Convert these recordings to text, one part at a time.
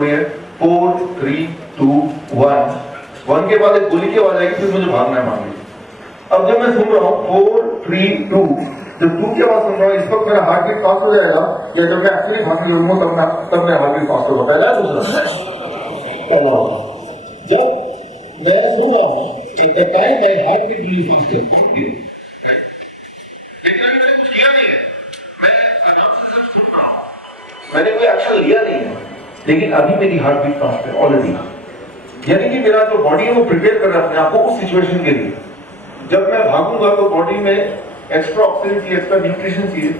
4 3 2 1 1 के बाद एक गोली की आवाज आएगी, फिर मुझे भागना है मान लीजिए। अब जब मैं सुन रहा हूँ 4 3 2, जब 2 की आवाज सुन रहा हूँ, इस वक्त मेरा हार्ट बीट फास्ट हो जाएगा, या जब मैं एक्चुअली भागने लगूंगा तब मेरा हार्ट बीट फास्ट होगा। पहला दूसरा जब मैं सुन रहा हूँ तो the time my heart beat really fast है, लेकिन अभी मैंने कुछ किया नहीं है, मैं आराम से सिर्फ सुन रहा हूँ, मैंने कोई एक्शन लिया नहीं है, लेकिन अभी मेरी हार्ट बीट फास्ट है ऑलरेडी। यानी कि मेरा जो बॉडी है वो प्रिपेयर कर रहा है अपने आप को उस सिचुएशन के लिए। जब मैं भागूंगा तो बॉडी में एक्स्ट्रा ऑक्सीजन चाहिए, एक्स्ट्रा न्यूट्रिशन चाहिए,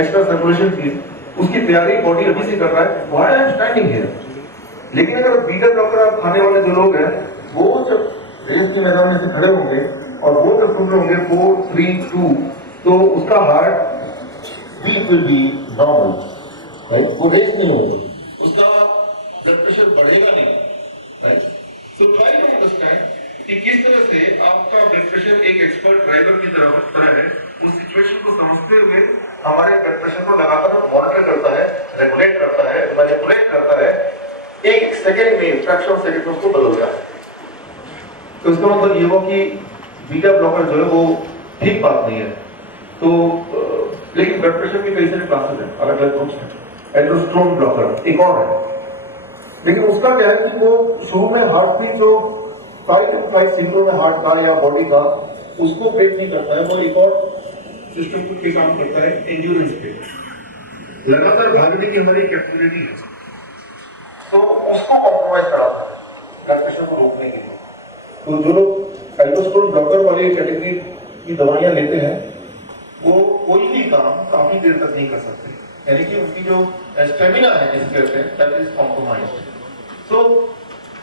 एक्स्ट्रा सर्कुलेशन चाहिए, उसकी तैयारी बॉडी अभी से कर रहा है। Why I am standing here. लेकिन अगर बीटा ब्लॉकर आप खाने वाले जो लोग हैं, वो जब रेस के मैदान में से खड़े होंगे और वो जब सुन रहे होंगे 4 3 2, तो उसका heart beat will be normal, right? वो रेस नहीं होगा, उसका ब्लड प्रेशर बढ़ेगा नहीं, right? So try to understand कि किस तरह से आपका ब्लड प्रेशर एक एक्सपर्ट ड्राइवर की तरह है, उस सिचुएशन को समझते हुए हमारे ब्लड प्रेशर को लगातार मॉनिटर करता है, रेगुलेट करता है, मैनिपुलेट करता है, एक सेकंड में, फ्रैक्शन सेकंड में उसको बदलता है। तो इसका मतलब ये हुआ कि बीटा ब्लॉकर जो है वो ठीक बात नहीं है। तो लेकिन ब्लड प्रेशर के कई सारे क्लासेस हैं, अलग अलग ग्रुप्स हैं। एल्डोस्टेरोन ब्लॉकर एक और है, लेकिन उसका क्या है कि वो शुरू में हार्ट बीट जो 5 to 5 सिंगलों में हार्ट का या बॉडी का, उसको ब्रेक नहीं करता है। वो एक और सिस्टम पे काम करता है, एंड्योरेंस पे, लगातार भागने की हमारी कैपेबिलिटी है, तो उसको कॉम्प्रोमाइज कराता है ब्लड प्रेशर को रोकने के लिए। तो जो लोग एल्डोस्टेरोन ब्लॉकर वाली कैटेगरी की दवाइयां लेते हैं, वो कोई भी काम काफी देर तक नहीं कर सकते, यानी कि उसकी जो स्टेमिना है जिसे कहते हैं, दैट इज कॉम्प्रोमाइज्ड। सो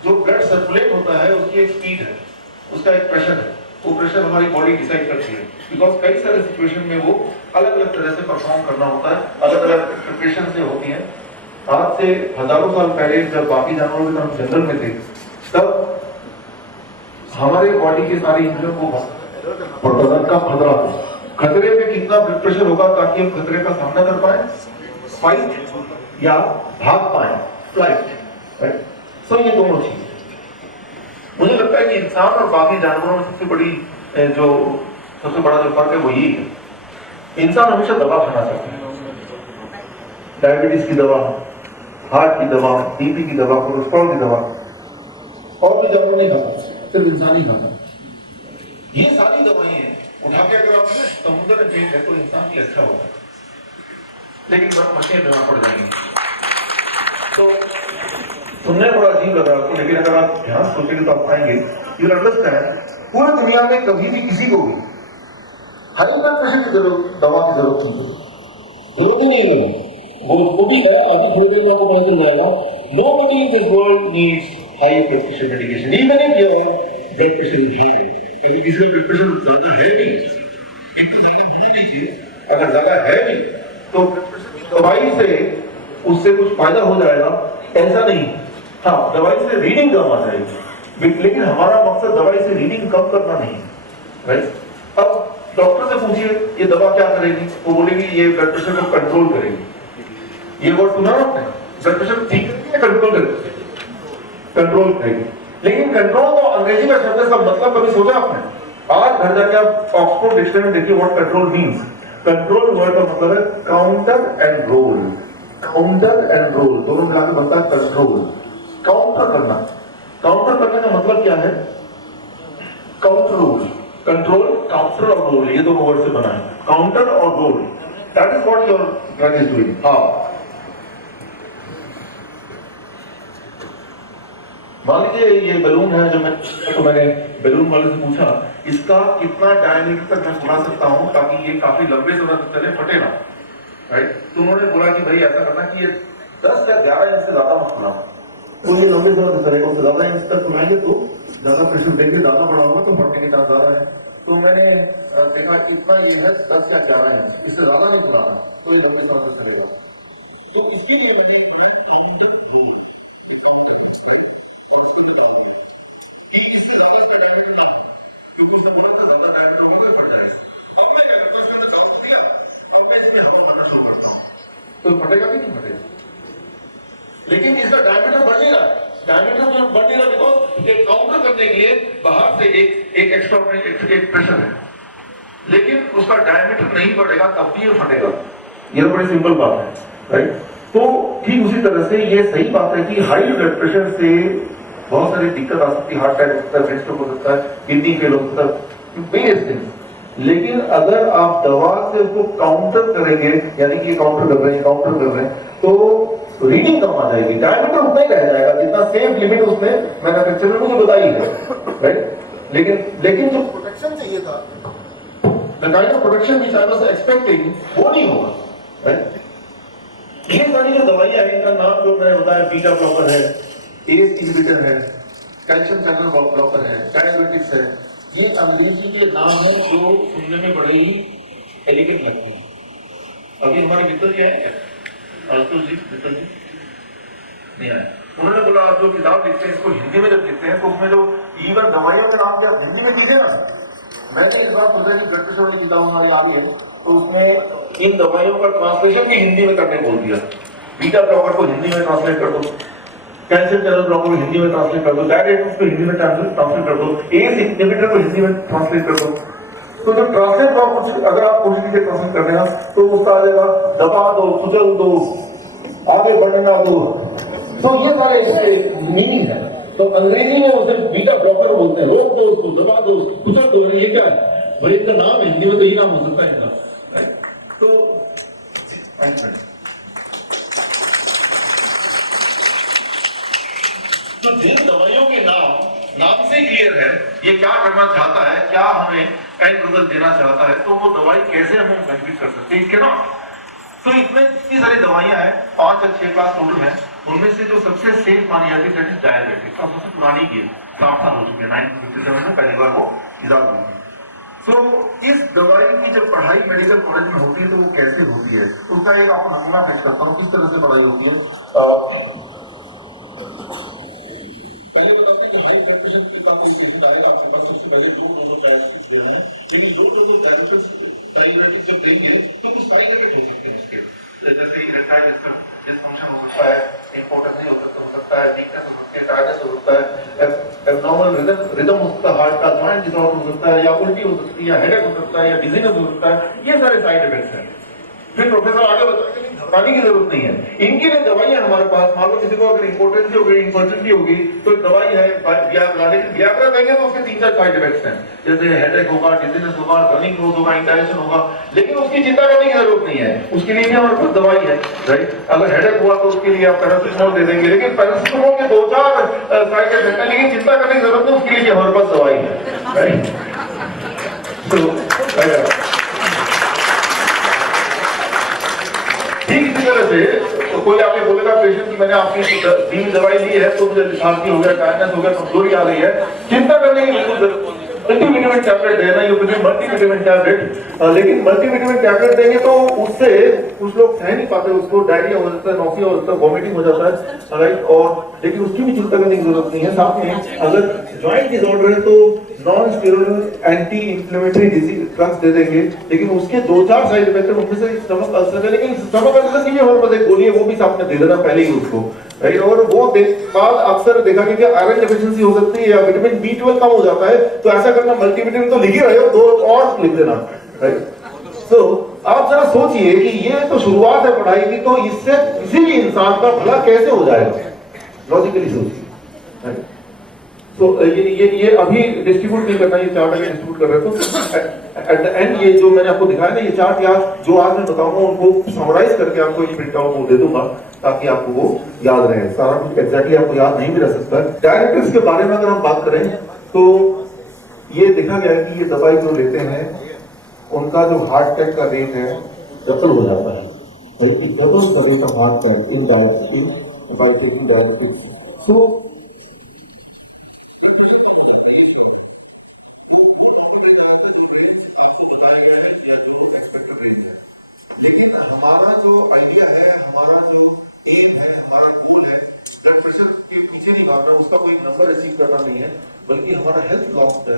जो ब्लड सर्कुलेट होता है उसकी एक स्पीड है, उसका एक प्रेशर है, वो प्रेशर हमारी बॉडी डिसाइड करती है, बिकॉज कई सारे सिचुएशन में वो अलग अलग तरह से परफॉर्म करना होता है, अलग अलग प्रिपरेशन से होती है। आज से हजारों साल पहले जब बाकी जानवरों के हम जंगल में थे, तब हमारे बॉडी के सारे इंद्रियों को का खतरा था। खतरे में कितना ब्लड प्रेशर होगा ताकि हम खतरे का सामना कर पाए, फाइट या भाग पाए, फ्लाइट, राइट? सो ये दोनों चीज मुझे लगता है कि इंसान और बाकी जानवरों में सबसे बड़ा जो फर्क है वो यही है। इंसान हमेशा दवा खाना चाहता है, डायबिटीज की दवा, हार्ट की दवा, बीपी की दवा, कोलेस्ट्रॉल की दवा, और भी जानवर नहीं खाता, सिर्फ इंसान ही खाता। ये सारी दवाएं हैं, उठा के अगर आप समुद्र में फेंक दें तो इंसान की अच्छा होगा, लेकिन मशीन ढूंढना पड़ जाएंगे। तो सुनने बड़ा अजीब लग रहा है आपको, लेकिन अगर आप ध्यान सोचेंगे तो आप पाएंगे, यू विल अंडरस्टैंड, पूरी दुनिया में कभी भी किसी को भी हाई ब्लड प्रेशर की दवा की जरूरत नहीं है, वो भी है, अभी थोड़ी देर में आपको पता चल जाएगा। Nobody in this world needs high blood pressure medication, even if your blood pressure is high, क्योंकि किसी का ब्लड प्रेशर ज्यादा है नहीं, इतना ज्यादा होना नहीं चाहिए, अगर ज्यादा है भी तो दवाई से उससे कुछ फायदा हो जाएगा ऐसा नहीं। हाँ, दवाई से रीडिंग कम आ जाएगी, लेकिन हमारा मकसद दवाई से रीडिंग कम करना नहीं है, राइट? अब डॉक्टर से पूछिए ये दवा क्या करेगी, वो बोलेगी ये ब्लड प्रेशर को कंट्रोल करेगी। ये वर्ड सुना आपने, ब्लड प्रेशर ठीक करेगी या कंट्रोल करेगी? कंट्रोल करेगी। लेकिन कंट्रोल तो अंग्रेजी का शब्द है, सब मतलब कभी सोचा आपने? आज घर जाके आप ऑक्सफोर्ड डिक्शनरी में देखिए what control means. Control word का मतलब है counter and roll. Counter and roll दोनों मिलाकर बनता है कंट्रोल। काउंटर करना, काउंटर करने का मतलब क्या है? काउंटर रोल, कंट्रोल, काउंटर और रोल, ये दोनों वर्ड से बना है, काउंटर और roll. That is what your drug is doing. हाँ, मान लीजिए ये बैलून है जो मैंने बैलून वाले से पूछा इसका कितना डायमीटर तक मैं घुमा सकता हूं ताकि ये काफी लंबे समय तक चले, फटे ना, राइट? तो उन्होंने बोला कि भाई ऐसा करना कि ये 10 या 11 इंच से ज्यादा मत फुलाओ, तो ये लंबे समय तक चलेगा। उससे ज्यादा इंच तक फुलाएंगे तो ज्यादा प्रेशर देंगे, ज्यादा बड़ा होगा तो फटने के चांस ज्यादा है। तो मैंने देखा कितना ये है 10 या 11 इंच, इससे ज्यादा नहीं फुलाना तो ये लंबे समय तक चलेगा। तो इसके लिए मैंने तो फटेगा कि नहीं फटेगा, लेकिन इसका डायमीटर डायमीटर तो बढ़ नहीं रहा बिकॉज एक काउंटर करने के लिए बाहर से एक एक्स्ट्रा एक प्रेशर है, लेकिन उसका डायमीटर नहीं बढ़ेगा तब भी ये फटेगा। ये बड़ी सिंपल बात है, राइट। तो ठीक उसी तरह से ये सही बात है कि हाई ब्लड प्रेशर से बहुत सारी दिक्कत आ सकती है, हार्ट अटैक हो सकता है, ब्रेन स्ट्रोक हो सकता है, किडनी फेल हो सकता है, वेरियस थिंग्स। लेकिन अगर आप दवा से उसको काउंटर करेंगे, यानी कि काउंटर कर रहे हैं तो रीडिंग कम आ जाएगी, डायमीटर उतना ही रह जाएगा जितना सेफ लिमिट उसने मैन्युफैक्चरर ने मुझे बताई है, राइट। लेकिन जो प्रोटेक्शन चाहिए था, the kind of protection which I was expecting, वो नहीं होगा, राइट। ये सारी जो दवाइयां हैं इनका नाम जो मैंने बताया, बीटा ब्लॉकर है, एस इनहिबिटर है, कैल्शियम चैनल ब्लॉकर है, डायबिटिक्स है, ये अंग्रेजी के नाम हैं जो सुनने में बड़े ही एलिगेंट लगते हैं। अभी हमारे मित्र क्या है, आशुतोष जी, मित्र जी नहीं आया, उन्होंने बोला आप जो किताब लिखते हैं इसको हिंदी में जब लिखते हैं तो उसमें जो ईवन दवाइयों के नाम क्या हिंदी में कीजिए ना। मैंने इस बार सोचा कि ब्लड प्रेशर वाली किताब हमारी आ गई है तो उसमें इन दवाइयों का ट्रांसलेशन भी हिंदी में करने बोल दिया। बीटा ब्लॉकर को हिंदी में ट्रांसलेट कर दो, कैल्शियम चैनल ब्लॉकर को हिंदी में ट्रांसलेट कर दो, डायबिटिक्स को हिंदी में ट्रांसलेट कर दो, एस इनहिबिटर को हिंदी में ट्रांसलेट कर दो। तो जो ट्रांसलेट अगर आप कोशिश कीजिए ट्रांसलेट करने का तो उसका आ जाएगा दबा दो, कुचल दो, आगे बढ़ना दो, तो ये सारे मीनिंग है। तो अंग्रेजी में उसे बीटा ब्लॉकर बोलते हैं, रोक दो उसको, दबा दो उसको, कुचल दो, ये क्या है भाई, इसका नाम है, हिंदी में तो ये नाम हो सकता है इनका। तो जिन दवाइयों के नाम से क्लियर है ये क्या करना चाहता है, क्या हमें एंड रिजल्ट देना चाहता है, तो वो दवाई कैसे हम बेनिफिट कर सकते हैं इसके ना। तो इसमें इतनी सारी दवाइयां हैं, 5 या 6 क्लास टोटल है, उनमें से जो सबसे सेफ मानी जाती है डायबिटिक्स, सबसे पुरानी की 7 साल हो चुके हैं, 1957 में पहली बार वो इजाद हुई थी। तो इस दवाई की जब पढ़ाई मेडिकल कॉलेज में होती है तो वो कैसे होती है, उसका एक आपको नमूना पेश करता हूँ किस तरह से पढ़ाई होती है। पहले बताते हैं कि हाई ब्लड प्रेशर के साथ कोई पेशेंट आएगा आपके पास, सबसे पहले 2 डायबिटिक्स लेना है, लेकिन 2 डायबिटिक्स जब देंगे तो कुछ साइड इफेक्ट हो सकते हैं उसके, जैसे इरेक्टाइल डिस्फंक्शन हो सकता है, इंपॉर्टेंस नहीं हो सकता है, वीकनेस हो सकती है, टायर्डनेस हो सकता है, एब्नॉर्मल रिदम हो सकता है, हार्ट का जॉइंट डिसऑर्डर हो सकता है, या उल्टी हो सकती है, या हेडेक हो सकता है, या डिजीनेस हो सकता है, ये सारे साइड इफेक्ट्स हैं। फिर प्रोफेसर आगे बताएंगे कि घबराने की जरूरत नहीं है, इनके लिए दवाइयां हमारे पास, मान लो किसी को अगर इंपोर्टेंसी हो गई, इनफर्टिलिटी होगी तो एक दवाई है वियाग्रा, लेकिन वियाग्रा देंगे तो उसके 3-4 साइड इफेक्ट्स हैं, जैसे हेडेक होगा, डिजीनेस होगा, रनिंग नोज होगा, इंडाइजेशन होगा, लेकिन उसकी चिंता करने की जरूरत नहीं है, उसके लिए भी हमारे पास दवाई है, राइट। अगर हेडेक हुआ तो उसके लिए आप पैरासिटामोल दे देंगे, लेकिन पैरासिटामोल के 2-4 साइड इफेक्ट है, लेकिन चिंता करने की जरूरत नहीं, उसके लिए भी हमारे पास दवाई है, राइट। तो ठीक इसी तरह से तो कोई आपके बोलेगा पेशेंट की मैंने आपकी 3 दवाई ली है तो मुझे लिथार्थी हो गया, टायर्डनेस हो गया, कमजोरी आ गई है, चिंता करने की बिल्कुल जरूरत नहीं। मल्टीविटामिन टैबलेट देना, यू गिव मल्टीविटामिन टैबलेट, लेकिन मल्टीविटामिन टैबलेट देंगे तो उससे कुछ लोग सह नहीं पाते, उसको डायरिया हो जाता है, नौसिया हो जाता है, वॉमिटिंग हो जाता है, राइट। और लेकिन उसकी भी चिंता करने की जरूरत नहीं है। साथ में अगर जॉइंट डिसऑर्डर है तो non steroidal anti inflammatory drugs दे देंगे, लेकिन उसके 2-4 साइड इफेक्ट है, उनमें से स्टमक अल्सर है, लेकिन स्टमक अल्सर की भी हमारे पास एक गोली है, वो भी साथ में दे देना पहले ही उसको, राइट। और वो बाद अक्सर देखा गया कि आयरन डेफिशिएंसी हो सकती है या विटामिन B12 कम हो जाता है, तो ऐसा करना मल्टीविटामिन तो लिख ही रहे हो, 2 और लिख देना, राइट। तो आप जरा सोचिए कि ये तो शुरुआत है पढ़ाई की, तो इससे किसी भी इंसान का भला कैसे हो जाएगा, लॉजिकली सोचिए, राइट। तो ये अभी डिस्ट्रीब्यूट नहीं करना, ये चार्ट अगर डिस्ट्रीब्यूट कर रहे हो तो एट द एंड ये जो मैंने आपको दिखाया ना, ये चार्ट या जो आज मैं बताऊंगा उनको समराइज करके आपको एक प्रिंट आउट दे दूंगा ताकि आपको वो याद रहे। सारा कुछ एग्जैक्टली आपको याद नहीं भी रह सकता। डायबिटीज के बारे में अगर हम बात करें तो ये देखा गया है कि ये दवाई जो लेते हैं उनका जो हार्ट अटैक का रेट है डबल हो जाता है, बल्कि डबल का rate of heart attack in diabetes. So उसका कोई नंबर अचीव करना नहीं है, बल्कि हमारा हेल्थ लॉस्ट है,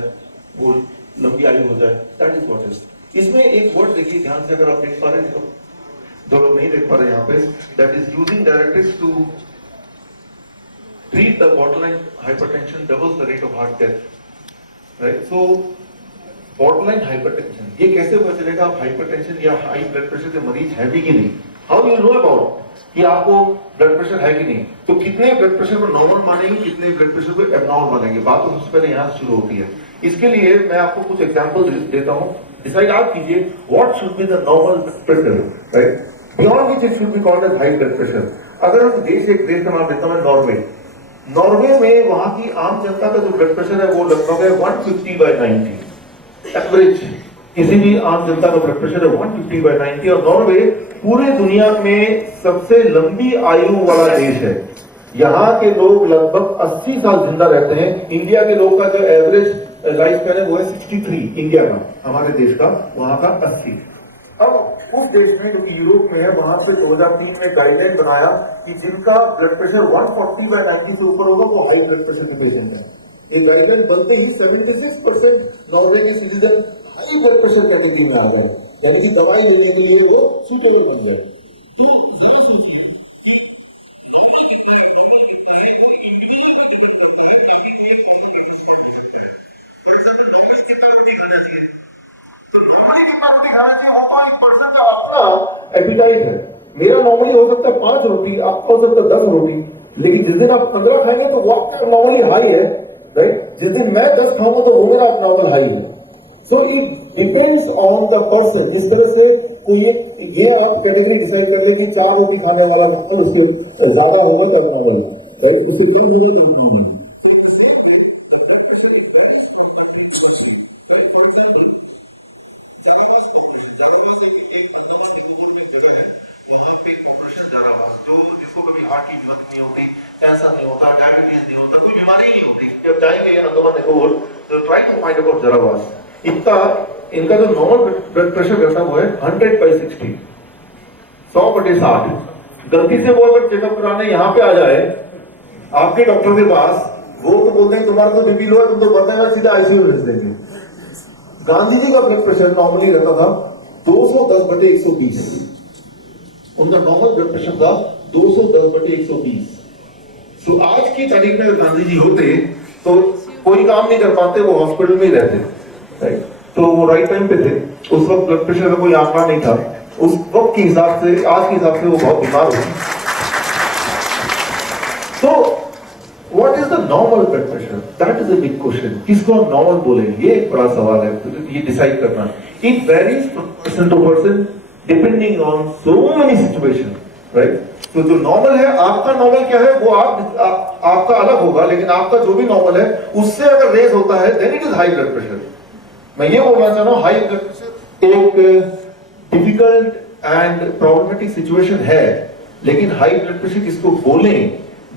वो लंबी आयु हो जाए, दैट इज व्हाट इज। इसमें एक वर्ड देखिए ध्यान से, अगर आप देख पा रहे हैं, जो लोग नहीं देख पा रहे यहाँ पे, that is using directives to treat the borderline hypertension doubles the rate of heart death, right? So borderline hypertension, ये कैसे पता चलेगा आप हाइपरटेंशन या हाई ब्लड प्रेशर के मरीज है भी कि नहीं? हाउ यू नो अबाउट कि आपको ब्लड प्रेशर है कि नहीं? तो कितने ब्लड प्रेशर को नॉर्मल मानेंगे, कितने ब्लड प्रेशर को एबनॉर्मल मानेंगे? बात तो सबसे पहले यहाँ से शुरू होती है। इसके लिए मैं आपको कुछ एग्जांपल देता हूँ, डिसाइड आप कीजिए what should be the normal blood pressure, right, beyond which it should be called as high blood pressure. अगर हम एक देश का नाम लेता हूँ नॉर्वे, नॉर्वे में वहां की आम जनता का जो ब्लड प्रेशर है वो लगभग है 150/90 एवरेज। किसी भी आम जनता का ब्लड प्रेशर है 150/90 और नॉर्वे पूरे दुनिया में सबसे लंबी आयु वाला देश है। यहाँ के लोग लगभग 80 साल जिंदा रहते हैं। इंडिया के लोग का जो एवरेज लाइफ स्पैन है वो है 63, इंडिया का, हमारे देश का, वहां का 80। अब उस देश में जो कि यूरोप में है, वहां पे 2003 में गाइडलाइन बनाया कि जिनका ब्लड प्रेशर 140/90 से ऊपर होगा वो हाई ब्लड प्रेशर के पेशेंट है। ये गाइडलाइन बनते ही 76% नॉर्वे के citizen high blood pressure category में आ गए, यानी कि दवाई लेने के लिए वो सूटेबल बन गए। तो ये सोचिए फॉर एग्जाम्पल नॉर्मल कितना रोटी खाना चाहिए, तो नॉर्मली कितना रोटी खाना चाहिए वो तो एक पर्सन का अपना एपिटाइट है। मेरा नॉर्मली हो सकता है 5 रोटी, आपका हो सकता है 10 रोटी, लेकिन जिस दिन आप 15 खाएंगे तो वो आपका नॉर्मली हाई है, राइट। जिस दिन मैं 10 खाऊंगा तो वो मेरा नॉर्मल हाई है। So it depends on the person. जिस तरह से कोई ये आप कैटेगरी डिसाइड कर ले कि 4 रोटी खाने वाला उसके ज्यादा होगा तो नॉर्मल, राइट, उससे कम होगा तो नॉर्मल। जो जिसको कभी हार्ट की बीमारी नहीं होती, कैंसर नहीं होता, डायबिटीज नहीं होता, कोई बीमारी नहीं होती, जब जाएंगे अंडमान निकोबार तो ट्राई टू फाइंड अबाउट जरावास। इतना इनका जो नॉर्मल ब्लड प्रेशर रहता है वो है 100/60, 100/60। गलती से वो अगर चेकअप कराने यहाँ पे आ जाए आपके डॉक्टर के पास, वो तो बोलते हैं तुम्हारा तो बीपी लो है, तुम तो बताएगा सीधा आईसीयू में भेज देंगे। गांधी जी का ब्लड प्रेशर नॉर्मली रहता था 210/120, उनका नॉर्मल ब्लड प्रेशर था 210/120। सो आज की तारीख में अगर गांधी जी होते तो कोई काम नहीं कर पाते, वो हॉस्पिटल में ही रहते, राइट। तो वो राइट टाइम पे थे, उस वक्त ब्लड प्रेशर का कोई आंकड़ा नहीं था, उस वक्त के हिसाब से आज के हिसाब से वो बहुत बीमार हुए। तो what is the normal blood pressure, that is a big question. किसको हम नॉर्मल बोलेंगे, ये एक बड़ा सवाल है, ये डिसाइड करना। It varies from person to person depending on so many situation, right. तो जो नॉर्मल है, आपका नॉर्मल क्या है वो आपका अलग होगा, लेकिन आपका जो भी नॉर्मल है उससे अगर रेज होता है then it is high blood pressure. मैं ये बोलना चाह रहा हूं, हाई ब्लड प्रेशर एक डिफिकल्ट एंड प्रॉब्लमेटिक सिचुएशन है, लेकिन हाई ब्लड प्रेशर किसको बोलें,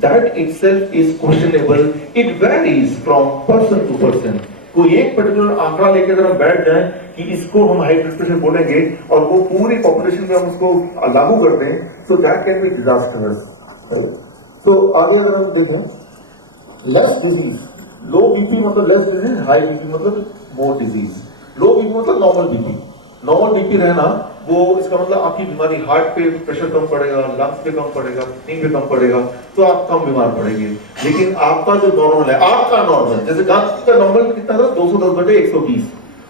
that itself is questionable. It varies from person to person. कोई एक पर्टिकुलर आंकड़ा लेकर अगर हम बैठ जाएं कि इसको हम हाई ब्लड प्रेशर बोलेंगे और वो पूरी पॉपुलेशन में हम उसको लागू कर दें, so that can be disastrous. तो आगे अगर हम देखें, लेस डिजीज, लो बीपी मतलब लेस डिजीज, हाई बीपी मतलब मोर डिजीज। लो बीपी मतलब नॉर्मल बीपी। नॉर्मल बीपी रहना वो इसका मतलब आपकी बीमारी हार्ट पे प्रेशर कम पड़ेगा, लंग्स पे कम पड़ेगा, किडनी पे कम पड़ेगा, तो आप कम बीमार पड़ेंगे। लेकिन आपका जो नॉर्मल है, आपका नॉर्मल, जैसे गांधी का नॉर्मल कितना था 210/120,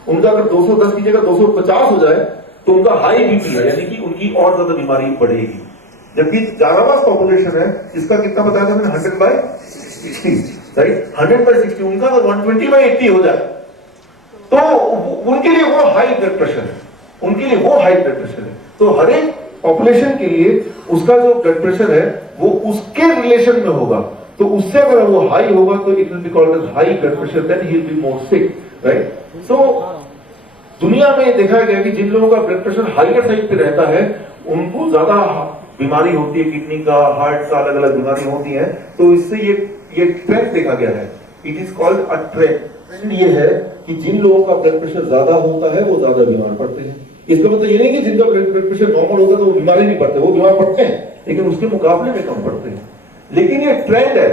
उनका अगर 210 की जगह 250 हो जाए तो उनका हाई बीपी है, यानी कि उनकी और ज्यादा बीमारी बढ़ेगी। जबकि जारावास पॉपुलेशन है इसका कितना बताया था मैंने, 100/60, राइट। 100/60, उनका अगर 120/80 हो जाए तो उनके लिए वो हाई ब्लड प्रेशर है, उनके लिए वो हाई ब्लड प्रेशर है। तो हर एक पॉपुलेशन के लिए उसका जो ब्लड प्रेशर है वो उसके रिलेशन में होगा, तो उससे अगर वो हाई होगा तो it will be called as high blood pressure, then he will be more sick, right. So दुनिया में देखा गया कि जिन लोगों का ब्लड प्रेशर हाइयर साइड पे रहता है उनको ज्यादा बीमारी होती है, किडनी का, हार्ट का, अलग अलग बीमारी होती है। तो इससे ये ट्रेंड देखा गया है, it is called a trend. Trend ये है कि जिन लोगों का ब्लड प्रेशर ज्यादा होता है वो ज्यादा बीमार पड़ते हैं। इसका मतलब ये नहीं कि जिनका ब्लड प्रेशर नॉर्मल होता है तो वो बीमार ही नहीं पड़ते, वो बीमार पड़ते हैं लेकिन उसके मुकाबले में कम पड़ते हैं। लेकिन ये ट्रेंड है,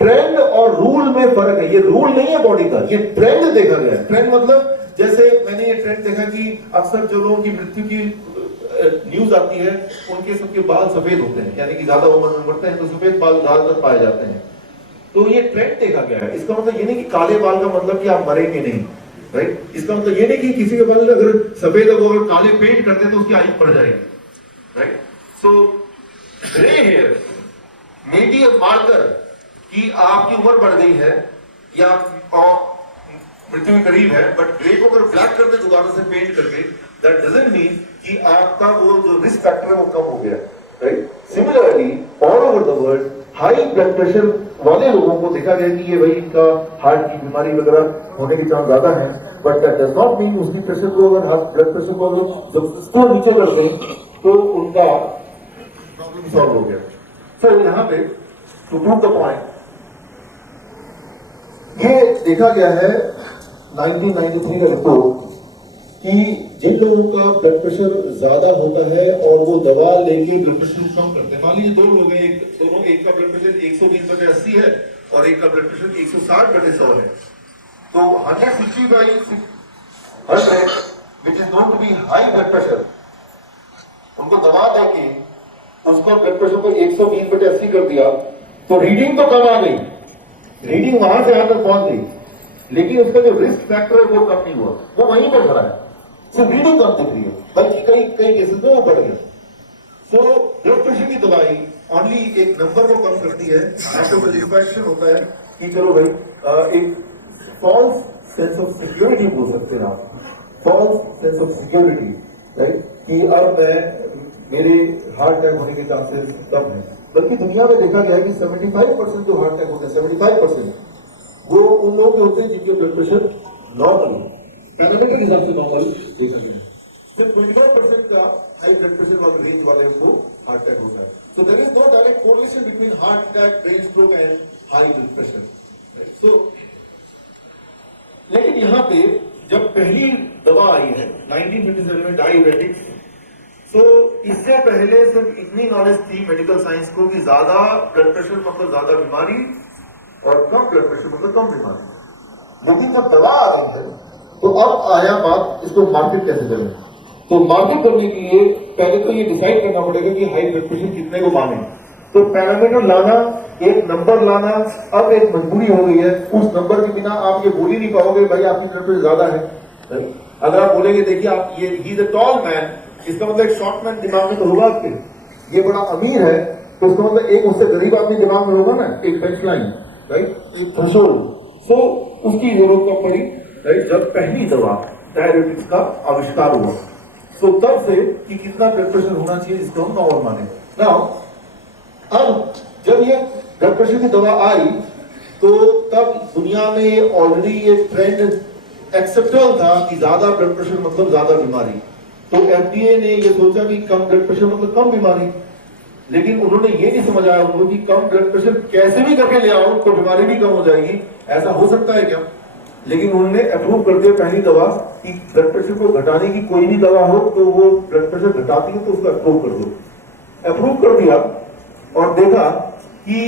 ट्रेंड और रूल में फर्क है। ये रूल नहीं है बॉडी का, ये ट्रेंड देखा गया है। ट्रेंड मतलब जैसे मैंने ये ट्रेंड देखा कि अक्सर जो लोगों की मृत्यु की न्यूज आती है उनके सबके बाल सफेद होते हैं, यानी कि ज्यादा उम्र में बढ़ते हैं तो सफेद बाल ज्यादातर पाए जाते हैं। तो ये ट्रेंड देखा गया है। इसका मतलब ये नहीं कि काले बाल का मतलब कि आप मरेंगे नहीं, राइट। इसका मतलब ये नहीं कि किसी के बाल अगर सफेद हो अगर काले पेंट करते तो उसकी आयु बढ़ जाएगी, right. So grey hair may be a marker कि आपकी उम्र बढ़ गई है या मृत्यु के करीब है, बट ग्रे को अगर ब्लैक कर दे दोबारा से पेंट करके, दैट डजंट मीन कि आपका वो जो रिस्क फैक्टर है वो कम हो गया, right. Similarly all over the world high blood pressure वाले लोगों को देखा गया कि ये भाई इनका हार्ट की बीमारी वगैरह होने के चांस ज्यादा है, but that does not mean उसकी प्रेशर को अगर ब्लड प्रेशर को जब इसको नीचे कर दें तो उनका प्रॉब्लम सॉल्व हो गया। सो यहाँ पे टू प्रूव द पॉइंट, ये देखा गया है 1993 का रिपोर्ट कि जिन लोगों का ब्लड प्रेशर ज्यादा होता है और वो दवा लेके ब्लड प्रेशर को कम करते हैं, मान लीजिए दो लोग हैं, एक का ब्लड प्रेशर 120/80 है और एक का ब्लड प्रेशर 160/100 है, तो 160/100 which is known to be high blood pressure, उनको दवा देके उसका ब्लड प्रेशर को 120/80 कर दिया तो रीडिंग तो कम आ गई, रीडिंग वहां से यहां तक पहुंच गई, लेकिन उसका जो रिस्क फैक्टर है वो कम नहीं हुआ, वो वहीं पर खड़ा है। सो रीडिंग कम दिख रही है, बल्कि कई केसेस में वो बढ़ गया। सो ब्लड प्रेशर की दवाई ओनली एक नंबर को कम करती है, ऑटोमेटिक होता है कि चलो भाई एक फॉल्स सेंस ऑफ सिक्योरिटी बोल सकते हैं आप, false sense of security, right, कि अब मेरे हार्ट अटैक होने के चांसेस कम है। बल्कि दुनिया में देखा गया है कि 75% जो हार्ट अटैक होते हैं 75% वो उन लोगों के होते हैं जिनके ब्लड प्रेशर नॉर्मल है, पैरामीटर के हिसाब से नॉर्मल देखा गया है। सिर्फ 25% का हाई ब्लड प्रेशर वाले रेंज वाले को हार्ट अटैक होता है। So there is no direct correlation between heart attack, brain stroke and high blood pressure. So लेकिन यहाँ पे जब पहली दवा आई है 1957 में डायबिटिक्स, तो इससे पहले सिर्फ इतनी नॉलेज थी मेडिकल साइंस को कि ज्यादा ब्लड प्रेशर मतलब ज्यादा बीमारी और कम ब्लड प्रेशर मतलब कम बीमारी। लेकिन जब दवा आ गई है तो अब आया बात इसको मार्केट कैसे करें। तो मार्केट करने के लिए पहले तो ये डिसाइड करना पड़ेगा कि हाई ब्लड प्रेशर कितने को माने, तो पैरामीटर लाना, एक नंबर लाना अब एक मजबूरी हो गई है। उस नंबर के बिना आप ये बोल ही नहीं पाओगे भाई आपकी ब्लड प्रेशर ज्यादा है। अगर आप बोलेंगे देखिए आप ये he is a tall man, इसका मतलब एक शॉर्ट मैन दिमाग में तो होगा आपके, ये बड़ा अमीर है तो इसका मतलब एक उससे गरीब आदमी दिमाग में होगा ना, एक बेंच लाइन, राइट, एक थ्रेशोल्ड। सो उसकी जरूरत कब पड़ी, राइट, जब पहली दवा डायबिटिक्स का आविष्कार हुआ। सो तब से कि कितना ब्लड प्रेशर होना चाहिए इसको हम नॉर्मल माने। नाउ अब जब ये ब्लड प्रेशर की दवा आई तो तब दुनिया में ऑलरेडी ये ट्रेंड एक्सेप्टेबल था कि ज्यादा ब्लड प्रेशर मतलब ज्यादा बीमारी, तो एफडीए ने ये सोचा कि कम ब्लड प्रेशर मतलब कम बीमारी। लेकिन उन्होंने ये नहीं समझाया उनको कि कम ब्लड प्रेशर कैसे भी करके ले आओ तो बीमारी भी कम हो जाएगी, ऐसा हो सकता है क्या। लेकिन उन्होंने अप्रूव कर दिया पहली दवा कि ब्लड प्रेशर को घटाने की कोई भी दवा हो तो वो ब्लड प्रेशर घटाती है तो उसको अप्रूव कर दो। अप्रूव कर दिया और देखा कि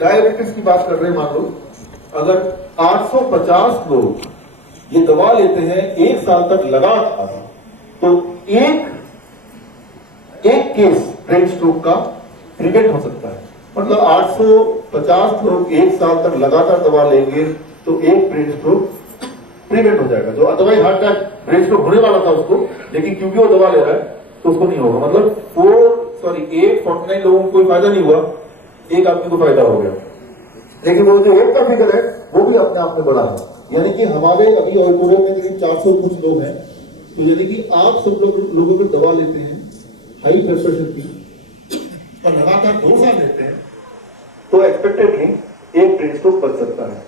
डायबिटीज की बात कर रहे हैं, मान लो अगर 850 लोग ये दवा लेते हैं एक साल तक लगातार, तो एक केस ब्रेन स्ट्रोक का प्रिवेंट हो सकता है। मतलब 850 लोग एक साल तक लगातार दवा लेंगे तो एक ब्रेन स्ट्रोक प्रिवेंट हो जाएगा। जो otherwise heart attack brain stroke होने वाला था उसको, लेकिन क्योंकि वो दवा ले रहा है तो उसको नहीं होगा। मतलब 849 लोगों को कोई फायदा नहीं हुआ, एक आदमी को फायदा हो गया। लेकिन वो जो एक का फिगर है वो भी अपने आप में बड़ा है, यानी कि हमारे अभी ऑडिटोरियम में करीब 400 कुछ लोग हैं, तो यानी कि आप सब लोगों को दवा लेते हैं हाई ब्लड प्रेशर की और लगातार 2 साल लेते हैं तो एक्सपेक्टेडली एक ब्रेन स्ट्रोक बच सकता है।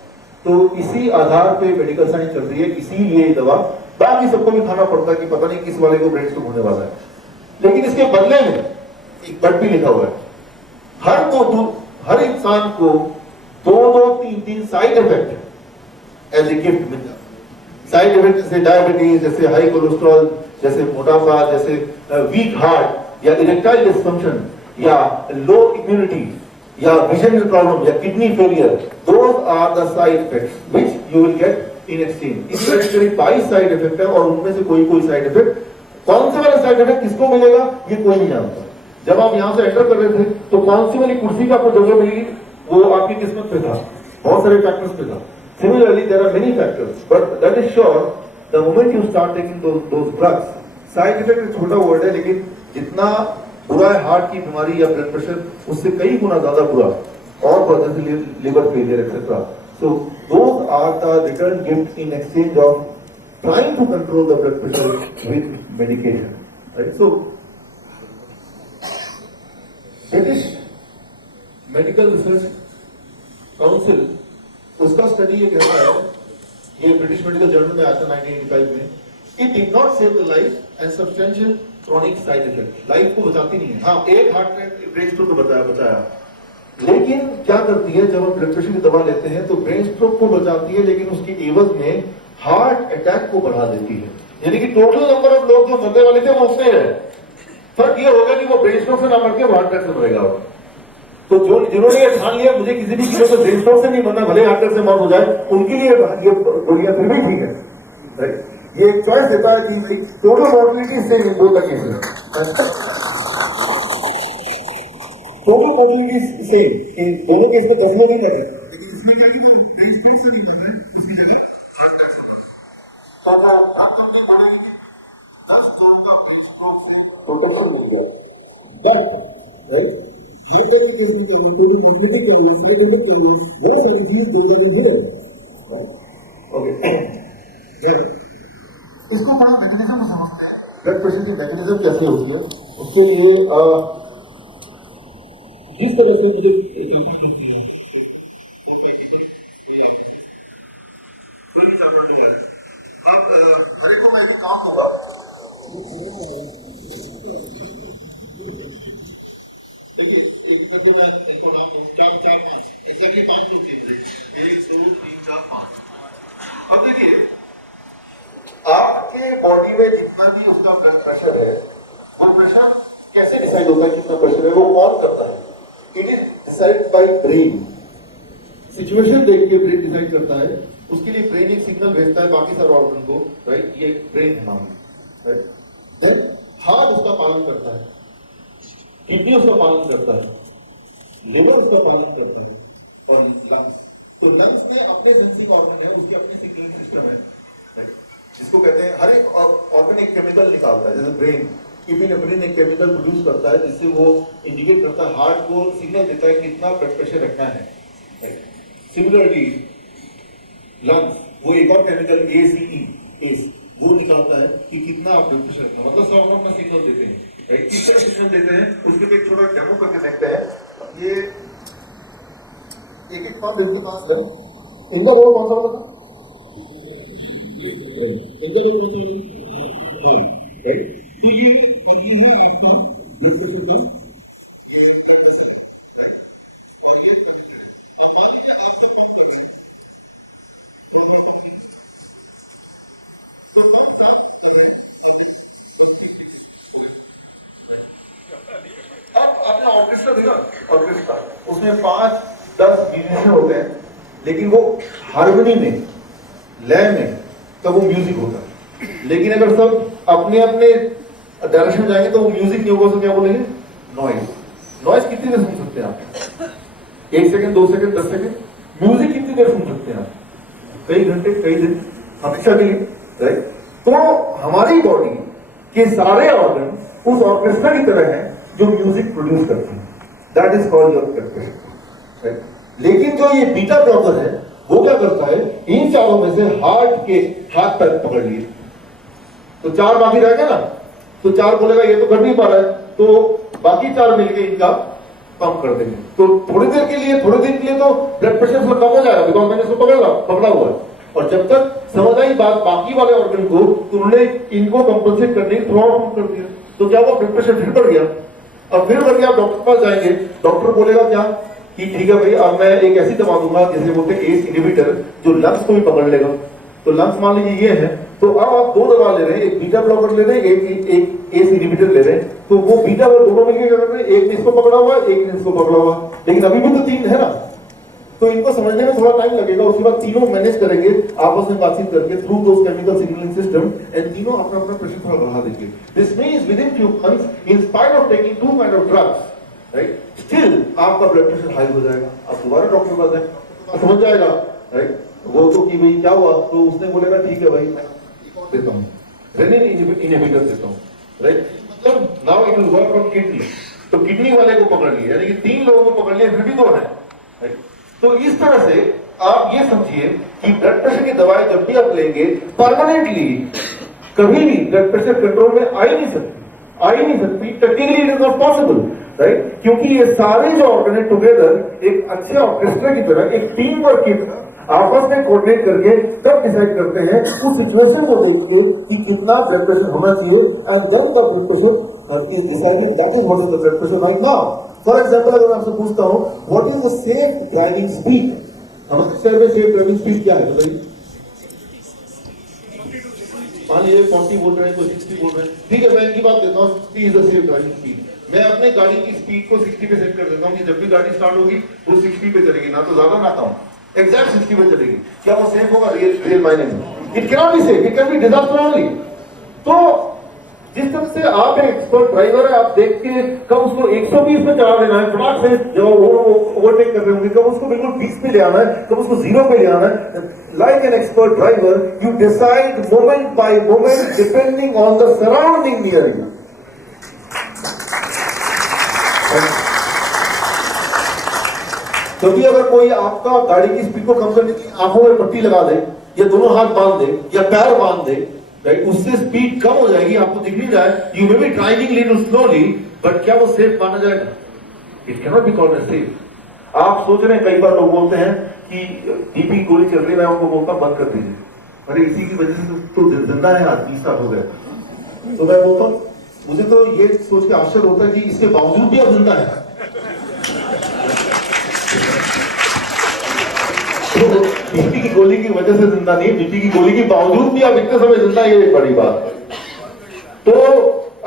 तो इसी आधार पे मेडिकल साइंस चल रही है, इसीलिए दवा, बाकी सबको भी खाना पड़ता है कि पता नहीं किस वाले को ब्रेन स्ट्रोक होने वाला है। लेकिन इसके बदले में एक बट भी लिखा हुआ है, हर इंसान को 2-3 side effect as a gift मिलता है। साइड इफेक्ट जैसे डायबिटीज, जैसे हाई कोलेस्ट्रॉल, जैसे मोटापा, जैसे वीक हार्ट या इरेक्टाइल डिसफंक्शन या लो इम्यूनिटी या विजन प्रॉब्लम या kidney failure, those are the side effects which you will get in exchange. इस तरह के 22 साइड इफेक्ट है और उनमें से कोई साइड इफेक्ट, कौन से वाला साइड इफेक्ट किसको मिलेगा ये कोई नहीं जानता। जब आप यहां से एंटर कर रहे थे तो कौन सी वाली कुर्सी का आपको जगह मिलेगी वो आपकी किस्मत पे था, बहुत सारे फैक्टर्स पे था। Similarly, there are many factors, but that is sure, the moment you start taking those drugs, side effect एक छोटा वर्ड है, लेकिन जितना बुरा है हार्ट की बीमारी या ब्लड प्रेशर, उससे कई गुना ज्यादा बुरा और जैसे liver failure etcetera. So those are the return gift in exchange of trying to control the blood pressure with medication, right? So British medical research council, उसका स्टडी ये कहता है, ये ब्रिटिश मेडिकल जर्नल में आया था 1985 में, it did not save the life and substantial chronic side effect. Life को बचाती नहीं है. हाँ, एक हार्ट ब्रेन स्ट्रोक को बचाया, लेकिन क्या करती है, जब हम ब्लड प्रेशर की दवा लेते हैं तो ब्रेन स्ट्रोक को बचाती है, लेकिन उसके एवज में हार्ट अटैक को बढ़ा देती है. यानी कि टोटल नंबर ऑफ लोग जो मरने वाले थे वो उससे है. फर्क ये होगा कि वो ब्रेन स्ट्रोक से ना मर के हार्ट अटैक से मरेगा. तो जो जिन्होंने ये ठान लिया मुझे किसी भी कीमत पर ब्रेन स्ट्रोक से नहीं मरना, भले हार्ट अटैक से मौत हो जाए, उनके लिए ये दुनिया फिर भी ठीक है. ये एक चॉइस देता है कि टोटल मॉर्बिलिटी से दो तक है, टोटल मॉर्बिलिटी से दोनों केस में 10 लोग ही लगे, लेकिन इसमें क्या कि ब्रेन स्ट्रोक से नहीं मरना है, उसकी जगह हार्ट अटैक से. ये तरीके से टोटल मॉर्बिलिटी को वो सब चीज दो जगह है. ओके, फिर इसको बड़ा मैकेनिज्म समझते हैं. ब्लड प्रेशर की मैकेनिज्म कैसे होती है, उसके लिए जिस तरह से मुझे आप हर एक को मैं भी काम होगा. देखिए, एक करके मैं एक नाम 4 5 एक्जेक्टली 5 लोग थे. 1 2 3 4 5. अब देखिए, आपके बॉडी में जितना भी उसका ब्लड प्रेशर है, वो प्रेशर कैसे डिसाइड होता है कितना प्रेशर है, वो कौन करता है? It is decide by brain. Situation देख के ब्रेन डिसाइड करता है. उसके लिए ब्रेन एक सिग्नल भेजता है बाकी सारे ऑर्गन को, राइट? ये ब्रेन है नाम, राइट? देन हार्ट उसका पालन करता है, किडनी उसका पालन करता है, लिवर उसका पालन करता है, और लंग्स. तो लंग्स में अपने सेंसिंग ऑर्गन है, उसके अपने सिग्नल सिस्टम है, जिसको कहते हैं, हर एक ऑर्गन एक केमिकल निकालता है. जैसे ब्रेन इपिनेफ्रिन एक केमिकल प्रोड्यूस करता है, जिससे वो इंडिकेट करता है, हार्ट को सिग्नल देता है कितना ब्लड प्रेशर रखना है. सिमिलरली लंग्स, वो एक और केमिकल ACE वो निकालता है कि कितना आप ब्लड प्रेशर रखना, मतलब सब अपना सिग्नल देते हैं. किस तरह सिग्नल देते हैं उसके लिए एक छोटा डेमो करके देखते हैं. ये एक बात देखते हैं, इनका रोल कौन सा होता है? तो ये है आपका ब्लड प्रेशर का ये और ये अब मान लीजिए आपसे पिक कर तो कौन सा आपने ऑर्केस्ट्रा देखा? ऑर्केस्ट्रा उसमें 5-10 म्यूजिशियन होते हैं, लेकिन वो हार्मनी में, लय में तो वो म्यूजिक होता है. लेकिन अगर सब अपने अपने डायरेक्शन जाएंगे तो वो म्यूजिक नहीं होगा. तो क्या बोलेंगे? नॉइज. नॉइज कितनी देर सुन सकते हैं आप? 1 सेकंड, 2 सेकंड, 10 सेकंड. म्यूजिक कितनी देर सुन सकते हैं आप? कई घंटे, कई दिन, हमेशा के लिए, राइट? तो हमारी बॉडी के सारे ऑर्गन उस ऑर्केस्ट्रा की तरह है जो म्यूजिक प्रोड्यूस करते हैं. That is called your blood pressure, right? लेकिन जो ये बीटा ब्लॉकर है वो क्या करता है, इन चारों में से हार्ट के हाथ पैर पकड़ लिए तो 4 बाकी रह गए ना, तो 4 बोलेगा ये तो कर नहीं पा रहा है, तो बाकी 4 मिलके इनका कम कर देंगे. तो थोड़ी देर के लिए, थोड़े दिन के लिए तो ब्लड प्रेशर थोड़ा कम हो जाएगा, बिकॉज मैंने इसको पकड़ा हुआ है. और जब तक समझ आई बात बाकी वाले ऑर्गन को, तो उन्होंने इनको कंपनसेट करने के थोड़ा कम कर दिया. तो क्या हुआ, ब्लड प्रेशर फिर बढ़ गया. अब फिर बढ़ गया, डॉक्टर के पास जाएंगे, डॉक्टर बोलेगा क्या कि ठीक है भाई, अब मैं एक ऐसी दवा दूंगा जैसे बोलते हैं ACE इनहिबिटर, जो लंग्स को भी पकड़ लेगा. तो लंग्स मान लीजिए ये है, तो अब आप 2 दवा ले रहे हैं, एक बीटा ब्लॉकर ले रहे हैं, एक ACE इनहिबिटर ले रहे हैं. तो वो बीटा और दोनों मिलकर क्या कर रहे हैं, एक ने इसको पकड़ा हुआ है, एक ने इसको पकड़ा हुआ है, लेकिन अभी भी तो 3 है ना. तो इनको समझने में थोड़ा टाइम लगेगा. उसके बाद तीनों मैनेज करेंगे आपस में बातचीत करके through those chemical signalling system, and तीनों अपना प्रेशर थोड़ा बढ़ा देंगे. This means with in few months, in spite of taking 2 kind of drugs, right, still आपका ब्लड प्रेशर हाई हो जाएगा, आप दोबारा डॉक्टर के पास जाएंगे, समझ जाएगा, राइट, वो तो कि भाई क्या हुआ, तो उसने बोलेगा ठीक है भाई मैं देता हूँ, रेनिन इनहिबिटर देता हूँ, राइट, मतलब now it will work on kidney, तो किडनी वाले को पकड़ लिया, यानी कि 3 लोगों को पकड़ लिया, फिर भी 2 है, राइट। तो इस तरह से आप ये समझिए कि ब्लड प्रेशर की दवाई जब भी आप लेंगे परमानेंटली कभी भी ब्लड प्रेशर कंट्रोल में आ ही नहीं सकती, technically it is not possible, right, क्योंकि ये सारे जो ऑर्गन है टुगेदर एक अच्छे ऑर्केस्ट्रा की तरह, एक टीम वर्क की तरह आपस में कोऑर्डिनेट करके तब डिसाइड करते हैं उस सिचुएशन को देख के कि कितना ब्लड प्रेशर होना चाहिए, and then the blood pressure is decided, that is what is the blood pressure right now. For example अगर मैं आपसे पूछता हूं what is the safe driving speed, हमारे शहर में सेफ ड्राइविंग स्पीड क्या है बताइए? मान लीजिए 40 बोल रहे हैं, कोई 60 बोल रहे हैं, ठीक है, मैं इनकी बात देता हूँ, 60 is the safe driving speed. मैं अपने गाड़ी की स्पीड को 60 पे सेट कर देता हूँ कि जब भी गाड़ी स्टार्ट होगी वो 60 पे चलेगी, ना तो ज्यादा ना कम, एग्जैक्ट 60 पे चलेगी। क्या वो सेफ होगा? रियल मायने में it can not be safe, it can B disaster only. तो जिस तरह से आप एक एक्सपर्ट ड्राइवर है, आप देख के कब उसको 120 पे चला देना है, फटाक से जो वो ओवरटेक कर रहे होंगे, कब उसको बिल्कुल 20 पे ले आना है, कब उसको 0 पे ले आना है। Like an expert driver you decide moment bye moment depending on the surrounding near you. कभी अगर कोई आपका गाड़ी की स्पीड को कम करने की आंखों में पट्टी लगा दे, या दोनों हाथ बांध दे, या पैर बांध दे, राइट, उससे स्पीड कम हो जाएगी, आपको दिख नहीं जाए, you may be driving little slowly, but क्या वो सेफ माना जाएगा? It can not be called as safe. आप सोच रहे हैं, कई बार लोग बोलते हैं कि बीपी गोली चल रही है, मैं उनको बोलता हूं बंद कर दीजिए, अरे इसी की वजह से तो जिंदा है आज 20 साल हो गए। तो मैं बोलता हूं, मुझे तो ये सोच के आश्चर्य होता है कि इसके बावजूद भी अब जिंदा है। तो बीपी की गोली की वजह से जिंदा नहीं, बीपी की गोली के बावजूद भी आप इतने समय जिंदा, ये एक बड़ी बात है। तो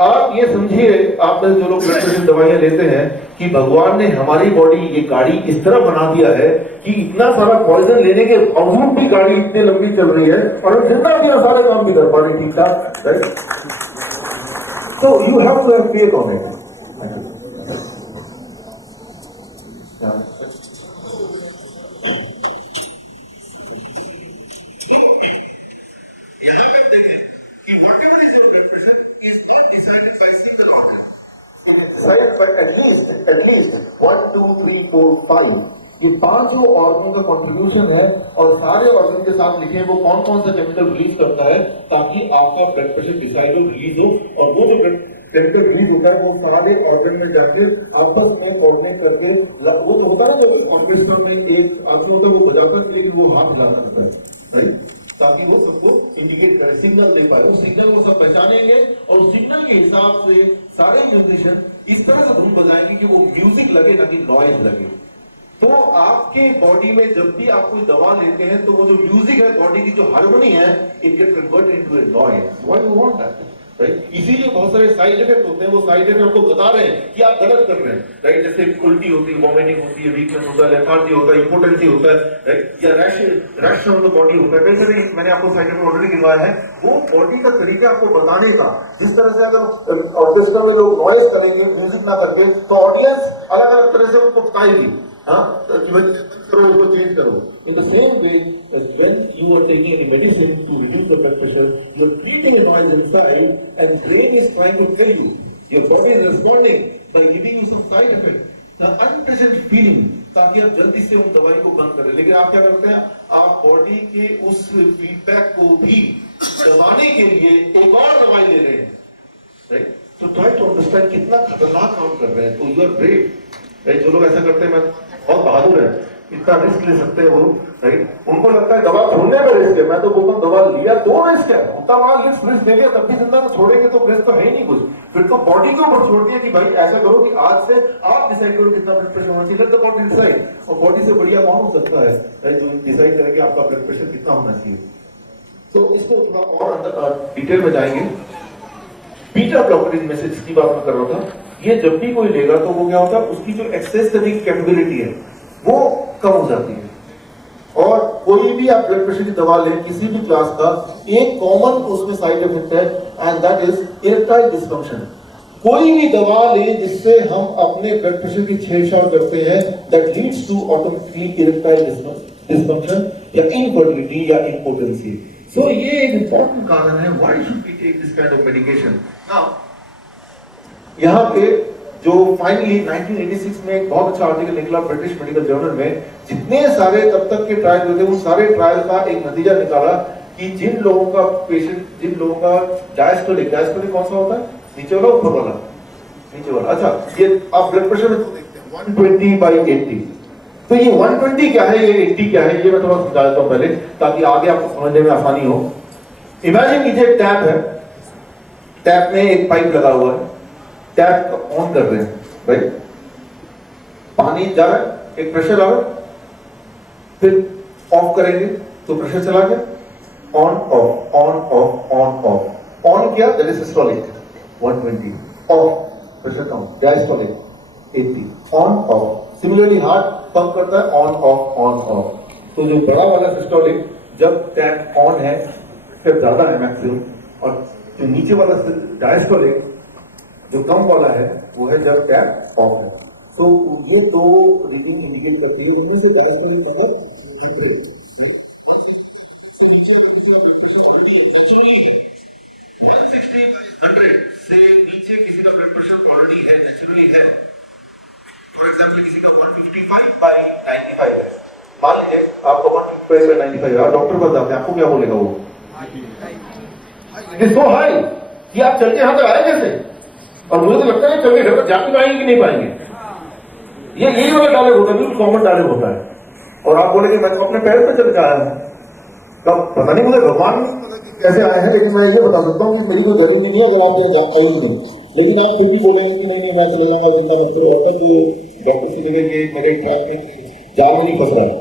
आप ये समझिए, आप में जो लोग ब्लड प्रेशर दवाइयां लेते हैं, कि भगवान ने हमारी बॉडी, ये गाड़ी इस तरह बना दिया है कि इतना सारा पॉइजन लेने के बावजूद भी गाड़ी इतनी लंबी चल रही है, और हम जिंदा भी सारे काम भी कर पा रहे ठीक ठाक, right. So you have to have faith on it. यहाँ पे देखें कि whatever is your blood pressure is not decided by single organ. Decided by at least 1, 2, 3, 4, 5. ये 5 जो ऑर्गन का कंट्रीब्यूशन है, और सारे ऑर्गन के साथ लिखे वो कौन कौन सा केमिकल रिलीज करता है ताकि आपका ब्लड प्रेशर डिसाइड हो, रिलीज हो, और वो जो ब्लड केमिकल रिलीज होता है वो सारे ऑर्गन में जाके आपस में कोऑर्डिनेट करके, वो तो होता है ना जो ऑर्केस्ट्रा में एक आदमी होता है वो बजाता है, लेकिन वो हाथ हिलाता रहता है, राइट, ताकि वो सबको इंडिकेट करे, सिग्नल दे पाए, उस सिग्नल को सब पहचानेंगे, और उस सिग्नल के हिसाब से सारे म्यूजिशियन इस तरह से धुन बजाएंगे कि वो म्यूजिक लगे ना कि नॉइज लगे। तो आपके बॉडी में जब भी आप कोई दवा लेते हैं तो वो जो म्यूजिक है, बॉडी की जो हार्मनी है, it get converted into a noise. Why you want that, right. इसीलिए बहुत सारे साइड इफेक्ट होते हैं, वो साइड इफेक्ट आपको बता रहे हैं कि आप गलत कर रहे हैं, राइट। जैसे उल्टी होती है, वॉमिटिंग होती है, वीकनेस होता है, लेथार्जी होता है, इंपोटेंसी होता है, राइट, या रैश ऑन द बॉडी होता है। कई सारे मैंने आपको साइड इफेक्ट ऑलरेडी गिनवाया है। वो बॉडी का तरीका आपको बताने का, जिस तरह से अगर ऑर्केस्ट्रा में लोग नॉइज करेंगे म्यूजिक ना करके, तो ऑडियंस अलग अलग तरह से उनको बताएगी, हाँ, करो, चेंज करो। In the same way as when you are taking any medicine to reduce the blood pressure, you are creating a noise inside, and brain is trying to tell you, your body is responding by giving you some side effect, the unpleasant feeling, ताकि आप जल्दी से उन दवाई को बंद करें। लेकिन आप क्या करते हैं, आप बॉडी के उस फीडबैक को भी दबाने के लिए एक और दवाई ले रहे हैं, राइट। तो ट्राई टू अंडरस्टैंड कितना खतरनाक काम कर रहे हैं। तो यू आर ब्रेव, राइट। जो लोग ऐसा करते हैं, मैं बहुत बहादुर है, इतना रिस्क ले सकते हैं वो, राइट। उनको लगता है दवा छोड़ने में रिस्क है, मैं तो बोलता हूँ दवा लिया तो रिस्क है, उतना बड़ा रिस्क ले लिया तब भी जिंदा, तो छोड़ेंगे तो रिस्क तो है ही नहीं कुछ। फिर तो बॉडी के ऊपर छोड़ दिया कि भाई ऐसा करो कि आज से आप डिसाइड करो कितना ब्लड प्रेशर होना चाहिए, लेट द बॉडी डिसाइड। और बॉडी से बढ़िया कौन हो सकता है, राइट, जो डिसाइड करे कि आपका ब्लड प्रेशर कितना होना चाहिए। तो इसको थोड़ा और अंदर डिटेल में जाएंगे। बीटा ब्लॉकर्स में से जिसकी बात मैं कर रहा था, ये जब भी कोई लेगा तो वो क्या होता है, उसकी जो एक्सेस करने की कैपेबिलिटी है वो कम हो जाती है। और कोई भी आप ब्लड प्रेशर की दवा लें किसी भी क्लास का, एक कॉमन उसमें साइड इफेक्ट है, and that is erectile dysfunction. कोई भी दवा ले जिससे हम अपने ब्लड प्रेशर की छेड़छाड़ करते हैं, that leads to automatically erectile dysfunction या इनफर्टिलिटी या इम्पोटेंसी। सो ये एक इंपॉर्टेंट कारण है why should we take this kind of medication. Now यहाँ पे जो फाइनली 1986 में एक बहुत अच्छा आर्टिकल निकला ब्रिटिश मेडिकल जर्नल में, जितने सारे तब तक के ट्रायल हुए थे उन सारे ट्रायल का एक नतीजा निकाला कि जिन लोगों का पेशेंट, जिन लोगों का डायस्टोलिक कौन सा होता है, नीचे वाला ऊपर वाला, नीचे वाला, अच्छा ये आप ब्लड प्रेशर में देखते हैं 120/80। तो ये 120 क्या है, ये 80 क्या है, ये मैं थोड़ा समझा देता हूं पहले ताकि आगे आपको समझने में आसानी हो। इमेजिन कीजिए टैप है, टैप में एक पाइप लगा हुआ है, टैप ऑन कर रहे हैं, राइट, पानी जा रहा है, एक प्रेशर आ रहा है, फिर ऑफ करेंगे तो प्रेशर चला गया, on off on off on off, on किया that is systolic 120, off pressure कम, diastolic 80, on off. Similarly heart pump करता है ऑन ऑफ। तो जो बड़ा वाला सिस्टोलिक जब टैप ऑन है फिर ज्यादा है मैक्सिमम, और जो नीचे वाला डायस्टोलिक जो कम वाला है वो है जब टैप ऑफ है। तो ये दो रीडिंग इंडिकेट करती है, उनमें से डायस्टोलिक नंबर 100 से नीचे किसी का ब्लड प्रेशर ऑलरेडी है, नेचुरली है। फॉर एग्जांपल किसी का 155/95 है, मान लीजिए आपको 155/95 है, डॉक्टर को बताते हैं आपको क्या बोलेगा वो, इट इज सो हाई कि आप चल के यहां तक आए कैसे, और मुझे तो लगता है चल के घर तक जा पाएंगे कि नहीं पाएंगे। ये यही वाला डायलॉग होता है, बिल्कुल कॉमन डायलॉग होता है। और आप बोलेंगे मैं तो अपने पैर पे चल के आया हूं, कब पता नहीं मुझे भगवान कैसे आए हैं, लेकिन मैं ये बता सकता हूँ कि मेरी कोई गारंटी नहीं है अगर आप यहाँ जा पाएंगे नहीं, लेकिन आप खुद भी बोलेंगे कि नहीं मैं चला जाऊंगा, जितना मत करो, तब डॉक्टर से निकल के मेरे ट्रैक में जाल में नहीं फंस रहा है।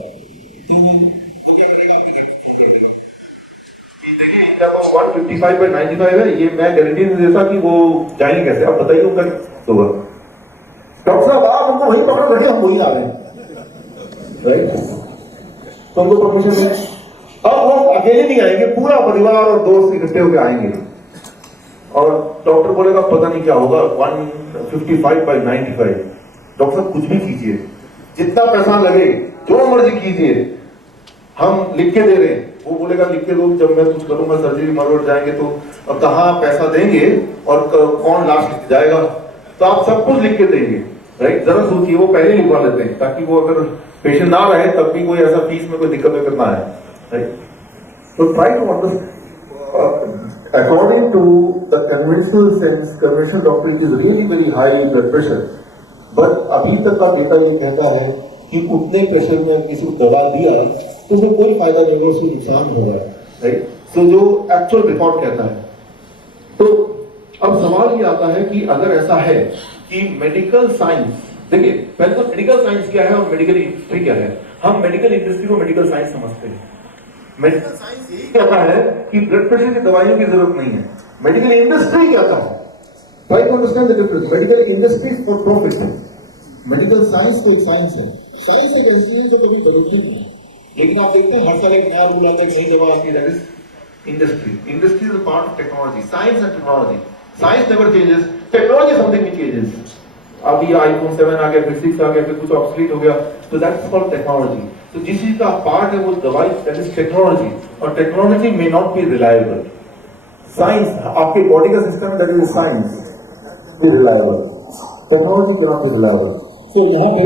देखिए जब 155/95 है, ये मैं गारंटी नहीं देता कि वो जाएंगे कैसे, आप बताइए उनका होगा। डॉक्टर साहब आप उनको वहीं पकड़ रखे, हम वहीं आ रहे हैं, राइट, तो उनको परमिशन मिले। अब वो अकेले नहीं आएंगे, पूरा परिवार और दोस्त इकट्ठे होकर आएंगे, और डॉक्टर बोलेगा पता नहीं क्या होगा 155/95। डॉक्टर साहब कुछ भी कीजिए, जितना पैसा लगे, जो मर्जी कीजिए, हम लिख के दे रहे हैं। वो बोलेगा लिख के दो, जब मैं कुछ करूंगा सर्जरी मरोड़ जाएंगे तो अब कहाँ पैसा देंगे और कौन लाश लिख जाएगा, तो आप सब कुछ लिख के देंगे, राइट। जरा सोचिए, वो पहले लिखवा लेते हैं ताकि वो अगर पेशेंट ना रहे तब भी कोई ऐसा फीस में कोई दिक्कत करना है, राइट। तो try to understand according to the conventional sense, conventional doctor is really very high blood pressure, but अभी तक का डेटा ये कहता है कि उतने प्रेशर में किसी को दवा दिया तो उसमें कोई फायदा नहीं होगा, उसको नुकसान होगा, राइट। तो जो एक्चुअल रिकॉर्ड कहता है। तो अब सवाल ये आता है कि अगर ऐसा है कि मेडिकल साइंस, देखिए पहले तो मेडिकल साइंस क्या है और मेडिकल इंडस्ट्री क्या है। हम मेडिकल इंडस्ट्री को मेडिकल साइंस समझते हैं। मेडिकल साइंस यही कहता है कि ब्लड प्रेशर की दवाइयों की जरूरत नहीं है। मेडिकल इंडस्ट्री कहता है, try to understand the difference. Medical industry for profit, medical science तो एक साइंस है, साइंस एक ऐसी है जो कभी बदलती नहीं, लेकिन आप देखते हैं हर साल एक नया रूल आता है, नई दवा आती है, that is industry. Industry is a part of technology, science and technology. Science never changes, technology something which changes. अभी iPhone 7 आ गया, फिर 6 आ गया, फिर कुछ ऑब्सोलीट हो गया, तो दैट्स कॉल्ड टेक्नोलॉजी। तो जिस चीज का पार्ट है वो दवाई, दैट इज टेक्नोलॉजी, और technology may not be reliable. Science, आपके बॉडी का system that is science is reliable, technology can not be reliable. So यहाँ पे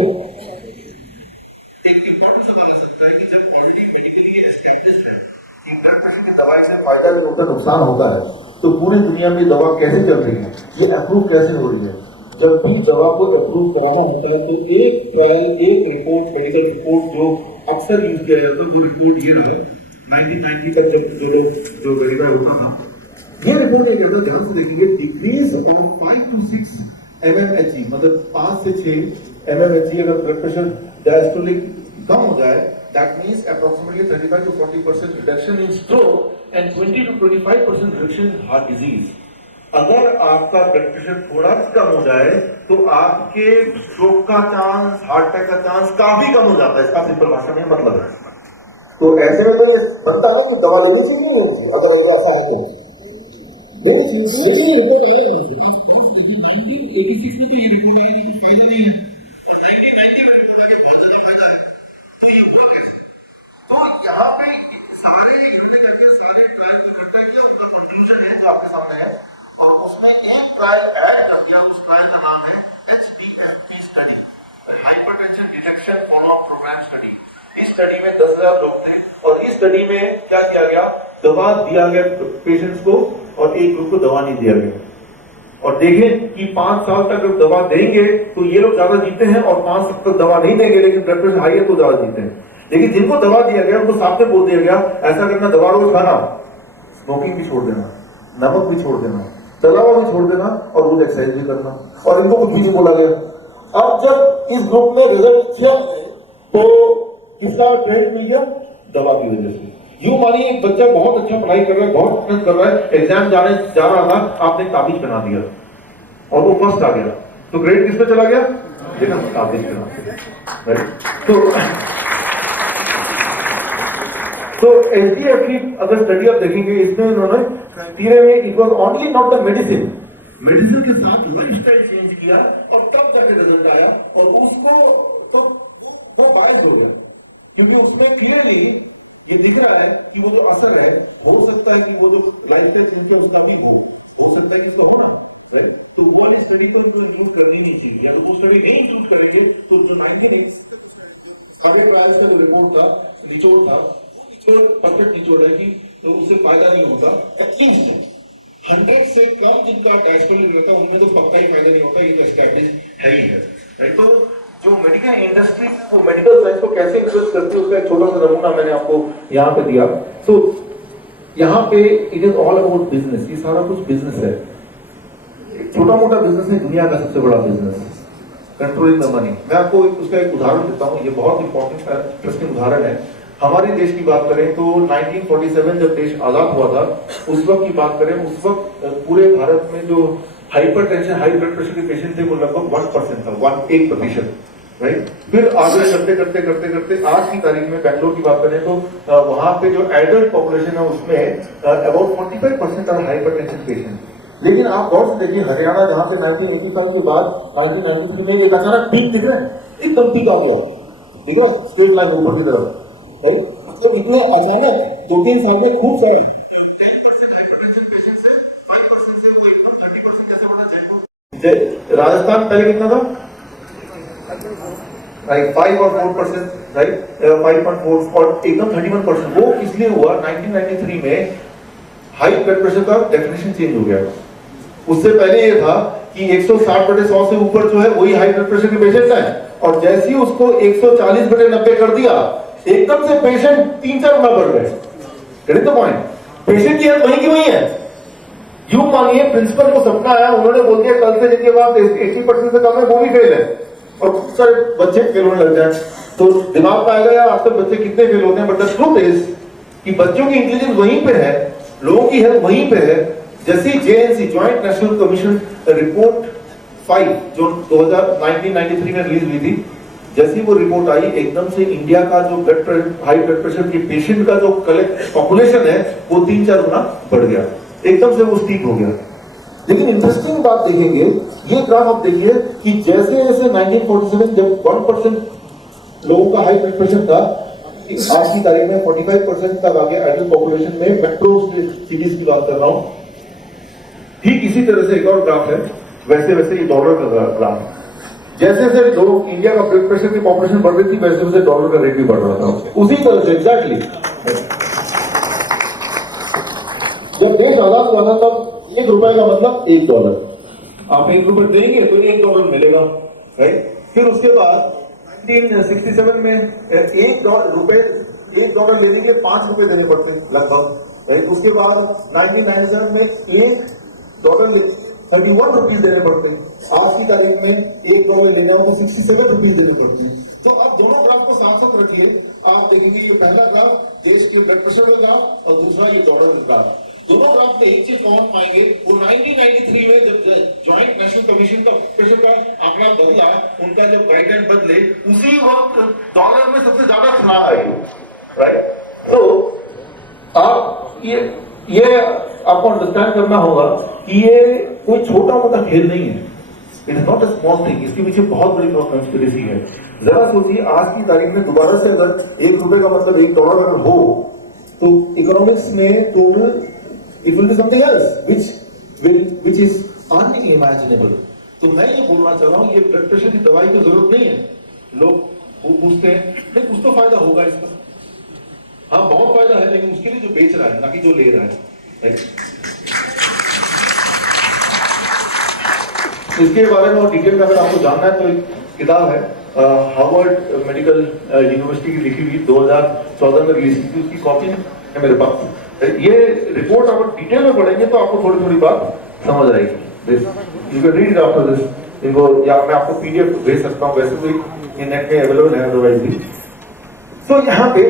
एक इंपॉर्टेंट सवाल आ सकता है कि जब ऑलरेडी मेडिकली एस्टैब्लिश्ड है कि ब्लड प्रेशर की दवाई से फायदा भी होता है, नुकसान होता है, तो पूरी दुनिया में दवा कैसे चल रही है, ये अप्रूव कैसे हो रही है। जब भी दवा को अप्रूव कराना होता है तो एक ट्रायल, एक रिपोर्ट, मेडिकल रिपोर्ट जो अक्सर यूज किया जाता है, वो रिपोर्ट ये रहा 1990 तक, जब जो वेरीफाई होता था, ये रिपोर्ट ये कहता है, ध्यान से देखेंगे, डिक्रीज ऑफ 5 to 6 mmHg, मतलब 5 से 6 mmHg अगर ब्लड प्रेशर डायस्टोलिक कम हो जाए, that means approximately 35 to 40% reduction in stroke and 20 to 25% reduction in heart disease. अगर आपका ब्लड प्रेशर थोड़ा कम हो जाए तो आपके स्ट्रोक का चांस, हार्ट अटैक का चांस काफी कम हो जाता है। इसका सिंपल भाषा में मतलब है। तो ऐसे में तो बनता है कि दवा लेनी चाहिए अगर ऐसा है तो। 86 में तो ये रिपोर्ट आई कि कुछ फायदा नहीं है, 1990 में रिपोर्ट आ गया बहुत ज्यादा फायदा है, तो ये हुआ कैसे? तो यहाँ पे सारे सारे ट्रायल को इकट्ठा किया, उनका कंक्लूजन है जो आपके सामने है, और उसमें एक ट्रायल ऐड कर दिया, उस ट्रायल का नाम है HDFP study, hypertension detection follow up program study. इस स्टडी में 10,000 लोग थे, और इस स्टडी में क्या किया गया, दवा दिया गया पेशेंट्स को और एक ग्रुप को दवा नहीं दिया गया, और देखें कि 5 साल तक जब दवा देंगे तो ये लोग ज्यादा जीते हैं, और 5 साल तक दवा नहीं देंगे लेकिन ब्लड प्रेशर हाई है तो ज्यादा जीते हैं। लेकिन जिनको दवा दिया गया उनको साफ में बोल दिया गया ऐसा करना, दवा रोज खाना, स्मोकिंग भी छोड़ देना, नमक भी छोड़ देना, तलावा भी छोड़ देना, और रोज एक्सरसाइज भी करना, और इनको कुछ भी नहीं बोला गया। अब जब इस ग्रुप में रिजल्ट अच्छा तो किसका ट्रेंड मिल गया, दवा की वजह से। यूं मानिए एक बच्चा बहुत अच्छा पढ़ाई कर रहा है, बहुत मेहनत कर रहा है, एग्जाम जाने जा रहा था, आपने ताबीज बना दिया और वो फर्स्ट आ गया, तो ग्रेड किस पे चला गया, देखा ताबीज बना। तो HDFP अगर स्टडी आप देखेंगे इसमें उन्होंने क्राइटेरिया में it was only not the medicine के साथ लाइफस्टाइल चेंज किया, और तब जाके रिजल्ट आया, और उसको तो वो बायस हो गया, क्योंकि उसमें क्लियरली ये दिख रहा है कि वो जो असर है, हो सकता है कि वो जो लाइफस्टाइल चेंज है उसका भी हो सकता है कि इसको होना, राइट? तो वो वाली स्टडी को इंक्लूड करनी नहीं चाहिए, या तो वो स्टडी नहीं इंक्लूड करेंगे तो जो 1980 सारे ट्रायल्स का जो रिपोर्ट था, निचोड़ था, परफेक्ट निचोड़ है कि तो उससे फायदा नहीं होता। एटलीस्ट 100 से कम जिनका डैशबोर्ड नहीं होता उनमें तो पक्का ही फायदा नहीं होता, ये एस्टैब्लिश है ही है, राइट? तो जो मेडिकल इंडस्ट्री को, मेडिकल साइंस को कैसे इन्फ्लुएंस करती है उसका एक छोटा सा नमूना मैंने आपको यहाँ पे दिया। तो यहाँ पे it is all about business, ये सारा कुछ बिजनेस है, छोटा मोटा बिजनेस है, दुनिया का सबसे बड़ा बिजनेस, कंट्रोलिंग द मनी। मैं आपको उसका एक उदाहरण देता हूँ, ये बहुत इंपॉर्टेंट इंटरेस्टिंग उदाहरण है। हमारे देश की बात करें तो 1947 जब देश आजाद हुआ था, उस वक्त की बात करें, उस वक्त पूरे भारत में जो हाइपरटेंशन, हाई ब्लड प्रेशर के पेशेंट थे वो लगभग 1% था, 1% राइट? फिर आगे करते करते करते करते आज की तारीख में बेंगलोर की बात करें तो वहां पे जो एडल्ट पॉपुलेशन है उसमें अबाउट 45% आर हाइपरटेंशन पेशेंट। लेकिन आप गौर से देखिए, हरियाणा जहां से 1980 के बाद 1993 में एक अचानक पीक दिख रहा है, एकदम पीक आ गया, ठीक है, स्ट्रेट लाइन ऊपर की तरफ, तो इतना अचानक 2-3 साल में खूब सारे 10% हाइपरटेंशन पेशेंट से 5% से कोई 30% कैसे बढ़ा जाए। राजस्थान पहले कितना था, राइट, 5 और 4%, राइट, 5.4 और एकदम 31%। वो इसलिए हुआ 1993 में हाई ब्लड प्रेशर का डेफिनेशन चेंज हो गया। उससे पहले ये था कि 160/100 से ऊपर जो है वही हाई ब्लड प्रेशर के पेशेंट है, और जैसे ही उसको 140/90 कर दिया, एकदम से पेशेंट 3-4 गुना बढ़ गए। Get the point? पेशेंट की हेल्थ वहीं की वहीं है। यूं मानिए प्रिंसिपल को सपना आया, उन्होंने बोल दिया कल से जिनके पास 80% से कम है वो भी फेल है, और बहुत सारे बच्चे फेल होने लग जाए, तो दिमाग में आएगा यार आज तक बच्चे कितने फेल होते हैं। बट द ट्रूथ इज कि बच्चों की इंटेलिजेंस वहीं पे है, लोगों की हेल्थ वहीं पे है। जैसे JNC joint national commission report 5 जो 1993 में रिलीज हुई थी, जैसी वो रिपोर्ट आई एकदम से इंडिया का जो हाई ब्लड प्रेशर के पेशेंट का जो पॉपुलेशन है वो 3-4 गुना बढ़ गया, एकदम से वो स्टीप हो गया। लेकिन इंटरेस्टिंग बात देखेंगे, ये ग्राफ आप देखिए कि जैसे जैसे 1947 जब 1% लोगों का हाई ब्लड प्रेशर था, आज की तारीख में 45% तक आ गया एडल्ट पॉपुलेशन में। मेट्रो सिटीज की बात कर रहा हूं। ठीक इसी तरह से एक और ग्राफ है, वैसे वैसे ये डॉलर का ग्राफ है। जैसे जैसे लोग इंडिया का ब्लड प्रेशर की पॉपुलेशन बढ़ रही थी, वैसे वैसे डॉलर का रेट भी बढ़ रहा था, उसी तरह से एग्जैक्टली। जब देश आजाद हुआ था तब $1 का मतलब $1। आप $1 देंगे तो $1 मिलेगा, राइट? फिर उसके बाद 1967 में $1 लेने के लिए ₹5 देने पड़ते लगभग, राइट? उसके बाद 1997 में $1 ₹31 देने पड़ते हैं। आज की तारीख में $1 लेना हो तो ₹67 देने पड़ते हैं। तो आप दोनों ग्राफ को साथ साथ रखिए, आप देखेंगे ये पहला ग्राफ देश के ब्लड प्रेशर का ग्राफ और दूसरा ये डॉलर का ग्राफ। दोनों ग्राफ में एक चीज कॉमन पाएंगे, वो 1993 में जब जॉइंट नेशनल कमीशन का प्रेशर का आंकड़ा बदला, उनका जब गाइडलाइन बदले, उसी वक्त डॉलर में सबसे ज्यादा सुनार आई, राइट? तो आप ये आपको अंडरस्टैंड करना होगा कि ये कोई छोटा मोटा खेल नहीं है। It is not a small thing, इसके पीछे बहुत बड़ी कॉन्स्पिरेसी है। जरा सोचिए आज की तारीख में दोबारा से अगर ₹1 का मतलब $1 अगर हो तो इकोनॉमिक्स में तो it will be something else which is unimaginable। तो मैं ये बोलना चाह रहा हूँ, ये ब्लड प्रेशर की दवाई की जरूरत नहीं है। लोग पूछते हैं नहीं कुछ तो फायदा होगा इसका, हाँ बहुत फायदा है, लेकिन उसके लिए जो बेच रहा है ना कि जो ले रहा है। इसके बारे में और डिटेल में अगर आपको जानना है तो एक किताब है हार्वर्ड मेडिकल यूनिवर्सिटी की लिखी हुई 2014 में रिलीज की, उसकी कॉपी है मेरे पास। ये रिपोर्ट आप डिटेल में पढ़ेंगे तो आपको थोड़ी थोड़ी बात समझ आएगी। You can read after this, इनको या मैं आपको पीडीएफ भेज सकता हूँ, वैसे भी ये नेट में अवेलेबल है अदरवाइज भी। सो यहाँ पे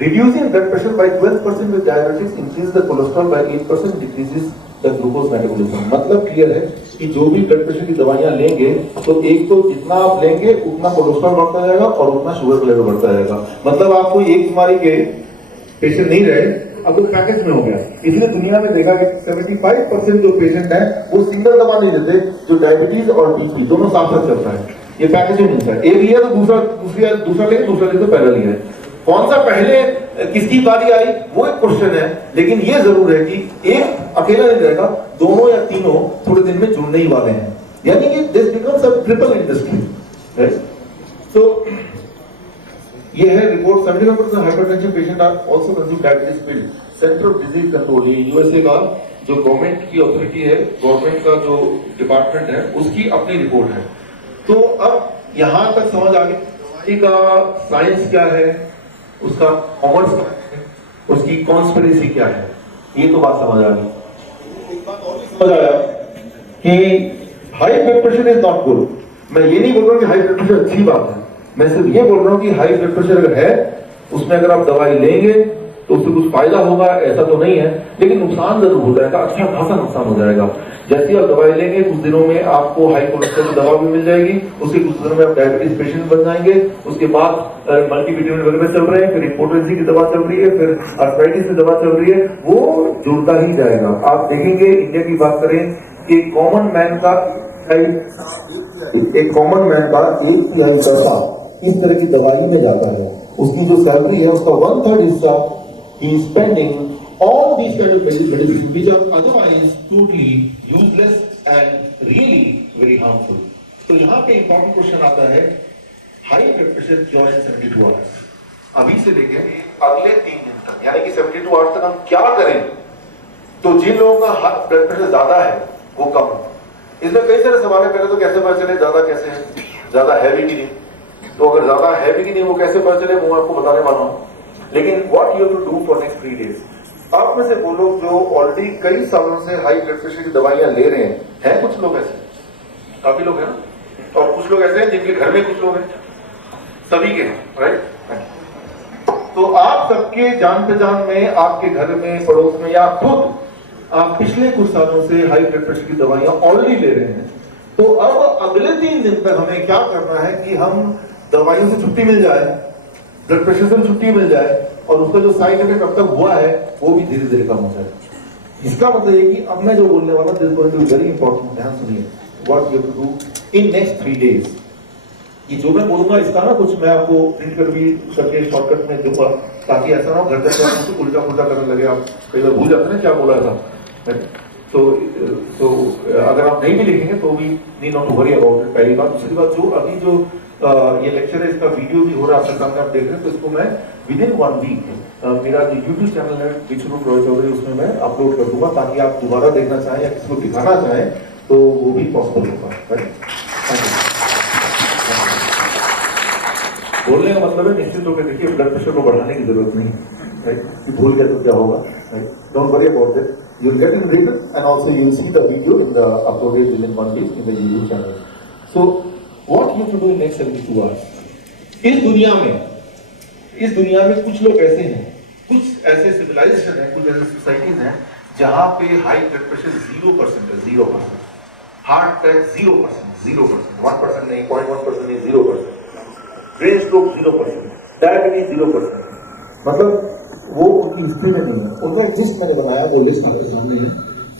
reducing blood pressure by 12% with diabetes increases the cholesterol by 8%, decreases the glucose metabolism। मतलब क्लियर है कि जो भी ब्लड प्रेशर की दवाइयां लेंगे तो एक तो जितना आप लेंगे उतना कोलेस्ट्रॉल बढ़ता जाएगा और उतना शुगर का लेवल बढ़ता जाएगा। मतलब आपको एक बीमारी के पेशेंट नहीं रहे, अब वो पैकेज में हो गया। इसलिए दुनिया में देखा कि 75% जो पेशेंट है वो सिंगल दवा नहीं देते, जो डायबिटीज और बीपी दोनों साथ साथ चलता है, ये पैकेज में मिलता है। एक लिया तो दूसरा ले तो पहला लिया है। कौन सा पहले किसकी बारी आई वो एक क्वेश्चन है, लेकिन ये जरूर है कि एक अकेला नहीं रहेगा, दोनों या तीनों थोड़े दिन में जुड़ने ही वाले हैं, यानी कि this becomes a triple industry. तो ये है report. 75% hypertension patient are also consume diabetes pill. Centre of disease control, ये यूएसए का जो गवर्नमेंट की अथॉरिटी है, गवर्नमेंट का जो डिपार्टमेंट है, उसकी अपनी रिपोर्ट है। तो अब यहां तक समझ आ गई का साइंस क्या है, उसका कॉमर्स क्या है, उसकी कॉन्स्पिरेसी क्या है, ये तो बात समझ आ गई। एक बात और भी समझ आया कि high blood pressure is not good. मैं ये नहीं बोल रहा कि हाई ब्लड प्रेशर अच्छी बात है, मैं सिर्फ ये बोल रहा हूँ कि हाई ब्लड प्रेशर अगर है उसमें अगर आप दवाई लेंगे तो उससे कुछ फायदा होगा ऐसा तो नहीं है, लेकिन नुकसान जरूर हो जाएगा, अच्छा खासा नुकसान हो जाएगा। जैसे आप दवाई लेंगे कुछ दिनों में आपको हाई कोलेस्ट्रॉल की दवा भी मिल जाएगी, उसके कुछ दिनों में आप डायबिटीज पेशेंट बन जाएंगे, उसके बाद मल्टीविटामिन वगैरह चल रहे हैं, फिर इम्पोर्टेंसी की दवा चल रही है, फिर आर्थराइटिस की दवा चल रही है, वो जुड़ता ही जाएगा। आप देखेंगे इंडिया की बात करें कि कॉमन मैन का एक पैसा इस तरह की दवाई में जाता है। उसकी जो सैलरी है उसका 1/3 हिस्सा he is spending all these kind of medicines which are otherwise totally useless and really very harmful। तो यहाँ पे important question आता है, high blood pressure cure in 72 hours। अभी से लेके अगले 3 दिन तक, यानी कि 72 आवर्स तक हम क्या करें तो जिन लोगों का ब्लड प्रेशर ज्यादा है वो कम हो। इसमें कई सारे सवाल है। पहले तो कैसे पता चले ज्यादा कैसे है, ज्यादा हैवी की नहीं, तो अगर ज्यादा हैवी की नहीं वो कैसे पता चले वो आपको बताने वाला हूं। लेकिन what you have to do for next 3 days, आप में से वो लोग जो ऑलरेडी कई सालों से हाई ब्लड प्रेशर की दवाइयां ले रहे हैं कुछ लोग ऐसे, काफी लोग हैं ना, और कुछ लोग ऐसे हैं जिनके घर में कुछ लोग हैं, सभी के हैं, राइट। तो आप सबके जान पहचान में, आपके घर में, पड़ोस में, या खुद आप पिछले कुछ सालों से हाई ब्लड प्रेशर की दवाइयां ऑलरेडी ले रहे हैं। तो अब अगले 3 दिन तक हमें क्या करना है कि हम दवाइयों से छुट्टी मिल जाए, ब्लड प्रेशर से छुट्टी मिल जाए, और उसका जो साइड इफेक्ट अब तक हुआ है वो भी धीरे धीरे कम हो जाए। इसका मतलब ये कि अब मैं जो बोलने वाला this going to be very important, ध्यान सुनिए। What you have to do in next 3 days, ये जो मैं बोलूंगा इसका ना कुछ मैं आपको प्रिंट कर भी करके शॉर्टकट में दूंगा, ताकि ऐसा ना हो घर जाकर आप उल्टा पुल्टा करने लगे, आप कई बार भूल जाते हैं क्या बोला था। तो अगर आप नहीं भी लिखेंगे तो भी need not to worry about it, पहली बात। दूसरी बात, जो अभी जो ये लेक्चर है इसका वीडियो भी हो रहा है आपके सामने, आप देख रहे हैं, तो इसको मैं विदिन 1 वीक मेरा जो यूट्यूब चैनल है विश्वरूप रॉय चौधरी, उसमें मैं अपलोड कर दूंगा, ताकि आप दोबारा देखना चाहें या किसी को दिखाना चाहें तो वो भी पॉसिबल होगा। बोलने का मतलब है निश्चित होकर देखिए ब्लड प्रेशर को बढ़ाने की जरूरत नहीं है, राइट, कि भूल गया तो क्या होगा, right, don't worry about it, you will get it written and also you will see the video in the uploaded within 1 week in the YouTube channel। So what you have to do in next 72 hours, इस दुनिया में कुछ लोग ऐसे हैं, कुछ ऐसे civilisation है, कुछ ऐसे सोसाइटीज हैं जहां पे हाई ब्लड प्रेशर 0% है, 0%, हार्ट अटैक 0%, 1% नहीं, 0.1% नहीं, 0%, ब्रेन स्ट्रोक 0%, डायबिटीज 0%, मतलब वो उनकी हिस्ट्री में नहीं है। उनका एक लिस्ट मैंने बनाया, वो लिस्ट आपके सामने है।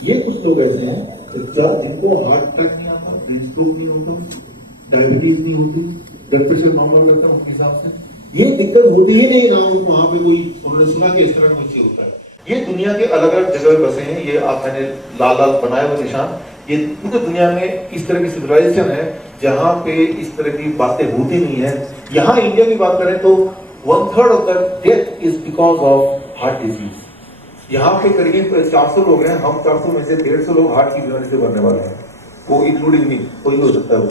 ये कुछ लोग ऐसे हैं जिनको हार्ट अटैक नहीं आता, ब्रेन स्ट्रोक नहीं होता, डायबिटीज नहीं होती, ब्लड प्रेशर नॉर्मल रहता है उनके हिसाब से, ये दिक्कत होती ही नहीं ना। वहां पे कोई उन्होंने सुना कि इस तरह कुछ चीज होता है। ये दुनिया के अलग अलग जगह बसे हैं। ये आप मैंने लाल लाल बनाए हुए निशान, ये पूरी दुनिया में इस तरह की सिविलाइजेशन है जहां पे इस तरह की बातें होती नहीं है। यहाँ इंडिया की बात करें तो 1/3 of the death is because of heart disease. यहाँ पे करीब 400 लोग हैं, हम 400 में से 150 लोग हार्ट की बीमारी से मरने वाले हैं, वो इंक्लूडिंग मी, कोई हो सकता है वो,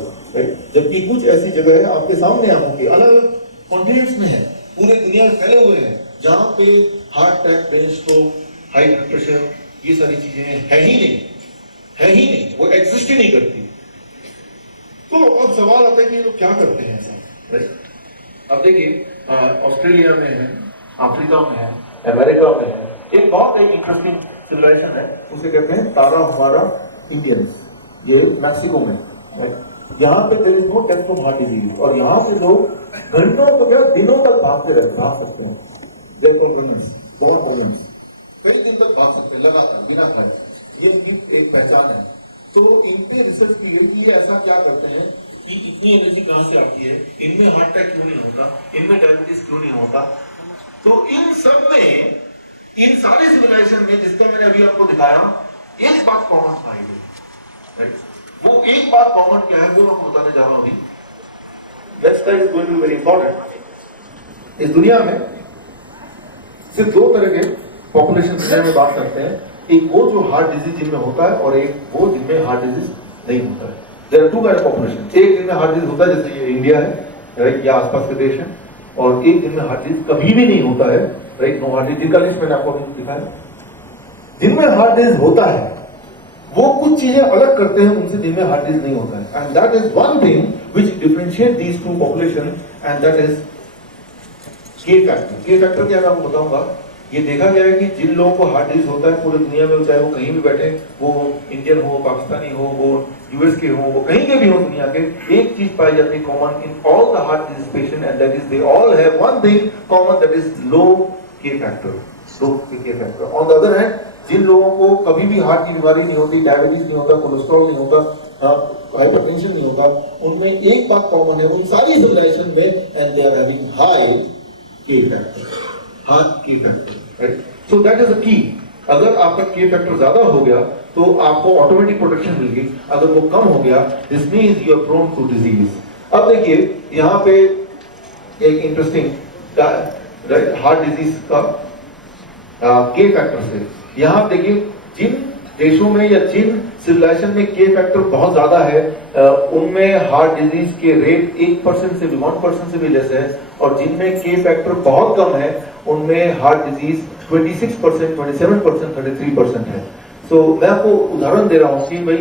जबकि कुछ ऐसी जगह है आपके सामने आंखों की अलग अलग कॉन्टिनेंट्स में है, पूरे दुनिया में फैले हुए हैं, जहाँ पे heart attack, brain stroke, high blood pressure, ये सारी चीजें है ही नहीं, वो एग्जिस्ट ही नहीं करती। तो अब सवाल आता है कि लोग क्या करते हैं ऐसा। अब देखिए ऑस्ट्रेलिया में है, अफ्रीका में है, अमेरिका में है, एक बहुत एक इंटरेस्टिंग सिविलाइजेशन है, उसे कहते हैं तारा हमारा इंडियंस, ये मैक्सिको में है। यहाँ पे there is no death from heart disease, और यहाँ पे लोग घंटों तो क्या दिनों तक भाग सकते हैं, डेथ फ्रॉम रनर्स कई दिन तक भाग सकते हैं लगातार बिना खाए, ये इनकी एक पहचान है। तो इनपे रिसर्च की गई कि ये ऐसा क्या करते हैं कि इतनी एनर्जी कहाँ से आती है, इनमें हार्ट अटैक क्यों नहीं होता, इनमें डायबिटीज क्यों नहीं होता। तो इन सब में, इन सारे सिविलाइजेशन में, जिसका मैंने अभी आपको दिखाया, एक बात कॉमन पाई गई। वो एक बात कॉमन क्या है वो मैं आपको बताने जा रहा हूं अभी। That's why it's going to be very important। इस दुनिया में सिर्फ दो तरह के पॉपुलेशन दुनिया में बात करते हैं, एक वो जो हार्ट डिजीज जिनमें होता है और एक वो जिनमें हार्ट डिजीज नहीं होता है। There are two kind of population, एक जिनमें हार्ट डिजीज होता है जैसे ये इंडिया है, राइट, या आसपास के देश है, और एक जिनमें हार्ट डिजीज कभी भी नहीं होता है, राइट, नो हार्ट डिजीज। जिनका लिस्ट मैंने आपको दिखाया, जिनमें हार्ट डिजीज होता है वो कुछ चीजें अलग करते हैं उनसे जिनमें हार्ट डिजीज नहीं होता है, and that is one thing which differentiate these two population, and that is K factor. K factor क्या मैं आपको बताऊंगा। ये देखा गया है कि जिन लोगों को हार्ट डिजीज होता है पूरी दुनिया में, चाहे वो कहीं भी बैठे, वो इंडियन हो, पाकिस्तानी हो, वो यूएस के हो, वो कहीं के भी हो दुनिया के, एक चीज पाई जाती है common in all the heart disease patient, and that is they all have one thing common, that is low K factor, low K factor. On the other hand, जिन लोगों को कभी भी हार्ट की बीमारी नहीं होती, डायबिटीज नहीं होता, कोलेस्ट्रॉल नहीं होता, हाइपरटेंशन नहीं होता, उनमें एक बात कॉमन है उन सारी सिविलाइजेशन में, and they are having high K factor, heart K factor, right. So that is a key. अगर आपका के फैक्टर ज्यादा हो गया तो आपको ऑटोमेटिक प्रोटेक्शन मिल गई, अगर वो कम हो गया this means you are prone to disease. अब देखिए यहाँ पे एक इंटरेस्टिंग हार्ट डिजीज का के फैक्टर से, यहाँ देखिए जिन देशों में या जिन सिविलाइजेशन में के फैक्टर बहुत ज्यादा है, उनमें हार्ट डिजीज के रेट 1% से भी 1% से भी लेस है, और जिनमें के फैक्टर बहुत कम है उनमें हार्ट डिजीज 26%, 27%, 33% है। सो मैं आपको उदाहरण दे रहा हूँ कि भाई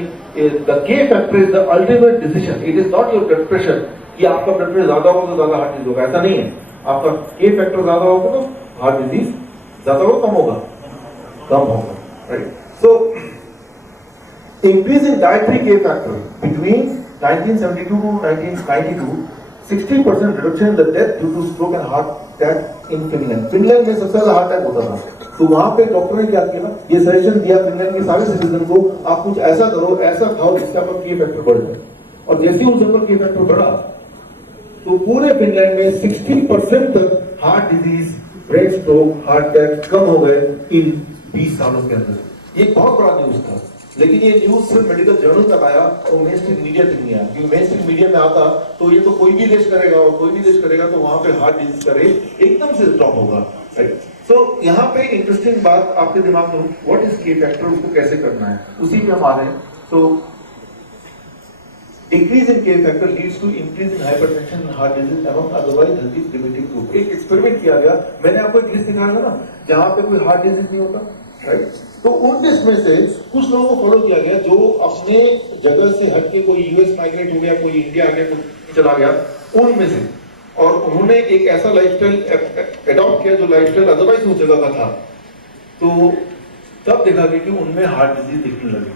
द के factor is the ultimate decision, it is not your blood pressure, कि आपका ब्लड प्रेशर ज्यादा होगा तो ज्यादा हार्ट डिजीज होगा, ऐसा नहीं है। आपका के फैक्टर ज्यादा होगा तो हार्ट डिजीज ज्यादा होगा, कम होगा, right. So, increase in dietary K factor between 1972 to 1992, 60% reduction in the death due to stroke and heart attack in Finland. Finland में सबसे ज्यादा हार्ट अटैक होता था, तो वहां पे डॉक्टर ने क्या किया, ये सजेशन दिया फिनलैंड के सारे सिटीजन को, आप कुछ ऐसा करो, ऐसा खाओ जिससे आपका के फैक्टर बढ़ जाए, और जैसे ही उन सबका के फैक्टर बढ़ा तो पूरे फिनलैंड में 60% तक heart disease, brain stroke, heart attack कम हो गए इन 20 सालों के अंदर। ये बहुत बड़ा न्यूज था, लेकिन ये न्यूज सिर्फ मेडिकल जर्नल तक आया और मेन स्ट्रीम मीडिया तक नहीं आया, क्योंकि मेन स्ट्रीम मीडिया में आता तो ये तो कोई भी देश करेगा, और कोई भी देश करेगा तो वहां पे हार्ट डिजीज का रेट एकदम से ड्रॉप होगा, राइट। सो यहाँ पे इंटरेस्टिंग बात आपके दिमाग में, व्हाट इज के फैक्टर, उसको कैसे करना है, उसी पे हम आ रहे हैं। सो increase in K factor leads to increase in hypertension and heart disease among otherwise healthy primitive group। एक एक्सपेरिमेंट किया गया, मैंने आपको एक लिस्ट दिखाया था ना, जहाँ पे कोई हार्ट डिजीज नहीं होता, राइट। तो उन लिस्ट में से कुछ लोगों को फॉलो किया गया जो अपने जगह से हटके, कोई यूएस माइग्रेट हो गया, कोई इंडिया आ गया, कोई चला गया, उनमें से, और उन्होंने एक ऐसा लाइफस्टाइल अडॉप्ट किया जो लाइफस्टाइल अदरवाइज उस जगह का था, तो तब देखा गया कि उनमें हार्ट डिजीज दिखने लगी।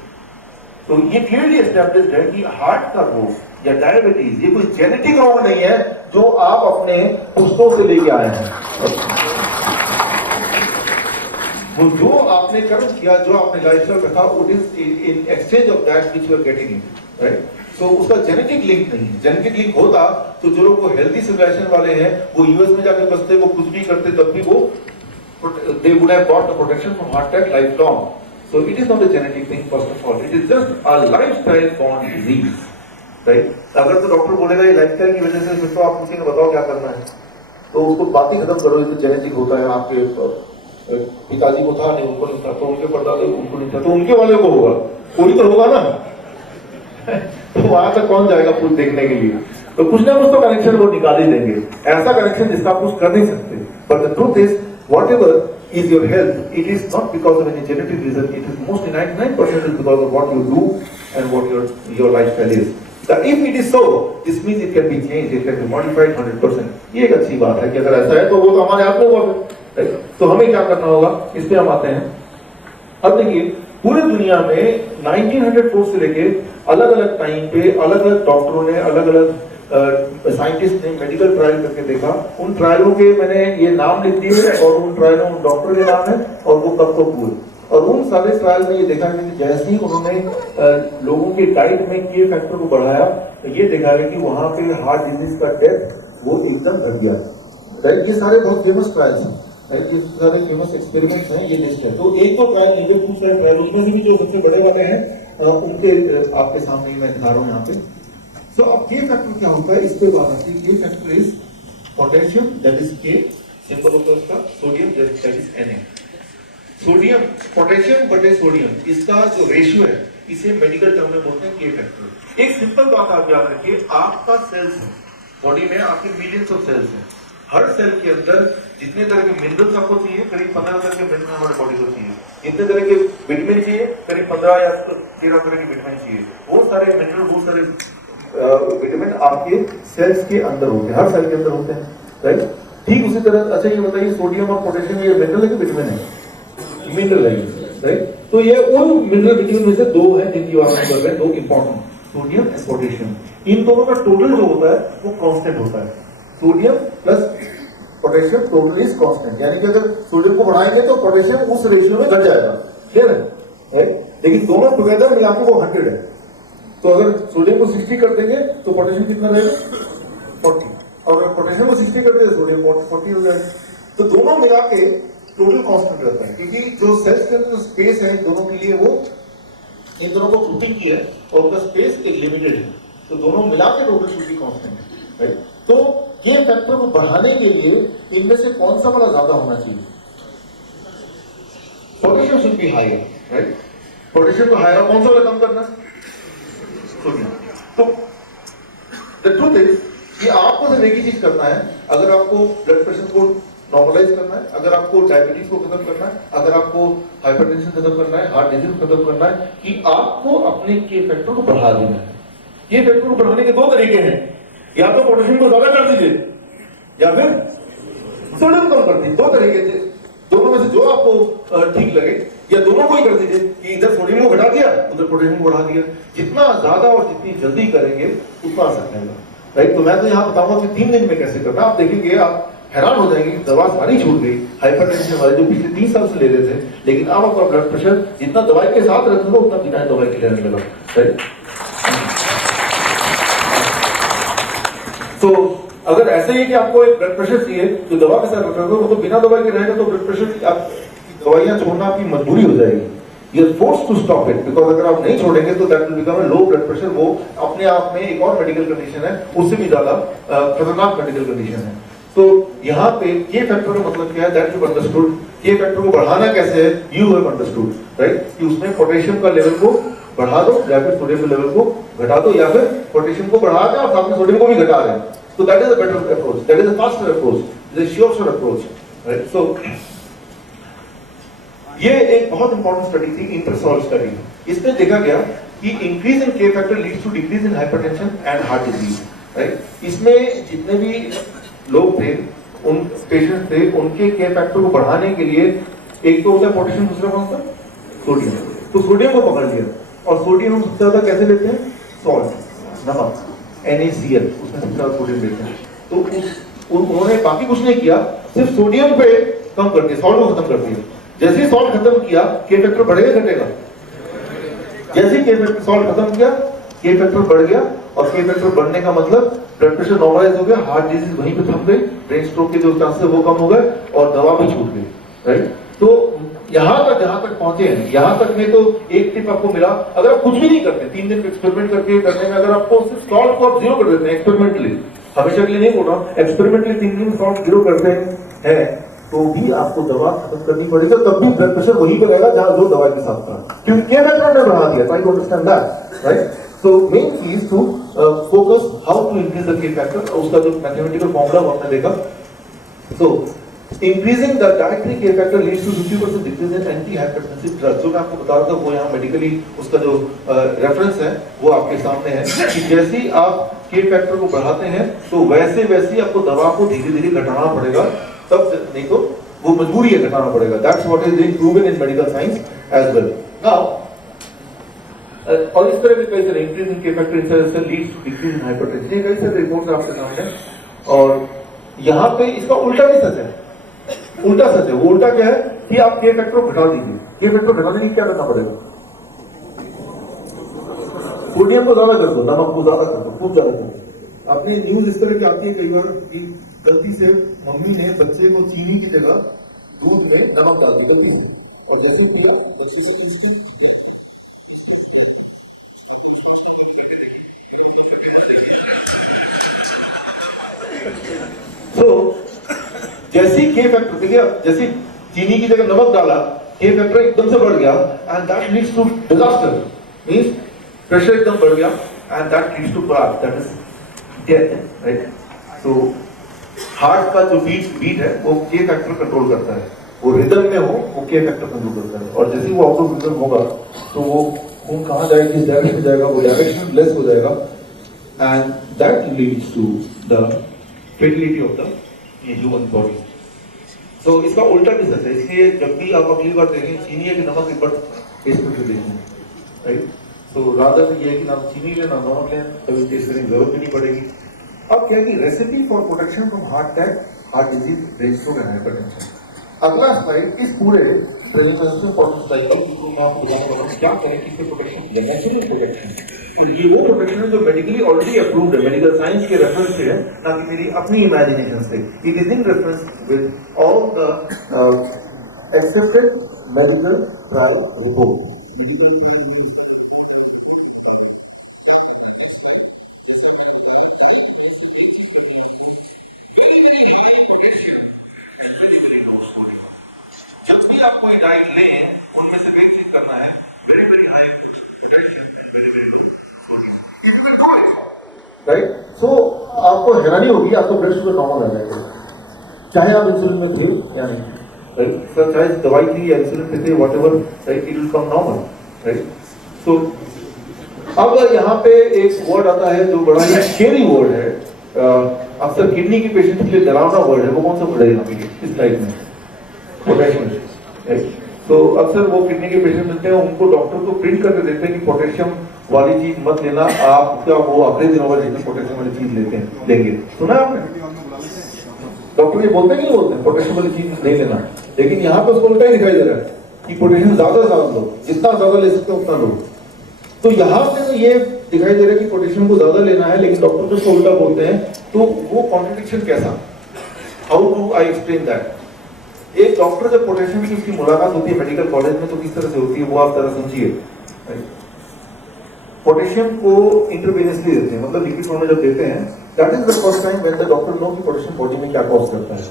तो ये क्लियरली एस्टैब्लिश्ड है कि हार्ट का रोग या डायबिटीज ये कोई जेनेटिक रोग नहीं है जो आप अपने पुश्तों से लेके आए हैं। वो जो आपने कर्म किया, जो आपने लाइफस्टाइल रखा, it is in exchange of that which you are getting it, right? So उसका जेनेटिक लिंक नहीं है। जेनेटिक लिंक होता तो जो लोग वो हेल्दी सिविलाइजेशन वाले हैं, वो यूएस में जाके बसते, वो कुछ भी करते, तब भी वो they would have got the protection from heart attack lifelong. So it is not a genetic thing first of all. It is just a lifestyle borne disease, right? अगर तो डॉक्टर बोलेगा ये लाइफस्टाइल की वजह से, तो आप पूछेंगे बताओ क्या करना है, तो उसको बात ही खत्म करो, ये जेनेटिक होता है। आपके पिताजी को था नहीं, उनको नहीं था, तो उनके परदादे उनको नहीं था, तो उनके वाले को होगा, कोई तो होगा ना। तो वहां तक कौन जाएगा कुछ देखने के लिए? तो कुछ ना कुछ तो कनेक्शन वो निकाल ही देंगे, ऐसा कनेक्शन जिसका आप कुछ कर नहीं सकते। But the truth is whatever is your health, it is not because of any genetic reason, it is mostly 99% is because of what you do and what your lifestyle is. That if it is so, this means it can be changed, it can be modified 100%. ये एक अच्छी बात है कि अगर ऐसा है तो वो तो हमारे हाथ में हुआ है। तो हमें क्या करना होगा, इस पे हम आते हैं। अब देखिए, पूरे दुनिया में 1904 से लेके अलग अलग टाइम पे अलग अलग डॉक्टरों ने, अलग अलग साइंटिस्ट ने मेडिकल ट्रायल करके देखा। उन ट्रायलों के मैंने ये नाम लिख दिए और उन ट्रायलों उन डॉक्टर के नाम है और वो कब तक हुए। और उन सारे ट्रायल में ये देखा कि जैसे ही उन्होंने लोगों के डाइट में के फैक्टर को बढ़ाया, तो ये देखा है कि वहां पे हार्ट डिजीज का डेथ वो एकदम घट गया, राइट? ये सारे बहुत फेमस ट्रायल्स हैं, राइट? ये सारे फेमस एक्सपेरिमेंट्स हैं, ये लिस्ट है। तो एक तो ट्रायल नहीं, खूब सारे ट्रायल, उसमें से भी जो सबसे बड़े वाले हैं उनके आपके सामने मैं दिखा रहा हूँ यहाँ पे। So, अब के फैक्टर क्या होता है, इस पे बात आती है। के factor is potassium, that is के, सिंपल होता है उसका, sodium that is Na। Sodium, potassium बटे सोडियम, इसका जो रेशियो है, इसे मेडिकल टर्म में बोलते हैं के फैक्टर। एक सिंपल बात आप याद रखिए, आपका सेल्स है, बॉडी में आपके मिलियंस ऑफ सेल्स हैं। हर सेल के अंदर जितने तरह के मिनरल्स आपको चाहिए, करीब 15 तरह के मिनरल हमारे बॉडी को चाहिए। जितने तरह के विटामिन चाहिए, करीब 15 या 13 तरह के विटामिन चाहिए। वो सारे मिनरल, वो सारे विटामिन आपके सेल्स के अंदर होते हैं, हर सेल के अंदर होते हैं, राइट? ठीक उसी तरह, अच्छा ये बताइए, सोडियम और पोटेशियम ये मिनरल है कि विटामिन है? मिनरल है, राइट? तो ये उन मिनरल विटामिन में से दो है जिनकी बात हम कर रहे हैं, दो इंपॉर्टेंट, सोडियम एंड पोटेशियम। इन दोनों का टोटल जो होता है वो कांस्टेंट होता है। Sodium plus potassium total is constant, यानी कि अगर सोडियम को बढ़ाएंगे तो पोटेशियम उस रेशियो में घट जाएगा, क्लियर है? लेकिन दोनों टुगेदर मिला के वो 100 है। तो अगर सोडियम को 60 कर देंगे तो पोटेशियम कितना रहेगा? 40। और अगर पोटेशियम को 60 कर देंगे तो सोडियम 40 हो जाएगा। तो दोनों मिला के टोटल कांस्टेंट रहता है, क्योंकि जो सेल्स के अंदर स्पेस है इन दोनों के लिए, वो इन दोनों को ग्रुपिंग की है और उनका स्पेस एक लिमिटेड है, तो दोनों मिला के total should be constant, right? तो ये फैक्टर को बढ़ाने के लिए इनमें से कौन सा वाला ज्यादा होना चाहिए? Potassium should be higher, right? Potassium को हायर, कौन सा वाला कम करना है? तो द ट्रूथ इज कि आपको सिर्फ एक ही चीज करना है। अगर आपको ब्लड प्रेशर को नॉर्मलाइज करना है, अगर आपको डायबिटीज को खत्म करना है, अगर आपको हाइपरटेंशन खत्म करना है, हार्ट डिजीज खत्म करना है, कि आपको अपने के फैक्टर को बढ़ा देना है। ये फैक्टर को बढ़ाने के दो तरीके हैं, या तो पोटेशियम को ज्यादा कर दीजिए या फिर सोडियम कम कर दीजिए। दो तरीके थे, दोनों में से जो आपको ठीक लगे, या दोनों को ही कर दीजिए कि इधर सोडियम को घटा दिया, उधर पोटेशियम को बढ़ा दिया। जितना ज्यादा और जितनी जल्दी करेंगे उतना असर रहेगा, राइट? तो मैं तो यहाँ बताऊंगा कि 3 दिन में कैसे करना। आप देखेंगे, आप हैरान हो जाएंगे, दवा सारी छूट गई। हाइपरटेंशन वाले जो पिछले 3 साल से ले रहे थे, लेकिन अब आपका ब्लड प्रेशर जितना दवाई के साथ रहता था उतना बिना दवाई के लेने लगा, राइट? तो अगर ऐसे ही कि आपको एक ब्लड प्रेशर चाहिए तो दवा के साथ रखा, वो तो बिना दवाई के रहेगा, तो ब्लड प्रेशर आप दवाइयां छोड़ना आपकी मजबूरी हो जाएगी। You are forced to stop it, because अगर आप नहीं छोड़ेंगे तो that will become a low blood pressure. वो अपने आप में एक और मेडिकल कंडीशन है, उससे भी ज्यादा खतरनाक मेडिकल कंडीशन है। तो यहाँ पे के फैक्टर का मतलब क्या है, दैट यू अंडरस्टूड। के फैक्टर को बढ़ाना कैसे है, यू हैव अंडरस्टूड, राइट? कि उसमें पोटेशियम का लेवल को बढ़ा दो या फिर सोडियम के लेवल को घटा दो, या फिर पोटेशियम को बढ़ा दें और साथ में सोडियम को भी घटा दें। So that is a better approach. That is a faster approach. It is a sure approach, right? So ये एक बहुत इंपॉर्टेंट स्टडी थी, इंटरसॉल स्टडी। इसमें देखा गया कि increase in K factor leads to decrease in hypertension and heart disease, right? इसमें जितने भी लोग थे, उन पेशेंट थे, उनके के फैक्टर को बढ़ाने के लिए एक तो होता है पोटेशियम, दूसरा कौन सा? सोडियम। तो सोडियम को पकड़ लिया, और सोडियम हम सबसे ज्यादा कैसे लेते हैं? सॉल्ट, नमक, NaCl, उसमें सबसे ज्यादा सोडियम लेते हैं। तो उन्होंने बाकी कुछ नहीं किया, सिर्फ सोडियम पे कम कर दिया, सॉल्ट को खत्म कर दिया। जैसे ही सॉल्ट खत्म किया के फैक्टर बढ़ेगा घटेगा? जैसे के फैक्टर सॉल्ट खत्म किया के फैक्टर बढ़ गया, और के फैक्टर बढ़ने का मतलब ब्लड प्रेशर नॉर्मलाइज हो गया, हार्ट डिजीज वहीं पे थम गई, ब्रेन स्ट्रोक के जो चांसेस वो कम हो गए और दवा भी छूट गई, राइट? तो यहां तक जहां तक पहुंचे हैं, यहां तक में तो एक टिप आपको मिला। अगर आप कुछ भी नहीं करते, 3 दिन एक्सपेरिमेंट करने में अगर आपको सिर्फ सॉल्ट को आप जीरो कर देते हैं एक्सपेरिमेंटली, हमेशा के लिए नहीं बोल रहा हूं, एक्सपेरिमेंटली 3 दिन सॉल्ट जीरो करते हैं तो भी आपको दवा खत्म करनी पड़ेगी, तब भी ब्लड प्रेशर वहीं पे रहेगा जहां जो दवा के साथ था, क्योंकि के फैक्टर ने बढ़ा दिया। Try to understand that, right? So main key is to focus how to increase the K factor। उसका जो mathematical formula वो हमने देखा। So increasing the dietary K factor leads to 50% decrease in anti-hypertensive drugs। जो मैं आपको बता रहा था वो यहाँ medically उसका जो reference है वो आपके सामने है कि जैसे ही आप K factor को बढ़ाते हैं तो वैसे वैसे आपको दवा को धीरे धीरे घटाना पड़ेगा, तब नहीं तो वो मजबूरी है घटाना पड़ेगा। That's what is being proven in medical science as well। Now और इस तरह के कई सारे increase in K factor leads to decrease in hypertension, ये कई सारे रिपोर्ट्स आपके सामने। और यहाँ पे इसका उल्टा भी सच है, उल्टा सच है। वो उल्टा क्या है कि आप के फैक्टर को घटा दीजिए। के फैक्टर घटाने के लिए क्या करना पड़ेगा? सोडियम को ज्यादा कर दो, नमक को ज्यादा कर दो, खूब ज्यादा कर दो। आपने न्यूज इस तरह की आती है कई बार कि गलती से मम्मी ने बच्चे को चीनी की जगह दूध में नमक डाल दिया और जैसे पिया वैसे से उसकी तो जैसे के फैक्टर देखिए, जैसे चीनी की जगह नमक डाला, के फैक्टर एकदम से बढ़ गया and that leads to disaster, means pressure एकदम बढ़ गया and that leads to clot, that is death, right? So heart का जो बीट है वो के फैक्टर कंट्रोल करता है, वो रिदम में हो वो के फैक्टर कंट्रोल करता है। और जैसे वो आउट ऑफ रिदम होगा तो वो खून कहाँ जाएगा, किस डायरेक्शन में जाएगा, वो डायरेक्शन लेस हो जाएगा and that leads to the fatality of the human body. तो इसका उल्टा भी सच है, इसलिए जब भी आप अगली बार देखें चीनी है कि नमक, एक बार टेस्ट करके देखें, राइट? तो रादर ये है कि ना चीनी लें ना नमक लें, कभी टेस्ट करने की जरूरत भी नहीं पड़ेगी। अब क्या है, recipe for protection from heart attack, heart disease, brain stroke and hypertension. अगला स्लाइड इस पूरे प्रेजेंटेशन प्रोसेस साइकिल को मैं आपको बताने वाला हूं क्या करें कि इसमें प्रोटेक्शन किया, नेचुरल प्रोटेक्शन। और ये वो प्रोटेक्शन है जो मेडिकली ऑलरेडी अप्रूव्ड है, मेडिकल साइंस के रेफरेंस से है, ना कि मेरी अपनी इमेजिनेशन से। It is in reference with all the accepted medical trial report. जब भी आप कोई डाइट लें उनमें से एक चीज करना है, very very high potential and very very low sodium, right? So आपको हैरानी होगी, आपको ब्लड शुगर नॉर्मल आ जाएगा चाहे आप इंसुलिन में थे या नहीं, राइट? सर चाहे दवाई थी या इंसुलिन पे थे, whatever, right, it will come normal, right? So अब यहाँ पे एक वर्ड आता है जो बड़ा ही स्केरी वर्ड है, अक्सर किडनी की पेशेंट के लिए डरावना वर्ड है। वो कौन सा वर्ड है यहाँ पे इस लाइफ में? Potassium, right? तो अक्सर वो किडनी के पेशेंट मिलते हैं, उनको डॉक्टर को प्रिंट करके देते हैं कि पोटेशियम वाली चीज मत लेना, आपका वो अगले दिनों में जिसमें पोटेशियम वाली चीज लेंगे। सुना आपने? डॉक्टर ये बोलते नहीं बोलते पोटेशियम वाली चीज नहीं लेना, लेकिन यहाँ पे उसको उल्टा ही दिखाई दे रहा है कि पोटेशियम ज्यादा से ज्यादा लो, जितना ज्यादा ले सकते हो उतना लो। तो यहाँ पे तो ये दिखाई दे रहा है कि पोटेशियम को ज्यादा लेना है, लेकिन डॉक्टर जो उसको उल्टा बोलते हैं, तो वो कॉन्ट्रडिक्शन कैसा? How do I explain that? एक डॉक्टर जब पोटेशियम की उसकी मुलाकात होती है मेडिकल कॉलेज में तो किस तरह से होती है वो आप जरा समझिए। पोटेशियम को इंटरवेनियसली देते हैं, मतलब लिक्विड फॉर्म में जब देते हैं, that is the first time when the doctor know कि पोटेशियम बॉडी में क्या कॉज करता है,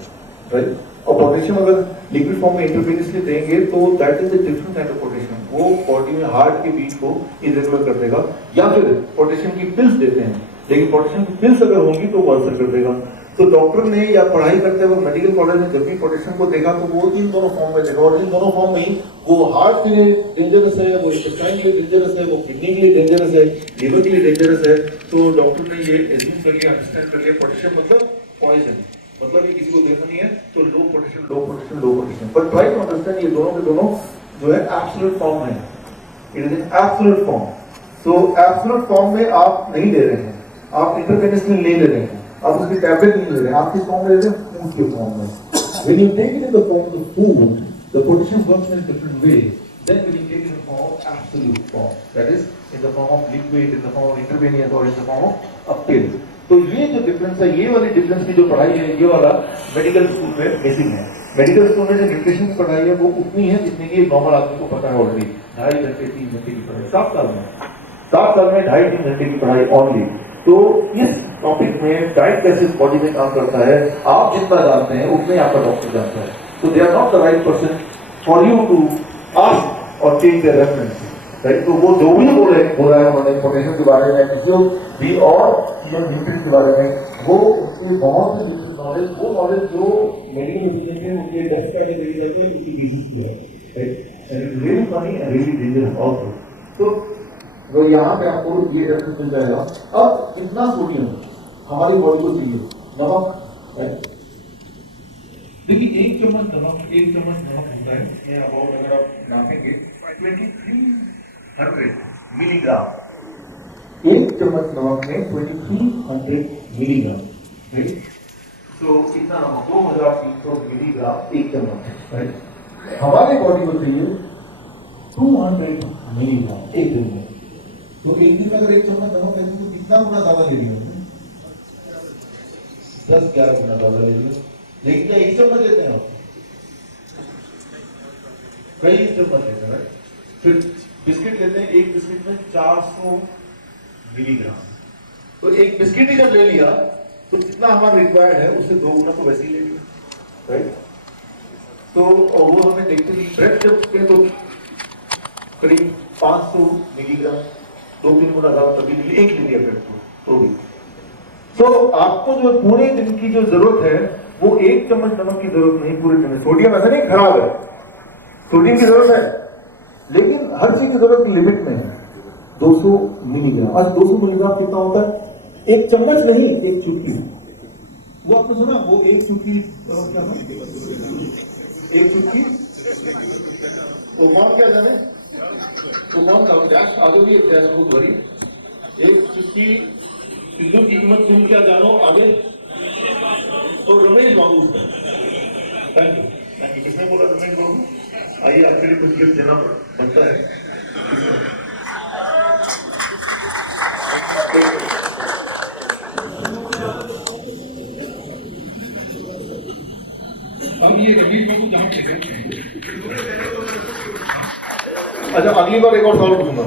राइट? और पोटेशियम अगर लिक्विड फॉर्म में इंटरवेनियसली देंगे तो that is the different kind of potassium, वो बॉडी में हार्ट के बीट को इरेगुलर कर देगा। या फिर पोटेशियम की पिल्स देते हैं, लेकिन पोटेशियम की पिल्स अगर होंगी तो वो असर कर देगा। तो डॉक्टर ने या पढ़ाई करते वक्त मेडिकल कॉलेज में जब भी पोटेशियम को देखा तो वो इन दोनों फॉर्म में देखा, और इन दोनों फॉर्म में ही वो हार्ट के लिए डेंजरस है, वो इंटेस्टाइन के लिए डेंजरस है, वो किडनी के लिए डेंजरस है, लिवर के लिए डेंजरस है। तो डॉक्टर ने ये एज्यूम कर लिया, अंडरस्टैंड कर लिया, पोटेशियम मतलब पॉइजन, मतलब ये किसी को देखना नहीं है तो low potassium low potassium low potassium. But try to understand ये दोनों के दोनों जो है एब्सोल्यूट फॉर्म है, it is in absolute form. So absolute form में आप नहीं ले रहे हैं, आप इंटरवेनियसली ले ले रहे हैं, आप उसकी टैबलेट नहीं ले रहे हैं, आप किस फॉर्म में ले रहे हैं? फूड के फॉर्म में। When you take it in the form of food, the potassium works in a different way. Then we will take it in the form of absolute form, that is in the form of liquid, in the form of intravenous or in the form of a pill. तो ये जो difference है, ये वाली difference की जो पढ़ाई है, ये वाला मेडिकल स्कूल में बेसिक है। मेडिकल स्कूल में जो न्यूट्रिशन की पढ़ाई है वो उतनी है जितनी कि नॉर्मल आदमी को पता है ऑलरेडी। 2.5 घंटे 3 घंटे की पढ़ाई 7 साल में 2.5-3 घंटे की पढ़ाई ओनली। तो इस टॉपिक में डाइट कैसे बॉडी में काम करता है, आप जितना जानते हैं उतने आपका डॉक्टर जानता है। तो they are not the right person for you to ask और चेंज द रेफरेंस, राइट। तो वो जो भी बोला है उन्होंने पोटेशियम के बारे में जो भी और न्यूट्रिएंट के बारे में, वो उसके बहुत से नॉलेज, वो नॉलेज जो मेडिकल स्टूडेंट है उनके डेस्क कैटेगरी रहते हैं उसकी बेसिस किया है, right. And it really funny and really dangerous also. तो यहाँ पे आपको ये रेफरेंस मिल जाएगा। अब कितना सोडियम हमारी बॉडी को चाहिए, नमक, राइट। देखिए 1 चम्मच नमक होता है, ये अबाउट अगर आप नापेंगे 2300 मिलीग्राम। 1 चम्मच नमक में 2300 मिलीग्राम, राइट। तो कितना नमक, 2300 मिलीग्राम 1 चम्मच, राइट। हमारी बॉडी को चाहिए 200 मिलीग्राम एक दिन में। तो एक दिन में अगर 1 चम्मच नमक लेते तो कितना गुना ज्यादा ले लिया, 10-11 गुना ज्यादा ले लिया। लेकिन क्या 1 चम्मच लेते हैं आप, कई चम्मच लेते हैं। फिर बिस्किट लेते हैं, एक बिस्किट में 400 मिलीग्राम। तो एक बिस्किट ही जब ले लिया तो जितना हमारा रिक्वायर्ड है उससे 2 गुना तो वैसे ही ले लिया, राइट। तो और वो हमें देखते हैं ब्रेड जब उसके तो करीब 500 मिलीग्राम, 2-3 गुना ज्यादा तभी ले लिया, एक ले लिया ब्रेड तो भी। तो आपको जो पूरे दिन की जो जरूरत है वो 1 चम्मच नमक की जरूरत नहीं पूरे दिन में। सोडियम ऐसा नहीं खराब है, सोडियम की जरूरत है, लेकिन हर चीज की जरूरत लिमिट में है। 200 मिलीग्राम, आज 200 मिलीग्राम कितना होता है, 1 चम्मच नहीं, 1 चुटकी। वो आपने सुना, वो 1 चुटकी क्या था, 1 चुटकी। तो कौन क्या जाने, तो कौन का आगे भी बहुत बड़ी 1 चुटकी सिद्धू की कीमत तुम क्या जानो आगे। तो रमेश बाबू, थैंक यू। किसने बोला रमेश बाबू? आइए आपके लिए कुछ गिफ्ट देना बनता है। अब ये रमेश बाबू जहाँ से अच्छा, अगली बार एक और सवाल पूछूंगा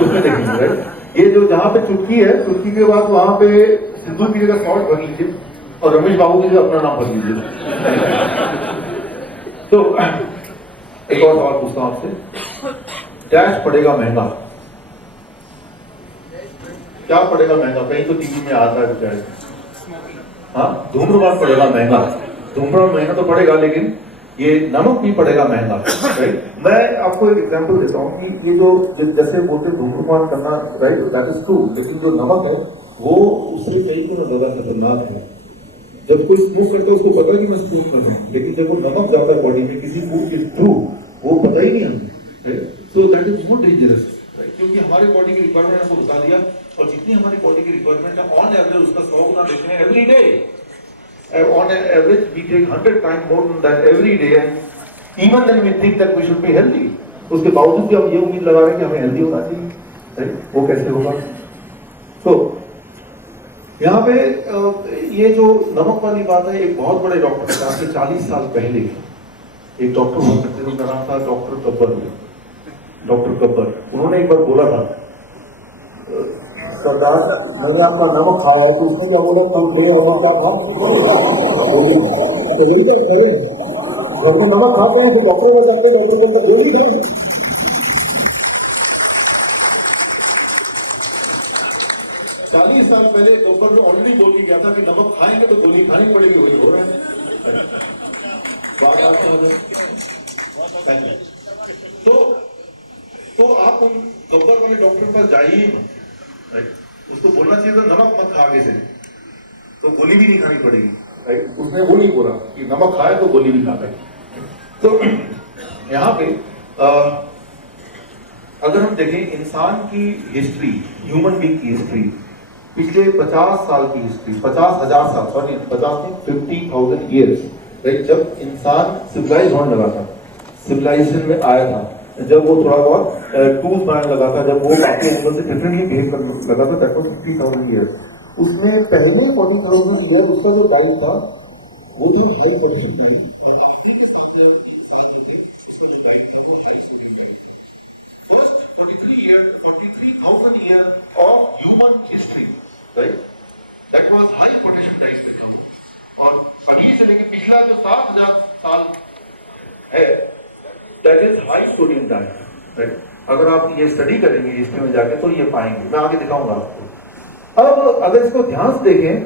उसमें देखेंगे, राइट। ये जो जहाँ पे चुटकी है, चुटकी के बाद वहां पे सिद्धू की जगह शॉर्ट भर लीजिए और रमेश बाबू की जगह अपना नाम भर लीजिए। तो एक और सवाल पूछता हूं आपसे, डैश पड़ेगा महंगा, क्या पड़ेगा महंगा? कहीं तो टीवी में आता है डैश, हाँ, धूम्रपान पड़ेगा महंगा। धूम्रपान महंगा तो पड़ेगा, लेकिन ये नमक भी पड़ेगा महंगा, राइट। मैं आपको एक एग्जांपल देता हूँ कि ये जो जैसे बोलते धूम्रपान करना, राइट, दैट इज ट्रू, लेकिन जो नमक है वो उससे कई गुना ज्यादा खतरनाक है। जब कोई स्मोक करता है उसको पता है कि मैं स्मोक कर रहा हूँ, लेकिन जब वो नमक जाता है बॉडी में किसी फूड के थ्रू, वो पता ही नहीं हमें, सो दैट इज मोर डेंजरस, क्योंकि हमारे बॉडी की रिक्वायरमेंट आपको बता दिया, और जितनी हमारी बॉडी की रिक्वायरमेंट है ऑन एवरेज उसका 100 गुना देखते हैं every day. On average, we take 100 times more than that every day, and even then we think that we should be healthy. उसके बावजूद भी हम ये उम्मीद लगा रहे हैं कि हमें हेल्दी होना चाहिए, वो कैसे होगा? तो यहाँ पे ये जो नमक वाली बात है, एक बहुत बड़े डॉक्टर थे, आज से 40 साल पहले एक डॉक्टर हुआ करते थे, उनका नाम था डॉक्टर कब्बर। डॉक्टर कब्बर, उन्होंने एक बार बोला था, सरदार मैंने आपका नमक खाया है, तो उसने क्या बोला, कल ले और क्या खाओ, तो यही तो जब वो नमक खाते हैं तो डॉक्टर में जाते बैठे तो गोली खाए। 40 साल पहले गब्बर ने ऑलरेडी बोल के गया था कि नमक खाएंगे तो गोली खानी पड़ेगी, वही हो रहा है। तो आप उन गब्बर वाले डॉक्टर पर जाइए, उसको बोलना चाहिए था नमक मत खा आगे से, तो गोली भी नहीं खानी पड़ेगी, राइट। उसने वो नहीं बोला कि नमक खाए तो गोली भी खा पाए। तो यहाँ पे अगर हम देखें इंसान की हिस्ट्री, ह्यूमन बीइंग की हिस्ट्री, पिछले 50 साल की हिस्ट्री, 50,000 साल, सॉरी 50 नहीं 50,000 ईयर्स, राइट, जब इंसान सिविलाइज होने लगा था, सिविलाइजेशन में आया था, जब वो थोड़ा बहुत टूल्स बनाने लगा था, जब वो बाकी एनिमल से डिफरेंटली बिहेव करने लगा था, दैट वाज 50,000 ईयर्स। उसमें पहले 40,000 ईयर उसका जो टाइम था वो जो हाई पोटेंशियल टाइम, और आखिरी के 7,000 साल जो थे उसका जो टाइम था वो high sodium time. First 43,000 year of human history, right, that was high potential time पे था। और अभी से लेके पिछला जो 7,000 साल है, that is high sodium diet, right. अगर आप ये स्टडी करेंगे हिस्ट्री में जाके तो ये पाएंगे, मैं आगे दिखाऊंगा आपको। अब अगर इसको ध्यान से देखें,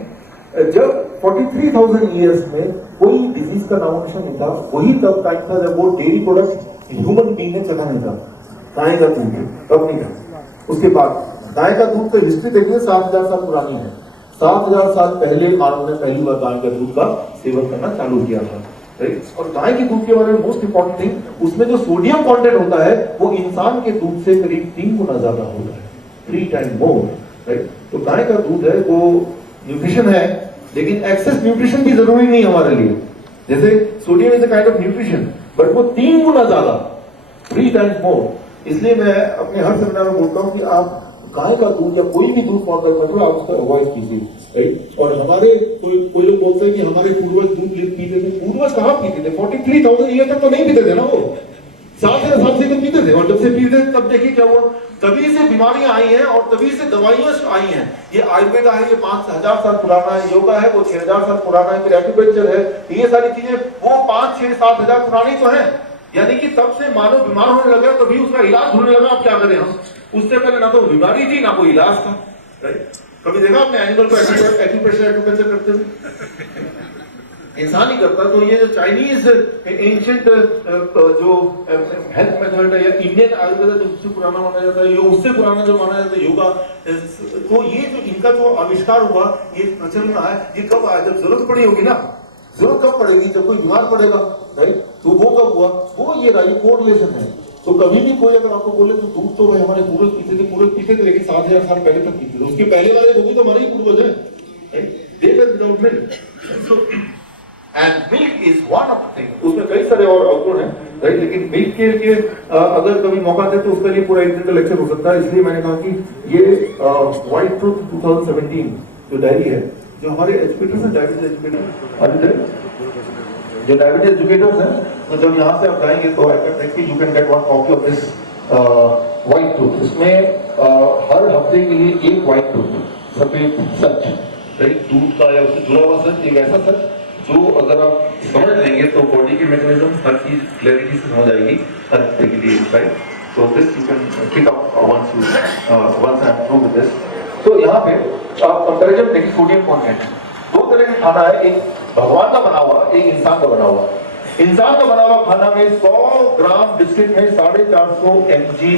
जब 43,000 ईयर्स में कोई डिजीज का नामो निशान नहीं था, वही तब टाइम था जब वो डेयरी प्रोडक्ट ह्यूमन बीइंग ने चखा नहीं था, गाय का दूध तब नहीं था। उसके बाद गाय का दूध का हिस्ट्री देखिए 7,000 साल पुरानी है। 7,000 साल पहले मानव ने पहली बार गाय का दूध का सेवन करना चालू किया था, राइट। और गाय के दूध के बारे में मोस्ट इंपॉर्टेंट थिंग, उसमें जो सोडियम कंटेंट होता है वो इंसान के दूध से करीब 3 गुना ज्यादा होता है, 3 टाइम मोर, राइट। तो गाय का दूध है वो न्यूट्रिशन है, लेकिन एक्सेस न्यूट्रिशन भी जरूरी नहीं हमारे लिए। जैसे sodium is a kind of nutrition, but वो 3 गुना ज्यादा, 3 टाइम्स मोर। इसलिए मैं अपने हर सेमिनार में बोलता हूँ कि आप गाय का दूध या कोई भी दूध फॉर दैट मैटर आप उसका अवॉइड कीजिए, राइट। और हमारे कोई लोग बोलते हैं कि हमारे पूर्वज दूध पीते थे, पूर्वज कहाँ पीते थे? 43,000 ईयर तक तो नहीं पीते थे ना, वो 7,000 से तो पीते थे। और जब से पीते तब देखिए क्या हुआ, तभी से बीमारियां आई हैं और तभी से दवाइयां आई हैं। ये आयुर्वेद है, ये 5,000 साल पुराना है, योगा है वो 6,000 साल पुराना है, फिर एक्यूपंक्चर है, ये सारी चीजें वो 5, 6, 7,000 पुरानी तो है। यानी कि तब से मानव बीमार होने लगा, तभी उसका इलाज होने लगा। अब क्या करें हम? उससे पहले ना तो बीमारी थी ना कोई इलाज था, राइट। कभी देखा आपने एनिमल को एक्यूप्रेशर करते हुए? इंसान ही करता। तो ये जो चाइनीज एंशिएंट जो हेल्थ मेथड है या इंडियन आयुर्वेद जो सबसे पुराना माना जाता है, ये उससे पुराना जो माना जाता है योगा, तो ये जो इनका जो आविष्कार हुआ, ये प्रचलन में आया, ये कब आया? जब जरूरत पड़ी होगी ना। जरूरत कब पड़ेगी? जब कोई बीमार पड़ेगा, राइट। तो वो कब हुआ? वो ये कोरिलेशन है। तो कभी भी कोई अगर आपको बोले तो दूध तो हमारे पूर्वज पीते थे, लेकिन 7,000 साल पहले तक पीते थे। उसके पहले वाले वो भी तो हमारे ही पूर्वज हैं, and milk is one of the thing. उसमें कई सारे और अवगुण हैं, राइट। लेकिन मिल्क के अगर कभी मौका दे तो उसके लिए पूरा एक दिन का लेक्चर हो सकता है। इसलिए मैंने कहा कि ये व्हाइट ट्रूथ 2017 जो डायरी है, जो हमारे एजुकेटर्स हैं, डायबिटीज एजुकेटर, जो डायबिटीज एजुकेटर्स हैं, तो जब यहाँ से आप जाएंगे तो I can take you can get one copy of this white truth. इसमें हर हफ्ते के लिए एक व्हाइट ट्रूथ, सफेद सच, राइट, दूध का या उससे जुड़ा हुआ सच, एक ऐसा सच जो अगर आप समझ लेंगे तो बॉडी के मैकेनिज्म हर चीज क्लैरिटी से समझ आएगी हर हफ्ते के लिए, right. So this you can pick up once I am through with this. तो यहाँ पे आप कंपैरिजन देखिए सोडियम कंटेंट। 2 तरह का खाना है, एक भगवान का बना हुआ, एक इंसान का बना हुआ। इंसान का बना हुआ खाना में 100 ग्राम बिस्किट में 450 mg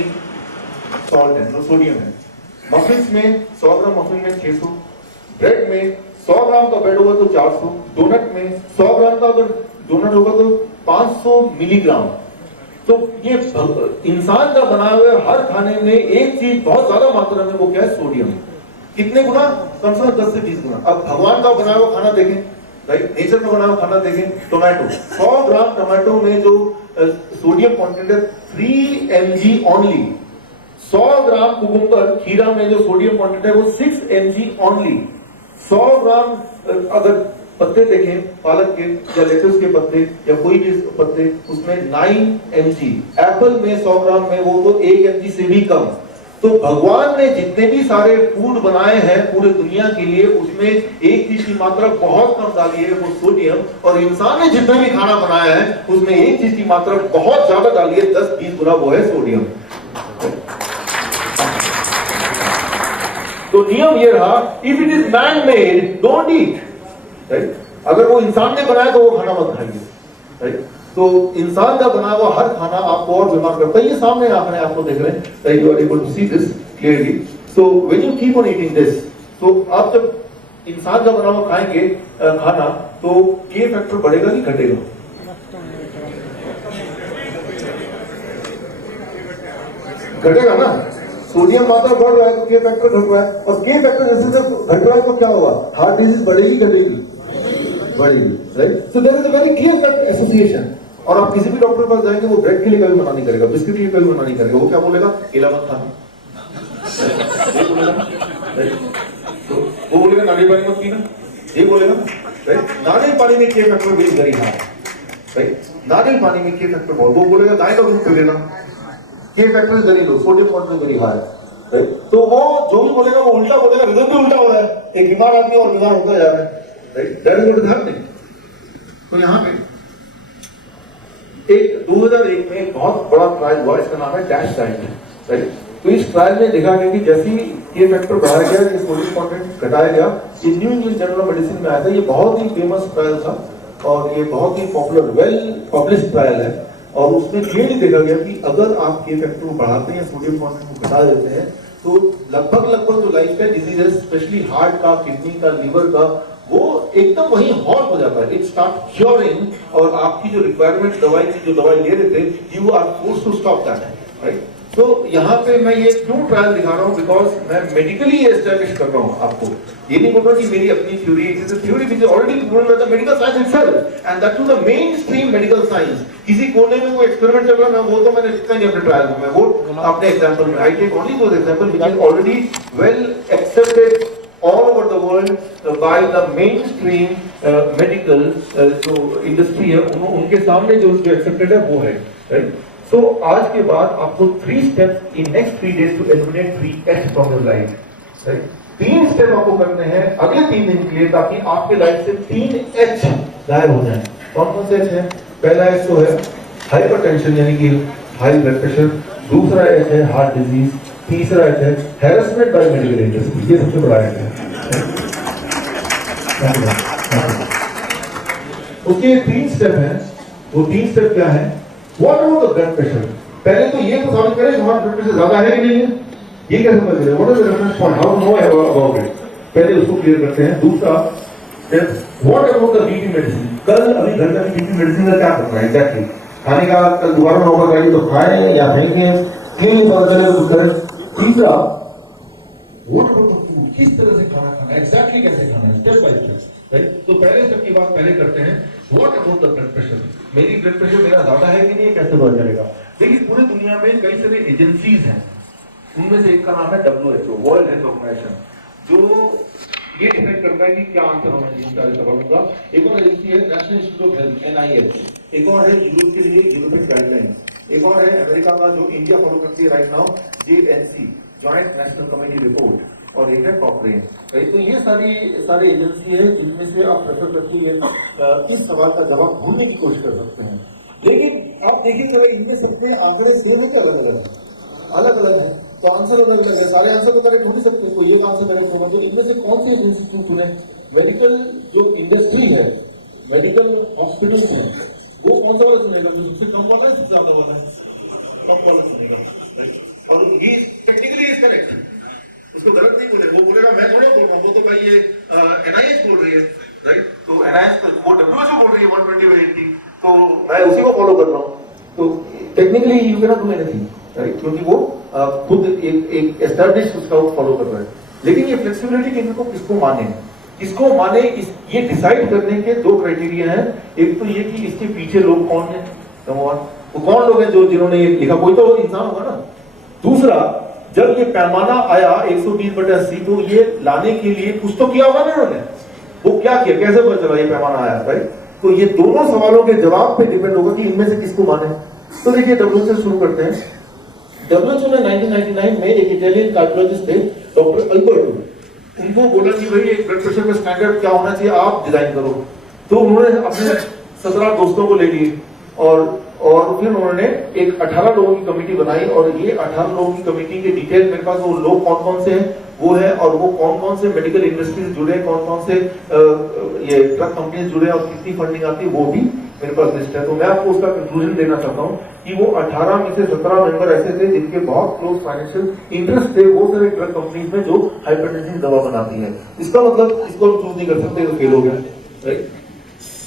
सॉल्ट है, जो सोडियम है। मफिन्स में 100 ग्राम मफिन में 600, ब्रेड में 100 ग्राम का ब्रेड होगा तो 400, डोनट में 100 ग्राम का अगर डोनट होगा तो 500 मिलीग्राम। तो ये इंसान का बनाए हुए हर खाने में एक चीज बहुत ज्यादा मात्रा में, वो क्या है? सोडियम। कितने गुना? कम से कम 10 से 20 गुना। अब भगवान का बनाया हुआ खाना देखें, राइट, नेचर का बनाया हुआ खाना देखें, टोमेटो, 100 ग्राम टोमेटो में जो सोडियम कंटेंट है 3 mg ओनली। 100 ग्राम कुकुम्बर, खीरा में जो सोडियम कंटेंट है वो 6 mg ओनली। 100 ग्राम अगर पत्ते देखें पालक के या लेट्यूस के पत्ते या कोई भी पत्ते, उसमें 9 mg। एप्पल में 100 ग्राम में वो तो 1 mg से भी कम। तो भगवान ने जितने भी सारे फूड बनाए हैं पूरे दुनिया के लिए, उसमें एक चीज की मात्रा बहुत कम डाली है, वो सोडियम। और इंसान ने जितना भी खाना बनाया है उसमें एक चीज की मात्रा बहुत ज्यादा डाली है, 10-20 गुना, वो है सोडियम। तो नियम ये रहा, if it is man made don't eat, right. अगर वो इंसान ने बनाया तो वो खाना मत खाइए, राइट। तो इंसान का बना हुआ हर खाना आपको और बीमार करता है। ये सामने आपने आपको देख रहे हैं, you are able to see this clearly. So when you keep on eating this, तो आप जब इंसान का बना हुआ खाएंगे खाना, तो के फैक्टर बढ़ेगा कि घटेगा? घटेगा ना। सोडियम मात्रा बढ़ रहा है तो के फैक्टर घट रहा है, और के फैक्टर जैसे जब घट रहा है तो क्या होगा? हार्ट डिजीज बढ़ेगी घटेगी? बढ़ेगी, right? So there is a very clear cut association. और आप किसी भी डॉक्टर के पास जाएंगे, वो ब्रेड के लिए कभी मना नहीं करेगा, बिस्किट के लिए कभी मना नहीं करेगा, वो क्या बोलेगा, केला मत खाना, ये बोलेगा, तो वो बोलेगा नारियल पानी मत पीना, ये बोलेगा, राइट? नारियल पानी में के factor very very high, right? नारियल पानी में के फैक्टर बहुत, वो बोलेगा गाय का दूध पी लेना, के factor is very low, sodium content very high, right? तो वो जो भी बोलेगा वो उल्टा बोलेगा, रिजल्ट भी उल्टा हो रहा है, एक बीमार आदमी और बीमार होता जा रहा है, right? That is what is happening. तो यहाँ पे एक 2001 में एक बहुत बड़ा ट्रायल हुआ, इसका नाम है डैश डाइट, राइट? तो इस ट्रायल में देखा गया कि जैसे ही ये फैक्टर बढ़ाया गया, ये सोडियम कंटेंट घटाया गया, ये new England journal of medicine में आया था। ये बहुत ही फेमस ट्रायल था और ये बहुत ही पॉपुलर वेल पब्लिश्ड ट्रायल है, और उसमें क्लियरली देखा गया कि अगर आप ये फैक्टर को बढ़ाते हैं, सोडियम कंटेंट को घटा देते हैं, तो लगभग जो लाइफस्टाइल डिजीजेस, स्पेशली हार्ट का, किडनी का, लीवर का, वो एकदम वही हॉल्ट हो जाता है, इट स्टार्ट क्योरिंग, और आपकी जो रिक्वायरमेंट दवाई की, जो दवाई ले रहे थे, you are forced to stop that, right? तो यहाँ पे मैं ये क्यों ट्रायल दिखा रहा हूँ, बिकॉज मैं मेडिकली ये एस्टैब्लिश कर रहा हूँ आपको, ये नहीं बोल रहा कि मेरी अपनी theory, it is a theory which is already proven by the medical science itself, and that too the mainstream medical science. किसी कोने में वो एक्सपेरिमेंट चल रहा है, वो तो मैंने लिखा नहीं अपने ट्रायल में, मैं वो अपने एग्जांपल में, I take only those example which is already well accepted all over the world by the mainstream medical जो industry है, उनके सामने जो accepted है वो है, right? So आज के बाद आपको 3 steps in next 3 days to eliminate 3H from your life, right? 3 step आपको करने हैं अगले 3 दिन के लिए, ताकि आपके लाइफ से 3H गायब हो जाए। कौन कौन से H है? पहला H तो है हाइपरटेंशन, यानी कि हाई ब्लड प्रेशर। दूसरा H है हार्ट डिजीज। तीसरा H है हैरेसमेंट बाय मेडिकल इंडस्ट्री, ये सबसे बड़ा H है। उसके 3 स्टेप हैं, वो 3 स्टेप क्या है? What about the blood pressure? पहले तो ये तो साबित करें कि हमारा ब्लड प्रेशर ज्यादा है कि नहीं है, ये कैसे पता चलेगा? What is the reference point, how know about it? पहले उसको क्लियर करते हैं। दूसरा what about the BP medicine? कल अभी घर में बीपी मेडिसिन का क्या करना है एग्जैक्टली? खाने का कल दोबारा नौबत आएगी तो खाएं या फेंकें, क्यों नहीं पता चलेगा कुछ करें। तीसरा व्हाट अबाउट द फूड? किस तरह से खाना खाना है, एग्जैक्टली कैसे खाना है, स्टेप बाय स्टेप, राइट? तो पहले स्टेप की बात पहले करते हैं, what about the blood pressure? मेरी ब्लड प्रेशर मेरा ज्यादा है कि नहीं, कैसे पता चलेगा? देखिए पूरी दुनिया में कई सारे एजेंसीज हैं, उनमें से एक का नाम है WHO, वर्ल्ड हेल्थ ऑर्गेनाइजेशन, जो ये डिसाइड करता है कि क्या आंसर होना चाहिए इनका सवालों का। एक और एजेंसी है national institute of health NIH, एक और है यूरोप के लिए यूरोपियन गाइडलाइंस, एक और है अमेरिका का जो इंडिया फॉलो करती है right now JNC, joint national committee report, और एक है कॉकरेन, राइट? तो ये सारी एजेंसी है जिनमें से आप प्रेफर करती है इस सवाल का जवाब ढूंढने की कोशिश कर सकते हैं। लेकिन आप देखिए इनमें सबके आंकड़े सेम है कि अलग अलग है? अलग अलग है, तो आंसर अलग अलग है। सारे आंसर तो करेक्ट हो नहीं सकते, कोई एक आंसर करेक्ट होगा। तो इनमें से कौन सी एजेंसी चुने? मेडिकल जो इंडस्ट्री है, मेडिकल हॉस्पिटल्स हैं, वो कौन सा वाला चुनेगा? जो सबसे कम वाला है, सबसे ज्यादा वाला है? कम वाला चुनेगा, राइट? और ही टेक्निकली इज करेक्ट, उसको गलत नहीं बोले, वो बोलेगा मैं थोड़ा बोल रहा हूँ, वो तो भाई ये NIH बोल रही है, राइट? तो NIH वो WHO बोल रही है 120/80, तो मैं उसी को फॉलो कर रहा हूँ। तो technically you can not do anything, right? क्योंकि वो खुद एक एस्टैब्लिश उसका फॉलो कर रहा है। लेकिन ये फ्लेक्सिबिलिटी किसको माने, ये डिसाइड करने के 2 क्राइटेरिया हैं। एक तो ये कि इसके पीछे लोग कौन है, वो कौन लोग हैं जिन्होंने ये लिखा, कोई तो इंसान होगा ना। दूसरा, जब ये पैमाना आया 120/80, तो ये लाने के लिए कुछ तो किया होगा ना उन्होंने, वो क्या किया, कैसे पता चला ये पैमाना आया, राइट? तो ये दोनों सवालों के जवाब पे डिपेंड होगा कि इनमें से किसको माने। तो देखिए WHO से शुरू करते हैं। WHO ने 1999 में एक इटालियन कार्डियोलॉजिस्ट थे डॉक्टर अल्बर्टो, उनको बोला कि भाई एक ब्लड प्रेशर का स्टैंडर्ड क्या होना चाहिए, आप डिजाइन करो। तो उन्होंने अपने 17 दोस्तों को ले लिए और फिर उन्होंने एक 18 लोगों की कमेटी बनाई, और ये 18 लोगों की कमेटी के डिटेल मेरे पास वो लोग कौन कौन से हैं वो है, और वो कौन कौन से मेडिकल इंडस्ट्रीज जुड़े, कौन कौन से ये ड्रग कंपनीज जुड़े और कितनी फंडिंग आती है, वो भी मेरे पास लिस्ट है। तो मैं आपको उसका कंक्लूजन देना चाहता हूँ कि वो 18 में से 17 मेंबर ऐसे थे जिनके बहुत क्लोज फाइनेंशियल इंटरेस्ट थे वो सारे ड्रग कंपनीज में जो हाइपरटेंसिव दवा बनाती है। इसका मतलब इसको हम चूज नहीं कर सकते, तो फेल हो गया, राइट?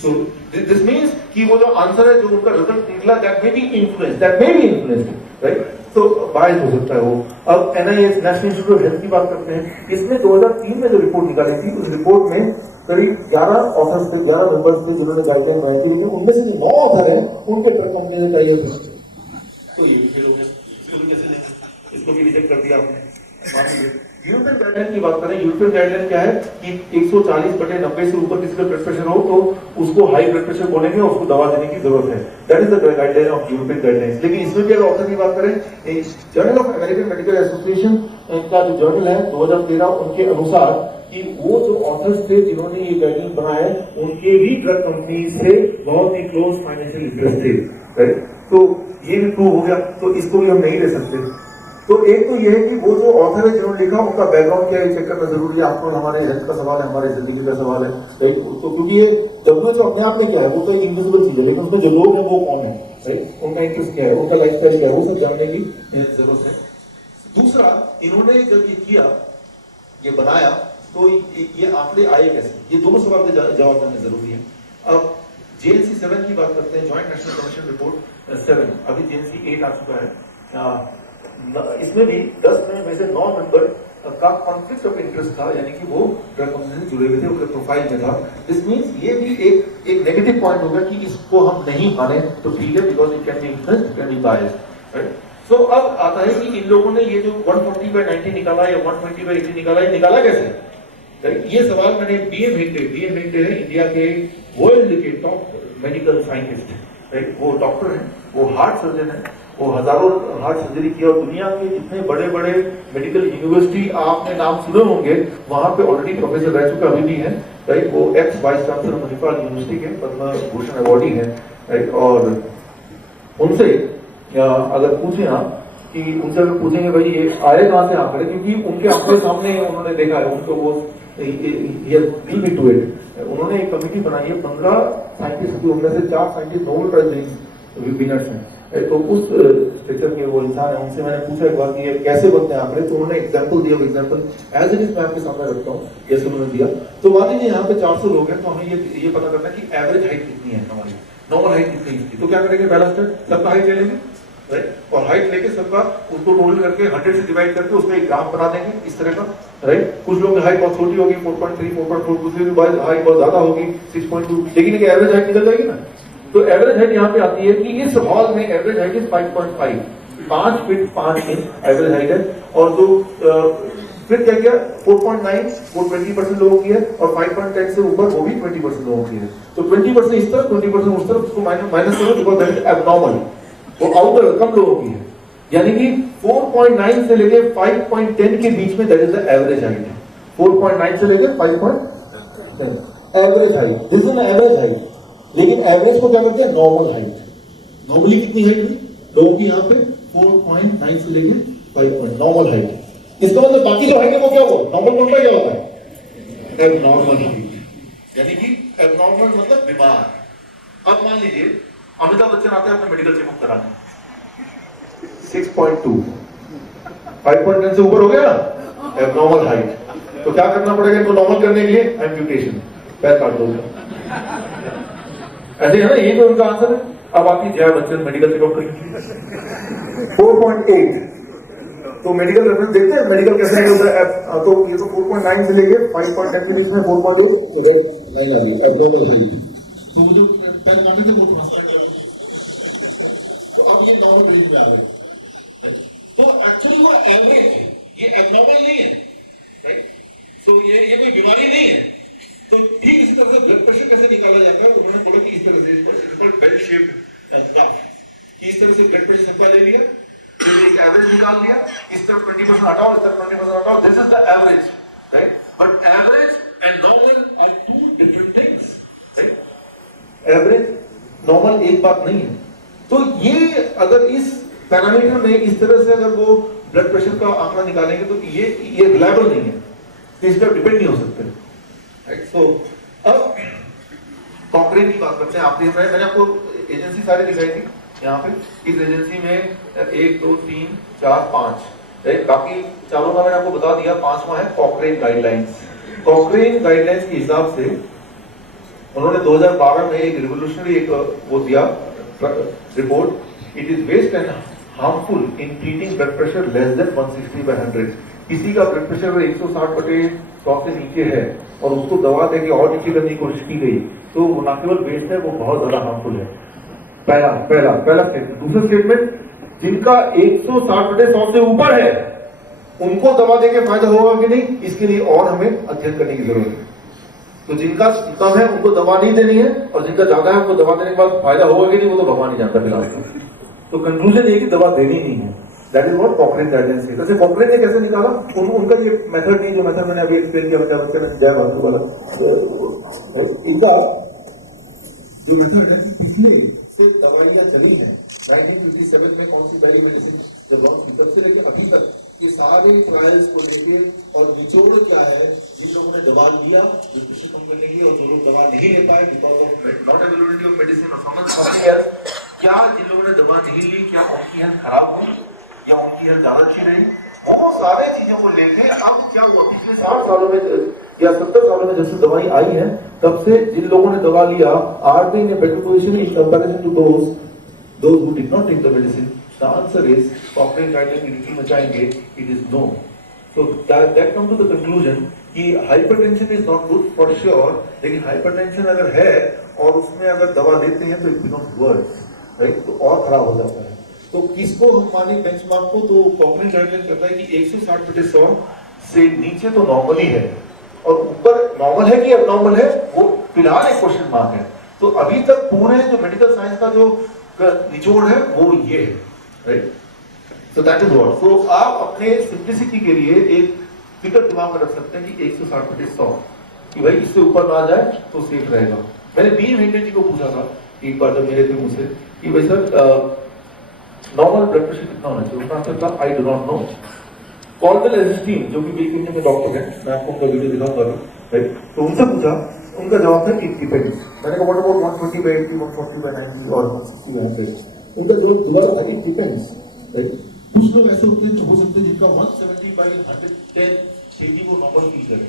So this means कि वो जो आंसर है, जो उनका रिजल्ट निकला, that may be influenced, right? तो बायस हो सकता है वो। अब NIH national institute of health की बात करते हैं, इसमें 2003 में जो रिपोर्ट निकाली थी, उस रिपोर्ट में करीब 11 ऑथर्स थे, 11 मेंबर्स थे जिन्होंने गाइडलाइन बनाई थी, लेकिन उनमें से जो 9 ऑथर हैं उनके ड्रग कंपनी से टाई अप है। तो ये भी फेल हो गया, इसको भी कैसे लेंगे, इसको भी रिजेक्ट कर दिया आपने। यूरोपियन गाइडलाइन की बात करें, यूरोपियन गाइडलाइन क्या है कि 140/90 से ऊपर किसी का ब्लड प्रेशर हो तो उसको हाई ब्लड प्रेशर बोलेंगे और उसको दवा देने की जरूरत है। That is the guideline of European guidelines. लेकिन इसमें भी अगर ऑथर की बात करें, journal of American medical association का जो जर्नल है 2013, उनके अनुसार कि वो जो ऑथर्स थे जिन्होंने ये गाइडलाइन बनाया है, उनके भी ड्रग कंपनी से बहुत ही क्लोज फाइनेंशियल इंटरेस्ट थे। तो ये भी प्रूव हो गया, तो इसको भी हम नहीं ले सकते। तो एक तो ये है कि वो जो ऑथर है जिन्होंने लिखा उनका बैकग्राउंड क्या है चेक करना जरूरी है। आपको हमारे हेल्थ का सवाल है, हमारे जिंदगी का सवाल है, राइट। तो क्योंकि ये WHO अपने आप में क्या है, वो तो एक इनविजिबल चीज है, लेकिन उसमें जो लोग हैं वो कौन है, राइट, उनका इंटरेस्ट क्या है, उनका लाइफस्टाइल क्या है, वो सब जानने की जरूरत है। दूसरा, इन्होंने जब ये किया, ये बनाया, तो ये आंकड़े आए कैसे, ये दोनों सवाल के जवाब देने जरूरी है। अब JNC 7 की बात करते हैं, जॉइंट नेशनल कमीशन रिपोर्ट 7, अभी JNC 8 आ चुका है। इसमें भी 10 में से 9 मेंबर का कॉन्फ्लिक्ट ऑफ इंटरेस्ट था, यानी कि वो ड्रग कंपनी से जुड़े हुए थे, उनके प्रोफाइल में था। दिस मींस ये भी एक नेगेटिव पॉइंट होगा कि इसको हम नहीं माने तो ठीक है, because it can be influenced, it can be biased, right. So अब आता है कि इन लोगों ने ये जो 140/90 निकाला या 120/80 निकाला, ये निकाला कैसे, राइट। ये सवाल मैंने BM हेगड़े है इंडिया के वर्ल्ड के टॉप मेडिकल साइंटिस्ट, राइट, वो डॉक्टर हैं, वो हार्ट सर्जन है, वो हजारों हार्ट सर्जरी किया, और दुनिया के जितने बड़े बड़े मेडिकल यूनिवर्सिटी आपने नाम सुने होंगे, वहां पे ऑलरेडी प्रोफेसर रह चुके अभी भी हैं, राइट। वो x vice chancellor Manipal university के पद्म भूषण अवार्डी है, राइट। और उनसे अगर पूछे आप कि उनसे अगर पूछेंगे भाई ये आए कहां से आंकड़े, क्योंकि उनके आंकड़े सामने उन्होंने देखा है, उनको वो उन्होंने एक कमेटी बनाई है 15 साइंटिस्ट, उनमें से 4 साइंटिस्ट नोबेल प्राइज विनर्स हैं। तो उस स्ट्रक्चर के वो इंसान है, उनसे मैंने पूछा एक बार कि ये कैसे बनते हैं आंकड़े, तो उन्होंने एग्जांपल दिया। एग्जांपल एज इट इज मैं आपके सामने रखता हूँ, जैसे उन्होंने दिया। तो मान लीजिए यहाँ पे 400 लोग हैं, तो हमें ये पता करना है कि एवरेज हाइट कितनी है हमारी, नॉर्मल हाइट कितनी है। तो क्या करेंगे, पहला स्टेप सबका हाइट ले लेंगे, राइट, और हाइट लेके सबका उसको टोटल करके 100 से डिवाइड करके उसमें एक ग्राफ बना देंगे इस तरह का, राइट। कुछ लोगों की हाइट बहुत छोटी होगी 4.3, 4.4, दूसरी की हाइट बहुत ज्यादा होगी 6.2, लेकिन एक एवरेज हाइट निकल जाएगी ना। तो एवरेज हाइट यहाँ पे आती है कि इस हॉल में average height is 5.5, 5 feet 5 inch average height है। और जो फिर क्या किया, 4.9 वो 20% लोगों की है, और 5.10 से ऊपर वो भी 20% लोगों की है। तो 20% इस तरफ, 20% उस तरफ, उसको माइनस करो, बिकॉज दैट इज एबनॉर्मल, वो आउटर कम लोगों की है। यानी कि 4.9 से लेके 5.10 के बीच में that is the average height. 4.9 से लेके 5.10 average height, this is an average height. लेकिन एवरेज को क्या करते हैं, नॉर्मल हाइट। नॉर्मली कितनी हाइट हुई लोगों की, यहाँ पे 4.9 से लेके 5. नॉर्मल हाइट, इसका मतलब बाकी जो हाइट है वो क्या हुआ, नॉर्मल बोलता क्या होता है, एबनॉर्मल हाइट। यानी कि एबनॉर्मल मतलब बीमार। अब मान लीजिए अमिताभ बच्चन आते हैं अपने मेडिकल चेकअप कराने, 6.2, 5.10 से ऊपर हो गया ना एबनॉर्मल हाइट। तो क्या करना पड़ेगा इनको नॉर्मल करने के लिए, एम्पुटेशन, पैर काट दो। ऐसे है ना, ये तो उनका आंसर है। अब आती जया बच्चन मेडिकल चेकअप करेंगे 4.8, तो मेडिकल रेफरेंस देखते हैं मेडिकल कैसे होता है। तो ये तो 4.9 से लेके 5.10 के बीच में 4.8, तो रेड लाइन आ गई एबनॉर्मल हाइट। तो वो जो पैर काटे थे वो थोड़ा सा, तो अब ये नॉर्मल रेंज में आ गए। तो एक्चुअली वो एवरेज है, ये एबनॉर्मल नहीं है, राइट। सो ये कोई बीमारी नहीं है। तो ठीक इसी तरह से ब्लड प्रेशर कैसे निकाला जाता है, उन्होंने बोला कि इस तरह से बेल शेप्ड ग्राफ, कि इस तरह से ब्लड प्रेशर सबका ले लिया, फिर एक एवरेज निकाल लिया, इस तरफ 20% हटाओ, इस तरफ 20% हटाओ, this is the average, right. But average and normal are 2 different things, right. Average normal एक बात नहीं है। तो ये अगर इस पैरामीटर में इस तरह से अगर वो ब्लड प्रेशर का आंकड़ा निकालेंगे तो ये रिलायबल नहीं है, इस पर डिपेंड नहीं हो सकते, राइट। सो अब कॉकरेन की बात करते हैं। आपने मैंने आपको एजेंसी सारी दिखाई थी यहाँ पे, इस एजेंसी में 1 2 3 4 5, राइट। बाकी चारों का मैंने आपको बता दिया, 5वां है कॉकरेन गाइडलाइंस। कॉकरेन गाइडलाइंस के हिसाब से उन्होंने 2012 में एक रिवोल्यूशनरी एक वो दिया report, it is based and harmful in treating blood pressure less than 160/100. किसी का ब्लड प्रेशर अगर 160/100 से नीचे है और उसको दवा देके और नीचे करने की कोशिश की गई तो वो ना केवल वेस्ट है, वो बहुत ज्यादा हार्मफुल है। पहला स्टेटमेंट। दूसरा स्टेटमेंट, जिनका 160/100 से ऊपर है उनको दवा देके फायदा होगा कि नहीं, इसके लिए और हमें अध्ययन करने की जरूरत है। तो जिनका कम है उनको दवा नहीं देनी है, और जिनका ज्यादा है उनको दवा देने के बाद फायदा होगा कि नहीं वो तो भगवान नहीं जानता फिलहाल। तो कंक्लूजन ये कि दवा देनी नहीं है। That is what cockroach guidance है। जैसे कॉकरेज ने कैसे निकाला, उनका ये मेथड नहीं, जो मेथड मैंने अभी एक्सप्लेन किया जय बहादुर वाला, इनका जो मेथड है कि पिछले से दवाइयां चली हैं 1957 में कौन सी पहली मेडिसिन जब लॉन्च की, तब से लेकर अभी तक ये सारे ट्रायल्स को लेके और निचोड़ क्या है, जिन लोगों ने दवा लिया ब्लड प्रेशर कम करने की, और जो लोग दवा नहीं ले पाए because of not availability of medicine और समथिंग एल्स, क्या जिन लोगों ने दवा नहीं ली क्या उनकी हेल्थ खराब हुई या उनकी हेल्थ ज्यादा अच्छी रही, वो सारे चीजों को लेके अब क्या हुआ पिछले 60 सालों में या 70 सालों में जब से दवाई आई है तब से जिन लोगों ने दवा लिया are they in a better position in comparison to those who did not take the medicine. The answer is Cochrane guideline की नीति में जाएंगे, it is no. So that come to the conclusion कि hypertension is not good for sure, लेकिन hypertension अगर है और उसमें अगर दवा देते हैं तो it becomes worse, right? तो और खराब हो जाता है। तो किसको हम माने बेंचमार्क को, तो कॉकरेज गाइडलाइन कहता है कि 160/100 से नीचे तो नॉर्मल ही है, और ऊपर नॉर्मल है कि अबनॉर्मल है वो फिलहाल एक क्वेश्चन मार्क है। तो अभी तक पूरे जो मेडिकल साइंस का जो निचोड़ है वो ये है, right? So that is what. So आप अपने सिंप्लिसिटी के लिए एक फिगर दिमाग में रख सकते हैं कि 160/100 कि भाई इससे ऊपर ना जाए तो सेफ रहेगा। मैंने बी हेनरी जी को पूछा था एक बार जब मिले थे मुझसे कि भाई सर नॉर्मल ब्लड प्रेशर कितना होना चाहिए, उसका आंसर था आई डू नॉट नो। कॉल्वेल एसिस्टीन जो कि बिल में डॉक्टर है, मैं आपको उनका वीडियो दिखाऊंगा, राइट? तो उनसे पूछा, उनका जवाब था इट डिपेंड्स। मैंने कहा व्हाट अबाउट 120/80, 140/90 और 160/100? उनका जो दोबारा था इट डिपेंड्स, राइट? कुछ लोग ऐसे होते हैं जो हो सकते हैं जिनका 170/110 kg वो नॉर्मल फील करे,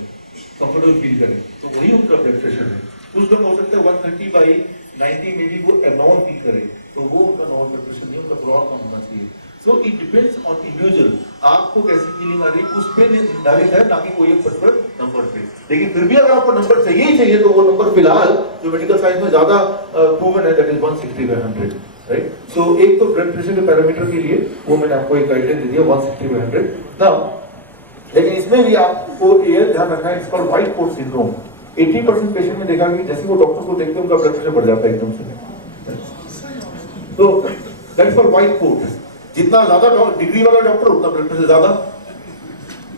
कंफर्टेबल फील करे, तो वही उनका ब्लड प्रेशर है। कुछ लोग हो सकते हैं 130/90 में भी वो एबनॉर्मल फील करे, तो वो उनका नॉर्मल ब्लड प्रेशर नहीं, उनका थोड़ा कम होना चाहिए। So it depends on individual, आपको कैसी फीलिंग आ रही है उस पे निर्धारित है, ना कि कोई एक पर्टिकुलर नंबर पे। लेकिन फिर भी अगर आपको नंबर चाहिए ही चाहिए तो वो नंबर फिलहाल जो मेडिकल साइंस में ज्यादा प्रूवन है, दैट इज 160/100, राइट? सो एक तो ब्लड प्रेशर के पैरामीटर के लिए वो मैंने आपको एक गाइडलाइन दे दिया 160/100 ना। लेकिन इसमें भी आपको ये ध्यान रखना है, इसका व्हाइट कोट सिंड्रोम 80% पेशेंट में देखा कि जैसे वो डॉक्टर को देखते हैं उनका ब्लड प्रेशर बढ़ जाता है एकदम से। तो that is for white coat. जितना ज्यादा डिग्री वाला डॉक्टर उतना ब्लड प्रेशर ज्यादा,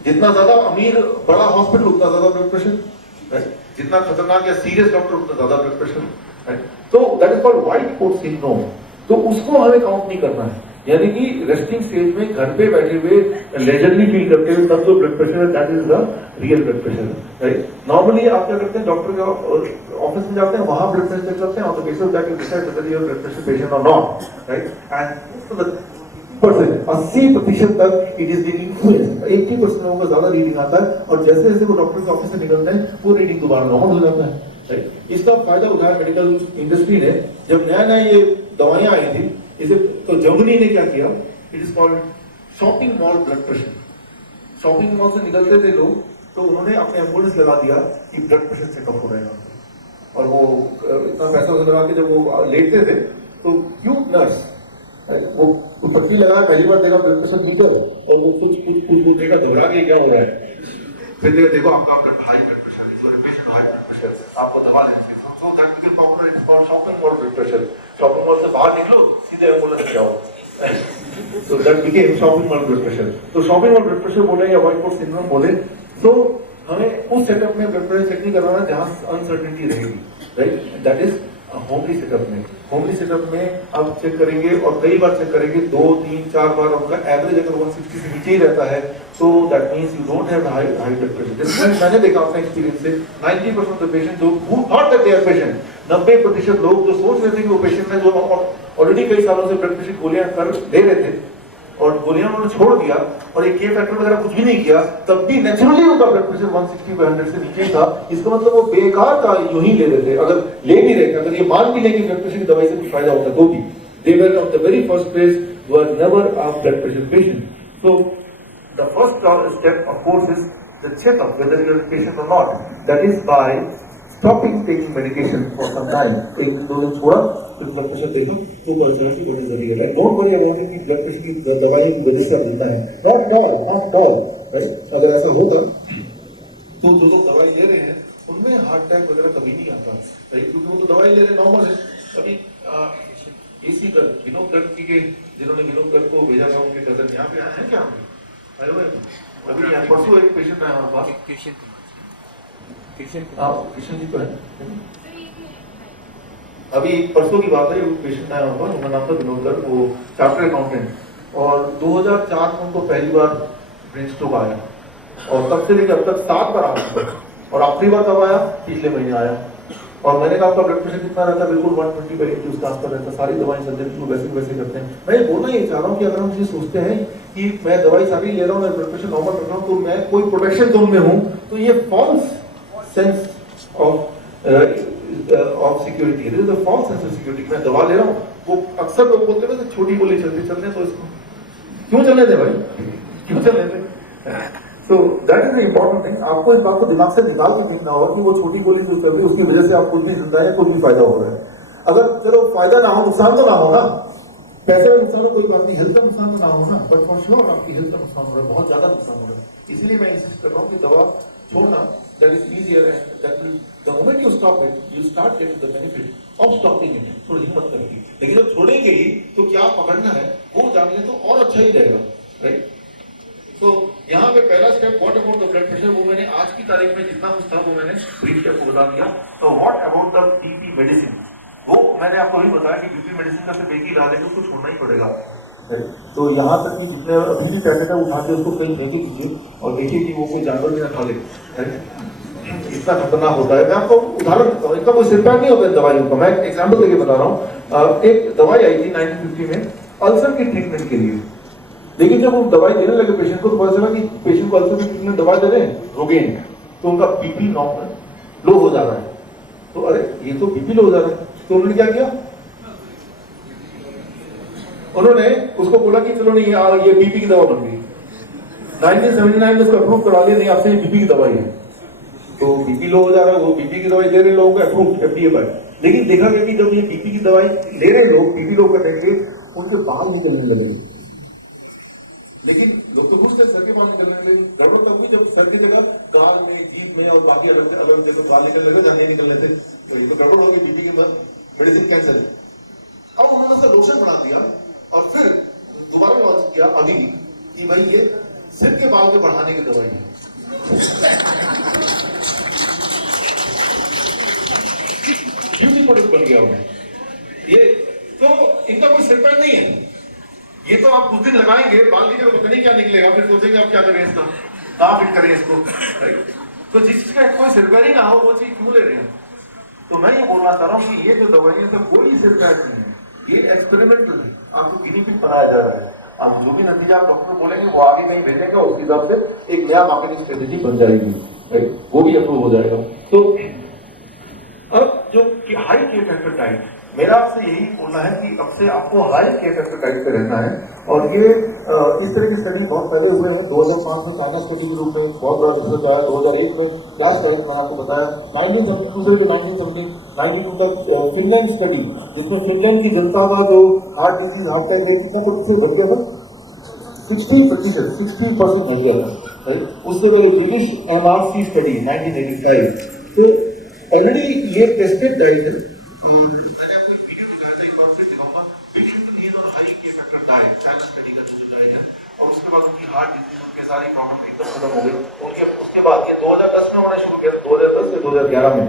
जितना ज्यादा अमीर बड़ा हॉस्पिटल उतना ज्यादा ब्लड प्रेशर, जितना खतरनाक या सीरियस डॉक्टर उतना ज्यादा ब्लड प्रेशर। तो that is called white coat syndrome. तो उसको हमें काउंट नहीं करना है, यानी कि रेस्टिंग स्टेज में घर पे बैठे हुए लेजरली फील करते हुए तब जो ब्लड प्रेशर है that is the real blood pressure, right? Normally आप क्या करते हैं, डॉक्टर के ऑफिस में जाते हैं, वहां ब्लड प्रेशर चेक करते हैं on the basis that you decide whether you are blood pressure patient और नॉट, राइट? एंड 80% तक इट इज बीइंग इन्फ्लुएंस्ड, 80% लोगों का ज्यादा रीडिंग आता है, और जैसे जैसे वो डॉक्टर के ऑफिस से निकलते हैं वो रीडिंग दोबारा नॉर्मल हो जाता है, राइट? इसका फायदा उठाया मेडिकल इंडस्ट्री ने। जब नया नया ये दवाइयां आई थी, इसे तो जर्मनी ने क्या किया, it is called shopping mall blood pressure. Shopping mall से निकलते थे लोग तो उन्होंने अपने एम्बुलेंस लगा दिया कि ब्लड प्रेशर चेकअप हो रहेगा, और वो इतना पैसा लगा के जब वो लेते थे तो क्यों नर्स वो पट्टी लगा, पहली बार देखा ब्लड प्रेशर मीटर और वो कुछ देखा, घबरा के क्या हो रहा है, फिर देखो आपका high blood pressure is your patient high blood pressure, आपको दवा लेनी चाहिए। So that become popular in called shopping mall blood pressure. Shopping mall से बाहर निकलो सीधे एम्बुलेंस जाओ, so that became shopping mall blood pressure। तो shopping mall blood pressure बोले या white coat syndrome बोले, तो हमें उस सेटअप में ब्लड प्रेशर चेक नहीं करवाना जहाँ अनसर्टेनिटी रहेगी, right? That is homely setup में। होमली सेटअप में आप चेक करेंगे और कई बार चेक करेंगे, 2, 3, 4 बार, उनका एवरेज अगर 160 से नीचे ही रहता है तो that means you don't have high blood pressure. जैसे मैंने देखा अपने एक्सपीरियंस से 90% ऑफ द पेशेंट जो who thought that they are patient, 90% लोग जो सोच रहे थे कि वो पेशेंट है, जो ऑलरेडी कई सालों से ब्लड प्रेशर गोलियां कर ले रहे थे और गोलियां उन्होंने छोड़ दिया और एक के फैक्टर वगैरह कुछ भी नहीं किया, तब भी नेचुरली उनका ब्लड प्रेशर 160/100 से नीचे था। इसका मतलब वो बेकार का यूं ही ले रहे थे। अगर ले भी रहे थे, अगर ये मान भी ले कि ब्लड प्रेशर की दवाई से कुछ फायदा होता तो भी, they were on the very first place were never a blood pressure patient. So the first step, of course, is the checkup whether you are a patient or not. That is by stopping taking medication for some time. एक दो दिन छोड़ा, फिर blood pressure देखो, तो पता चला कि what is the real. And don't worry about it कि ब्लड प्रेशर की दवाई की वजह से मिलता है. Not at all, not at all. Right? अगर ऐसा होता, तो जो लोग दवाई ले रहे हैं, उनमें हार्ट अटैक वगैरह कभी नहीं आता. Right? क्योंकि वो तो दवाई ले रहे नॉर्मल है. अभी इसी कर विनोद गर्ग के जिन्होंने विनोद गर्ग को भेजा था उनके कजन यहाँ पे आए हैं क्या? आए हुए अभी यहाँ परसों एक पेशेंट आया हमारे पास. किशन जी तो है. अभी परसों की बात है, वो पेशेंट आया हमारे पास, उनका नाम था विनोद गर्ग, वो चार्टर्ड अकाउंटेंट, और 2004 में उनको पहली बार ब्रेन स्ट्रोक आया और तब से लेकर अब तक 7 बार आ चुका. और आखिरी बार कब आया? पिछले महीने आया. और मैंने कहा आपका ब्लड प्रेशर कितना रहता है? बिल्कुल 120/80 उसका आंसर रहता है. सारी दवाएं सर्जरी को वैसे वैसे करते हैं. मैं बोलना ये चाह रहा हूँ कि अगर हम ये सोचते हैं कि मैं दवाई सारी ले रहा हूँ, ब्लड प्रेशर नॉर्मल रख रहा हूँ, तो मैं कोई प्रोटेक्शन जोन में हूँ, तो ये फॉल्स सेंस ऑफ सिक्योरिटी है. The false sense of security. मैं दवा ले रहा हूँ, वो अक्सर लोग बोलते हैं छोटी गोली चलते तो इसको क्यों चलने दे भाई, क्यों चलने दे. So that is the important thing. आपको इस बात को दिमाग से निकाल के देखना होगा कि वो छोटी गोली जो चल रही है उसकी वजह से आप कुछ भी जिंदा है, कुछ भी फायदा हो रहा है. अगर चलो फायदा ना हो, नुकसान तो ना हो ना, पैसे का नुकसान हो कोई बात नहीं, हेल्थ का नुकसान तो ना हो ना, बट फॉर श्योर आपकी हेल्थ का नुकसान हो रहा है, बहुत ज्यादा नुकसान हो रहा है. इसलिए मैं इंसिस्ट कर रहा हूँ कि दवा छोड़ना that is easier and that will the moment you stop it you start getting the benefit of stopping it. थोड़ी हिम्मत करके, लेकिन जब छोड़ेंगे ही तो क्या पकड़ना है वो जानिए तो और अच्छा ही रहेगा. राइट. तो यहाँ पे पहला step what about the blood pressure, वो मैंने आज की तारीख में जितना कुछ था वो मैंने ब्रीफ स्टेप को बता दिया. तो what about the BP medicine, वो मैंने आपको भी बताया कि बीपी मेडिसिन का सिर्फ एक ही इलाज है कि उसको छोड़ना ही पड़ेगा. तो यहाँ तक कि जितने अभी भी टैबलेट है उठा के उसको कहीं फेंके दीजिए और देखिए कि वो कोई जानवर भी ना खा ले. इतना खतरनाक होता है. मैं आपको उदाहरण देता हूँ, इतना कोई सिर पैर नहीं होता है दवाइयों का. मैं एग्जाम्पल देके बता रहा हूँ. एक दवाई आई थी 1950 में अल्सर की ट्रीटमेंट के लिए. लेकिन जब वो दवाई देने लगे पेशेंट को तो पता चला कि पेशेंट को अल्सर की ट्रीटमेंट दवाई दे रहे हैं रोगेन, तो उनका बीपी लो हो जा रहा है. तो अरे ये तो बीपी लो हो जा रहा है. तो उन्होंने क्या किया, उन्होंने उसको बोला कि चलो नहीं ये बीपी की दवा बन गई. 1979 में उसको अप्रूव करा लिया, नहीं आपसे बीपी की दवाई है. तो बीपी लो हो जा रहा है, वो बीपी की दवाई दे रहे लोगों को अप्रूव एफडीए पर. लेकिन देखा गया कि जब ये बीपी की दवाई ले रहे लोग बीपी लो करने के लिए, उनके बाल निकलने लगे. लेकिन लोग तो खुश थे, सर के बाल निकलने लगे. गड़बड़ तब हुई जब सर की जगह गाल में, जीभ में और बाकी अलग जैसे बाल निकलने लगे, जाने निकलने थे. तो ये तो गड़बड़ हो गई बीपी के बाद मेडिसिन कैंसर है. अब उन्होंने उसे लोशन बना दिया और फिर दोबारा लॉन्च किया अभी कि भाई ये सिर के बाल के बढ़ाने की दवाई है. ब्यूटी प्रोडक्ट बन गया उन्हें ये. तो इनका कोई सिर पैर नहीं है. ये तो आप कुछ दिन लगाएंगे, बाल की जगह पता नहीं क्या निकलेगा, फिर सोचेंगे आप क्या करें इसका, कहाँ फिट करें इसको. तो जिस चीज का कोई सिर पैर ही ना हो वो चीज क्यों ले रहे हैं. तो मैं ये बोलना चाह रहा हूँ कि ये जो दवाइयां तो कोई सिर पैर नहीं है, ये एक्सपेरिमेंटल है. आपको गिनी पिग बनाया जा रहा है. आप जो भी नतीजा आप डॉक्टर बोलेंगे वो आगे कहीं भेजेंगे और उस हिसाब से एक नया मार्केटिंग स्ट्रेटेजी बन जाएगी. वो भी अप्रूव हो जाएगा. तो अब जो हाई के फैक्टर डाइट, मेरा आपसे यही बोलना है कि अब से आपको हाई के फैक्टर डाइट पे रहना है. और ये इस तरह की स्टडी बहुत पहले हुए हैं. 2005 में चाइना स्टडी के रूप में बहुत बड़ा रिसर्च आया. 2001 में क्या स्टडी मैंने आपको बताया. 1972 से 1992 तक फिनलैंड स्टडी, जिसमें फिनलैंड की जनता का जो heart disease heart attack rate कितना प्रतिशत घट गया था, 60% घट गया था. उससे पहले ब्रिटिश MRC स्टडी 1985. तो ऑलरेडी ये टेस्टेड डाइट है. मैंने आपको एक वीडियो दिखाया था, एक बार फिर दिखाऊंगा. High K factor diet, China study का जो डाइट है, और उसके बाद उनकी हार्ट डिजीज, उनके सारे प्रॉब्लम एकदम खत्म हो गए. उसके बाद ये 2010 में होना शुरू किया, 2010 से 2011 में,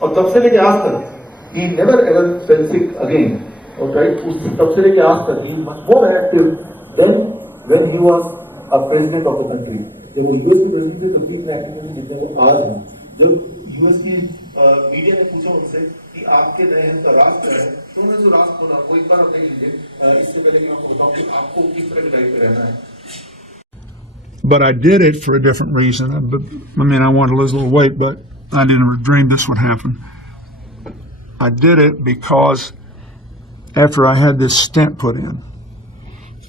और तब से लेके आज तक he never ever fell sick again. Right. तब से लेके आज तक he much more active than when he was a president of the country. जब वो यूएस के प्रेसिडेंट थे तब भी इतने एक्टिव जितने वो आज हैं. जब यूएस की मीडिया ने पूछा उनसे कि आपके नए हिंद का राज क्या है, तो उन्होंने जो राज बोला वो एक बार आप देख लीजिए. इससे पहले कि मैं आपको बताऊं कि आपको किस तरह की डाइट पे रहना है. But I did it for a different reason. I mean, I wanted to lose a little weight, but I never dreamed this would happen. I did it because after I had this stent put in,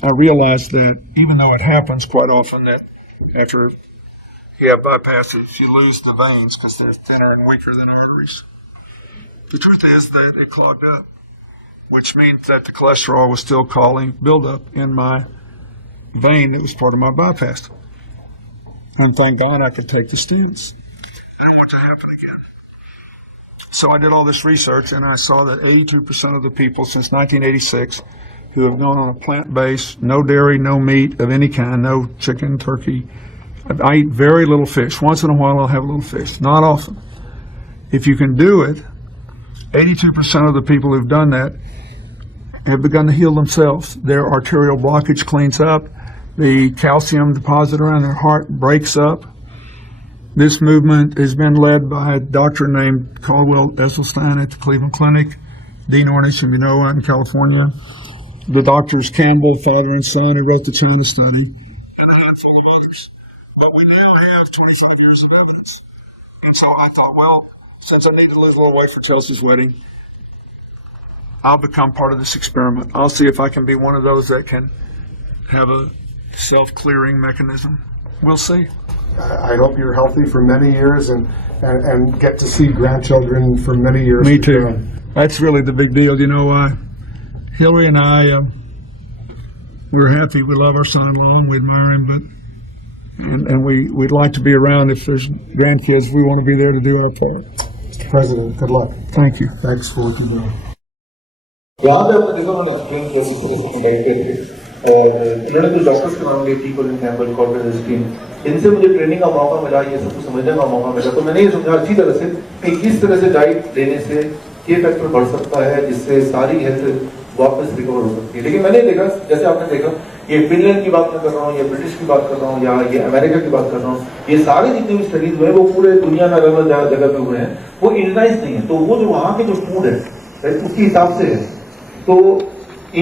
I realized that even though it happens quite often that after you have bypasses, you lose the veins because they're thinner and weaker than arteries. The truth is that it clogged up, which means that the cholesterol was still causing buildup in my vein that was part of my bypass. And thank God I could take the stents. I don't want it to happen again. So I did all this research, and I saw that 82% of the people since 1986 who have gone on a plant-based, no dairy, no meat of any kind, no chicken, turkey. I eat very little fish. Once in a while I'll have a little fish, not often. If you can do it, 82% of the people who've done that have begun to heal themselves. Their arterial blockage cleans up. The calcium deposit around their heart breaks up. This movement has been led by a doctor named Caldwell Esselstyn at the Cleveland Clinic, Dean Ornish, you know, out in California. The doctors Campbell, father and son, who wrote the China study, and a handful of others. But we now have 25 years of evidence. And so I thought, well, since I need to lose a little weight for Chelsea's wedding, I'll become part of this experiment. I'll see if I can be one of those that can have a self-clearing mechanism. We'll see. I hope you're healthy for many years and get to see grandchildren for many years. Me too. That's really the big deal. You know, Hillary and I, we're happy. We love our son-in-law and we admire him, but we'd like to be around if there's grandkids. We want to be there to do our part. Mr. President, good luck. Thank you. Thanks for what you're doing. याद है अपने उन्होंने explain किया किस तरह से बैठे थे उन्होंने कुछ डॉक्टर्स के नाम लिए people in Campbell corporate scheme इनसे मुझे ट्रेनिंग का मौका मिला ये सब कुछ समझने का मौका मिला तो मैंने ये समझा अच्छी तरह से कि किस तरह से डाइट लेने से ये फैक्टर बढ़ सकता है जिससे सारी हेल्थ वापस रिकवर हो सकती है लेकिन मैंने देखा जैसे आपने देखा ये फिनलैंड की बात मैं कर रहा हूँ या ब्रिटिश की बात कर रहा हूँ या ये अमेरिका की बात कर रहा हूँ ये सारे जितने भी स्टडीज हुए वो पूरे दुनिया में अलग अलग जगह पे हुए हैं वो इंडियनाइज नहीं है तो वो जो वहाँ के जो फूड है उसके हिसाब से है तो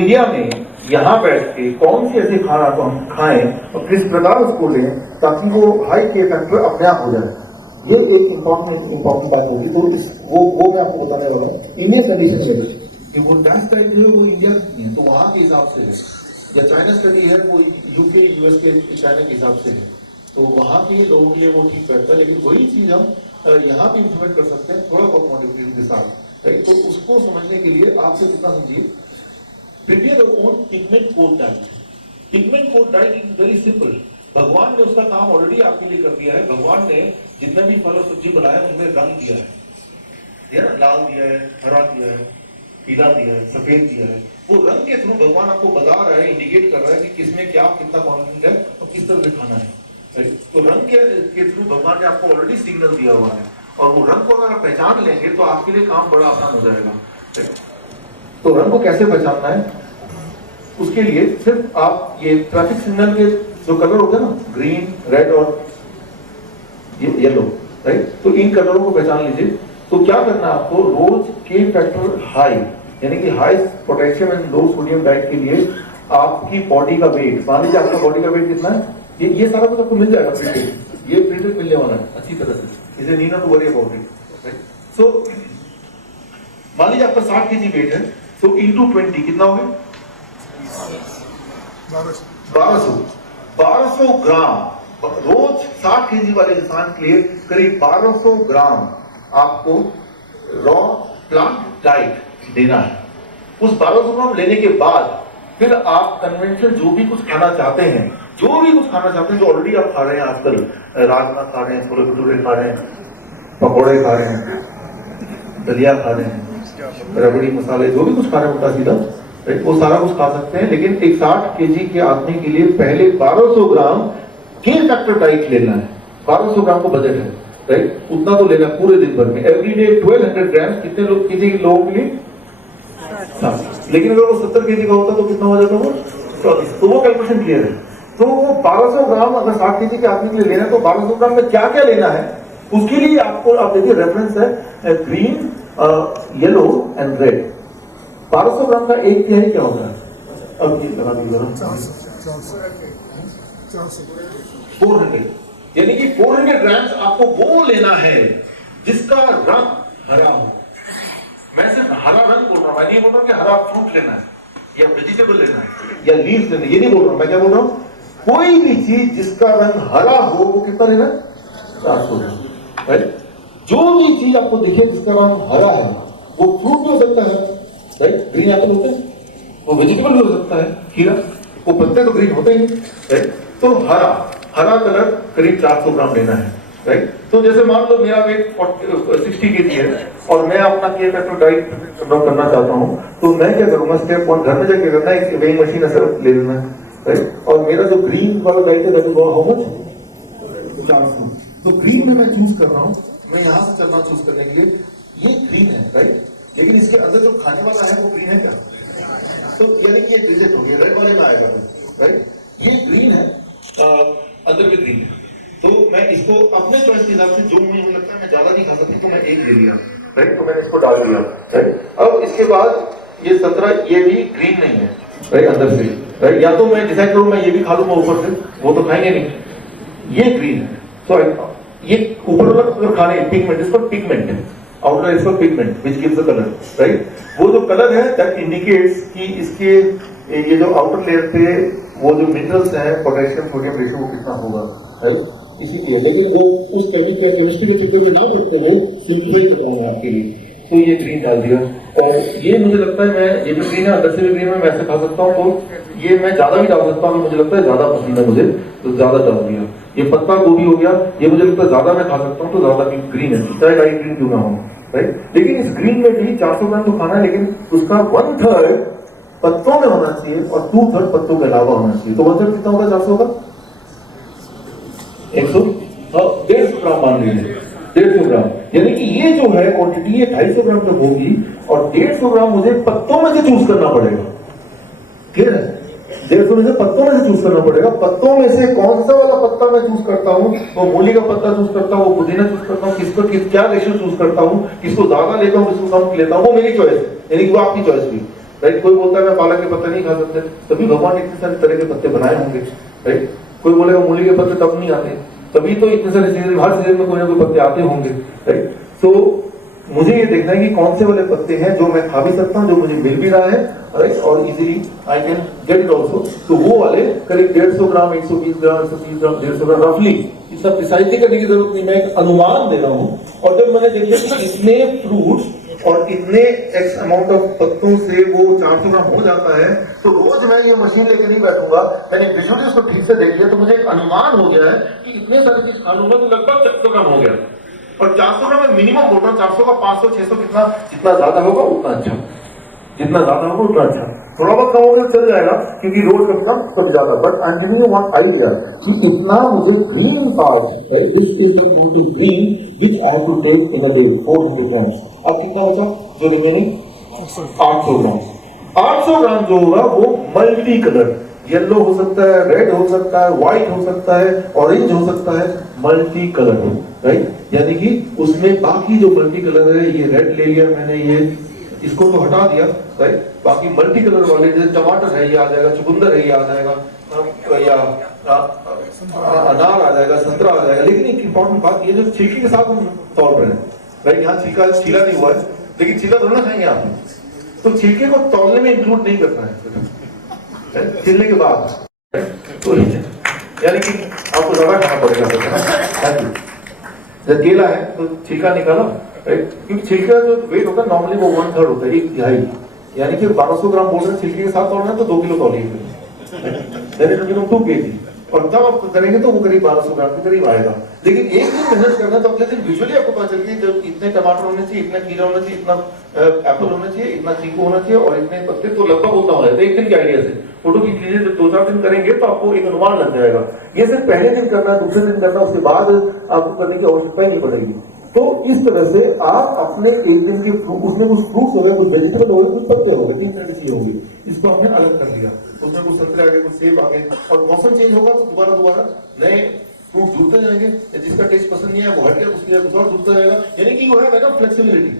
इंडिया में यहाँ बैठ के कौन सी ऐसी खाना को हम खाएं और किस प्रकार उसको लें ताकि वो हाई के फैक्टर अपने आप हो जाए ये एक इम्पोर्टेंट बात होगी तो वो मैं आपको बताने वाला हूँ इंडियन कंडीशन में कि वो डांस टाइप जो है वो इंडिया की है तो वहाँ के हिसाब से है या चाइना स्टडी है वो यूके यूएस के चाइना के हिसाब से है तो वहाँ के लोगों के लिए वो ठीक बैठता है लेकिन वही चीज हम यहाँ पे इम्प्लीमेंट कर सकते हैं थोड़ा बहुत मॉडिफिकेशन के साथ राइट तो उसको समझने के लिए आपसे इतना समझिए prepare your own pigment code diet pigment code diet is very simple भगवान ने उसका काम ऑलरेडी आपके लिए कर दिया है भगवान ने जितने भी फल और सब्जी बनाया उनमें रंग दिया है लाल दिया है हरा दिया है पीला दिया है सफेद दिया है वो रंग के थ्रू भगवान आपको बता रहा है इंडिकेट कर रहा है कि किसमें क्या कितना क्वांटिटी है और किस तरह से खाना है तो रंग के थ्रू भगवान ने आपको ऑलरेडी सिग्नल दिया हुआ है और वो रंग को अगर आप पहचान लेंगे तो आपके लिए काम बड़ा आसान हो जाएगा तो रंग को कैसे पहचानना है उसके लिए सिर्फ आप ये ट्रैफिक सिग्नल के जो कलर होते हैं ना ग्रीन रेड और येलो राइट तो इन कलरों को पहचान लीजिए तो क्या करना है आपको रोज के फैक्टर हाई यानी कि high potassium and low sodium diet के लिए आपकी बॉडी का वेट मान लीजिए आपका बॉडी का वेट कितना है ये सारा कुछ आपको मिल जाएगा प्रिंटेड ये प्रिंटेड मिलने वाला है अच्छी तरह से इसे need not to worry about it right so मान लीजिए आपका 60 kg वेट है तो इंटू 20 कितना हो गया 1200 ग्राम रोज 60 kg वाले इंसान के लिए करीब 1200 ग्राम आपको रॉ प्लांट डाइट देना है उस 1200 ग्राम लेने के बाद फिर आप कन्वेंशनल जो भी कुछ खाना चाहते हैं जो ऑलरेडी आप खा रहे हैं आजकल राजमा खा रहे हैं छोले भटूरे खा रहे हैं पकौड़े खा रहे हैं दलिया खा रहे हैं रबड़ी मसाले जो भी कुछ खा रहे हैं उल्टा सीधा वो सारा कुछ खा सकते हैं लेकिन एक 60 kg के आदमी के लिए पहले 1200 ग्राम के फैक्टर डाइट लेना है 1200 ग्राम को बजट है राइट उतना तो लेना पूरे दिन भर में एवरी डे 1200 ग्राम कितने लोगों के लिए लेकिन अगर वो 70 kg का होता तो कितना हो जाता वो तो वो कैलकुलेशन क्लियर है तो वो 1200 ग्राम अगर 60 kg के आदमी के लिए लेना है तो 1200 ग्राम में क्या क्या लेना है उसके लिए आपको आप देखिए रेफरेंस है ग्रीन येलो एंड रेड 1200 ग्राम का एक तिहाई क्या होता है अब ये लगा दीजिए 400 यानी कि 400 ग्राम्स आपको वो लेना है जिसका रंग हरा हो मैं सिर्फ हरा रंग बोल रहा हूं मैं नहीं बोल रहा कि हरा फ्रूट लेना है या वेजिटेबल लेना है या लीव्स लेना है, ये नहीं बोल रहा हूं। मैं क्या बोल रहा हूं, कोई भी चीज जिसका रंग हरा हो वो कितना लेना है, 400 ग्राम, राइट। जो भी चीज आपको दिखे जिसका रंग हरा है वो फ्रूट भी हो सकता है, राइट। ग्रीन एप्पल होते हैं, वो वेजिटेबल भी हो सकता है, खीरा, वो पत्ते तो ग्रीन होते ही, राइट। तो हरा कलर करीब 400 ग्राम लेना है, राइट। तो जैसे मान लो मेरा वेट 60 kg है और मैं अपना KFF डाइट करना चाहता हूँ, तो मैं क्या करूंगा, स्टेप 1 घर में जाके करना है, वेइंग मशीन ऐसा ले लेना है, राइट। और मेरा जो ग्रीन वाला डाइट है दैट इज हाउ मच, 400। तो ग्रीन में मैं चूज कर रहा हूँ, मैं यहाँ से चलना चूज करने के लिए, ये ग्रीन है, राइट। लेकिन इसके अंदर जो खाने वाला है वो ग्रीन है क्या, तो यानी कि ये रिजेक्ट हो गया, रेड वाले में आएगा, राइट। ये ग्रीन है, अंदर में ग्रीन है, तो मैं इसको अपने चॉइस के हिसाब से, जो मुझे लगता है मैं ज्यादा नहीं खा सकती तो मैं एक ले लिया, राइट। तो मैंने इसको डाल दिया, राइट। अब इसके बाद ये संतरा, ये भी ग्रीन नहीं है, राइट, अंदर से, राइट। या तो मैं डिसाइड करूं मैं ये भी खा लूंगा ऊपर से, वो तो खाएंगे नहीं, ये ग्रीन है। तो ये ऊपर वाला अगर खाने पिगमेंट, इसको पिगमेंट, आउटर इसको pigment which gives the colour, right. वो जो कलर है दैट इंडिकेट्स कि इसके ये जो आउटर लेयर पे वो जो मिनरल्स है, पोटेशियम सोडियम रेशियो वो कितना होगा, राइट, इसीलिए। लेकिन वो उस केमिस्ट्री के चक्कर में ना पड़ते हैं, सिंपली बताऊंगा आपके लिए। तो ये ग्रीन डाल दिया, और ये मुझे लगता है मैं, ये भी ग्रीन है, अंदर से भी ग्रीन है, मैं ऐसे खा सकता हूँ, तो ये मैं ज्यादा भी डाल सकता हूँ, मुझे लगता है ज्यादा पसंद है मुझे, तो ज्यादा डाल दिया। ये पत्ता गोभी हो गया, ये मुझे लगता है ज्यादा मैं खा सकता हूँ, तो ज्यादा भी ग्रीन है, चाहे डाइट ग्रीन क्यों ना हो, राइट। लेकिन इस ग्रीन में भी 400 ग्राम तो खाना है, लेकिन उसका 1/3 पत्तों में होना चाहिए और 2/3 पत्तों के अलावा होना चाहिए। तो 1/3 कितना होगा 400 का, 150 ग्राम मान लीजिए, 150 ग्राम। यानी कि ये जो है क्वांटिटी ये 250 ग्राम तक होगी, और 150 ग्राम मुझे पत्तों में से चूज करना पड़ेगा, क्लियर है। 150 में से पत्तों में से चूज करना पड़ेगा। पत्तों में से कौन सा वाला पत्ता मैं चूज करता हूँ, वो मूली का पत्ता चूज करता हूँ, वो पुदीना चूज करता हूँ, किसको क्या रेशियो चूज करता हूँ, किसको ज्यादा लेता हूँ, किसको कम लेता हूँ, वो मेरी चॉइस है, यानी कि वो आपकी चॉइस भी, राइट। कोई बोलता है मैं पालक के पत्ते नहीं खा सकते, तभी भगवान ने इतने सारे तरह के पत्ते बनाए होंगे, राइट। कोई बोलेगा मूली के पत्ते तब नहीं आते, तभी तो इतने सारे सीजन, हर सीजन में कोई ना कोई पत्ते आते होंगे, राइट। तो मुझे ये देखना है कि कौन से वाले पत्ते हैं जो मैं खा भी सकता हूँ, जो मुझे मिल भी रहा है, राइट, और easily I can get it also. तो वो वाले करीब 150 ग्राम, 120 ग्राम, 130 ग्राम, 150 ग्राम, रफली, इतना प्रिसाइजली करने की जरूरत नहीं, मैं एक अनुमान दे रहा हूँ। और जब मैंने देखा कि इतने फ्रूट्स और इतने एक्स अमाउंट ऑफ पत्तों से वो 400 ग्राम हो जाता है, तो रोज मैं ये मशीन लेके नहीं बैठूंगा, मैंने विजुअली उसको ठीक से देख लिया, तो मुझे एक अनुमान हो गया है कि इतने सारी चीज खा लूंगा तो लगभग 400 ग्राम हो गया। और 400 ग्राम में मिनिमम बोल रहा हूँ, 400 का 500 600 कितना, जितना ज्यादा होगा उतना अच्छा, जितना ज्यादा होगा उतना अच्छा। थोड़ा बहुत कम होगा चल जाएगा, क्योंकि रोज का कम सब ज्यादा, but I am giving you one idea कि इतना मुझे green part, right, this is the total green which I have to take in a day 400 grams. अब कितना बचा जो रिमेनिंग 800 ग्राम। 800 ग्राम जो होगा वो मल्टी कलर, येलो हो सकता है, रेड हो सकता है, व्हाइट हो सकता है, ऑरेंज हो सकता है, मल्टी कलर, राइट। यानी कि उसमें बाकी जो मल्टी कलर है, ये रेड ले लिया मैंने, ये इसको तो हटा दिया, राइट। बाकी मल्टी कलर वाले जैसे टमाटर है ये आ जाएगा, चुकंदर है ये आ जाएगा, या अनार आ जाएगा, संतरा आ जाएगा। लेकिन एक इंपॉर्टेंट बात ये, जो छिलके के साथ हम तौल रहे हैं, राइट, यहाँ छिलका छीला नहीं हुआ है, लेकिन छिलका थोड़ा खाएंगे आप, तो छिलके को तौलने में इंक्लूड नहीं करना है छिलने के बाद, तो यानी कि आपको ज्यादा खाना पड़ेगा। जब केला है तो छिलका निकाला, राइट, क्योंकि छिलका जो वेट होता है नॉर्मली वो 1/3 होता है, 1/3, यानी कि 1200 ग्राम बोल रहे हैं छिलके के साथ तोड़ना है तो 2 किलो तौलिए, 2 kg, और तब आप करेंगे तो वो करीब 1200 ग्राम के करीब आएगा। लेकिन एक दिन मेहनत करना तो अगले दिन विजुअली आपको पता चल गई, जब इतने टमाटर होने चाहिए, इतना खीरा होना चाहिए, इतना एप्पल होना चाहिए, इतना चीकू होना चाहिए, और इतने पत्ते, तो लगभग उतना हो जाता है एक दिन के आइडिया से। फोटो खींच लीजिए, जब 2-4 दिन करेंगे तो आपको एक अनुमान लग जाएगा। ये सिर्फ पहले दिन करना, दूसरे दिन करना, उसके बाद आपको करने की आवश्यकता ही नहीं पड़ेगी। तो इस तरह से आप अपने एक दिन के उसमें कुछ फ्रूट्स हो गए, कुछ वेजिटेबल हो गए, कुछ पत्ते हो गए, 3 तरह से होंगे, इसको हमने अलग कर लिया। उसमें कुछ संतरे आ गए, कुछ सेब आ गए, और मौसम चेंज होगा तो दोबारा नए फ्रूट जुड़ते जाएंगे, जिसका टेस्ट पसंद नहीं है वो हट गया, उसके लिए कुछ और जुड़ता जाएगा। यानी कि वो है ना फ्लेक्सिबिलिटी,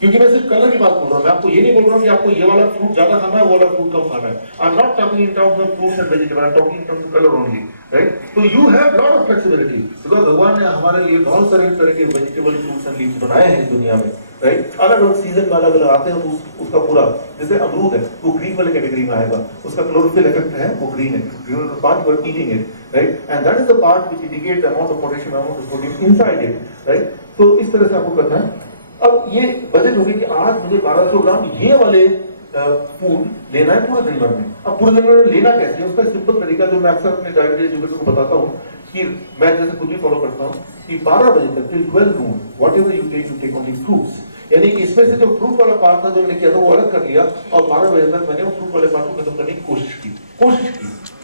क्योंकि मैं सिर्फ कलर की बात बोल रहा हूँ, मैं आपको ये नहीं बोल रहा हूँ कि आपको ये वाला फ्रूट ज्यादा खाना है, वो वाला फ्रूट कम खाना है. I am not talking in terms of fruits and vegetable, I am talking in terms of colour only, right? तो you have lot of flexibility, because भगवान ने हमारे लिए बहुत सारे तरह के वेजिटेबल, फ्रूट्स एंड लीव्स बनाए हैं इस दुनिया में, राइट? अलग अलग सीजन में अलग अलग आते हैं, तो उसका पूरा, जैसे अमरूद है वो ग्रीन वाले कैटेगरी में आएगा, उसका क्लोरोफिल इफेक्ट है, वो ग्रीन है, green part you are eating it, right? And that is the part which indicate the amount of potassium, amount of protein inside it, right? तो इस तरह से आपको करना है. अब ये बजट होगी कि आज मुझे 1200 ग्राम ये वाले फूड लेना है पूरे दिन भर में. अब पूरे दिन भर में लेना कैसे है, उसका सिंपल तरीका जो मैं अक्सर अपने डायबिटीज एजुकेटर को बताता हूँ कि मैं जैसे खुद भी फॉलो करता हूँ कि 12 बजे तक till 12 noon whatever you take only fruits, यानी इसमें से जो फ्रूट वाला पार्ट था जो मैंने किया था वो अलग कर लिया, और 12 बजे तक मैंने वो फ्रूट वाले पार्ट को खत्म करने की कोशिश की.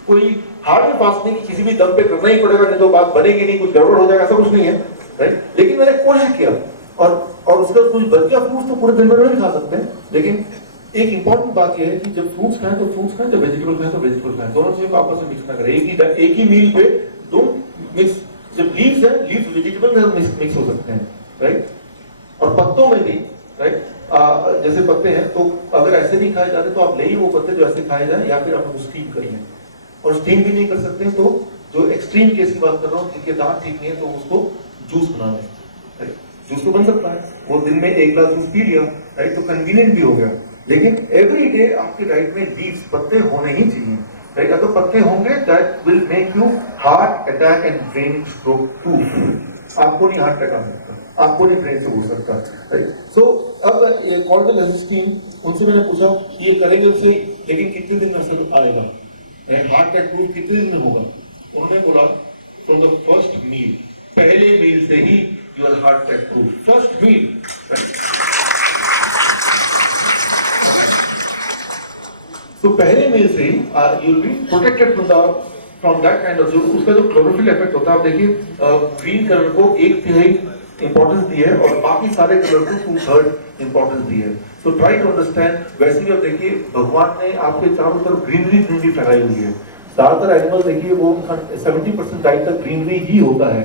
कोई हार्ड एंड फास्ट नहीं कि किसी भी दम पे करना ही पड़ेगा, नहीं तो बात बनेगी नहीं, कुछ गड़बड़ हो जाएगा, ऐसा कुछ नहीं है, राइट? लेकिन मैंने कोशिश किया, और उसका कुछ बच गया फ्रूट्स तो पूरे दिन भर में खा सकते हैं. लेकिन एक इंपॉर्टेंट बात यह है कि जब फ्रूट्स खाएं तो फ्रूट्स खाएं, जब वेजिटेबल खाएं तो वेजिटेबल खाएं, दोनों चीजों को आपस में मिक्स ना करें. एक ही मील पे दो मिक्स, जब लीव्स है, लीव्स वेजिटेबल में मिक्स हो सकते हैं, राइट? और पत्तों में भी, राइट? जैसे पत्ते हैं तो अगर ऐसे नहीं खाए जाते तो आप ले ही वो पत्ते जो ऐसे खाए जाए, या फिर आप उसको स्टीम करिए. और स्टीम भी नहीं कर सकते तो जो एक्सट्रीम केस की बात कर रहा हूँ, जिनके दांत ठीक नहीं है, तो उसको जूस बना लें, राइट? जूस तो बन सकता है, वो दिन में 1 ग्लास जूस पी लिया, राइट? तो कन्वीनियंट भी हो गया. लेकिन एवरी डे आपके डाइट में लीव्स, पत्ते होने ही चाहिए, राइट? अगर पत्ते होंगे that will make you heart attack and brain stroke to. आपको नहीं हार्ट अटैक आ सकता, आपको नहीं ब्रेन से हो सकता, राइट? सो अब कॉर्डियल असिस्टीन, उनसे मैंने पूछा ये करेंगे उससे, लेकिन कितने दिन में असर आएगा, हार्ट अटैक प्रूफ कितने दिन में होगा? उन्होंने बोला फ्रॉम द फर्स्ट मील, पहले मील से ही your heart attack proof. First meal, तो पहले मील से ही you will be protected from that kind of, जो उसका जो क्लोरोफिल इफेक्ट होता है, आप देखिए ग्रीन कलर को 1/3 इंपॉर्टेंस दी है और बाकी सारे कलर को 2/3 इंपॉर्टेंस दी है. So try to understand. वैसे भी आप देखिए भगवान ने आपके चारों तरफ ग्रीनरी फैलाई हुई है. ज्यादातर एनिमल देखिए वो 70% डाइट तक ग्रीनरी ही होता है,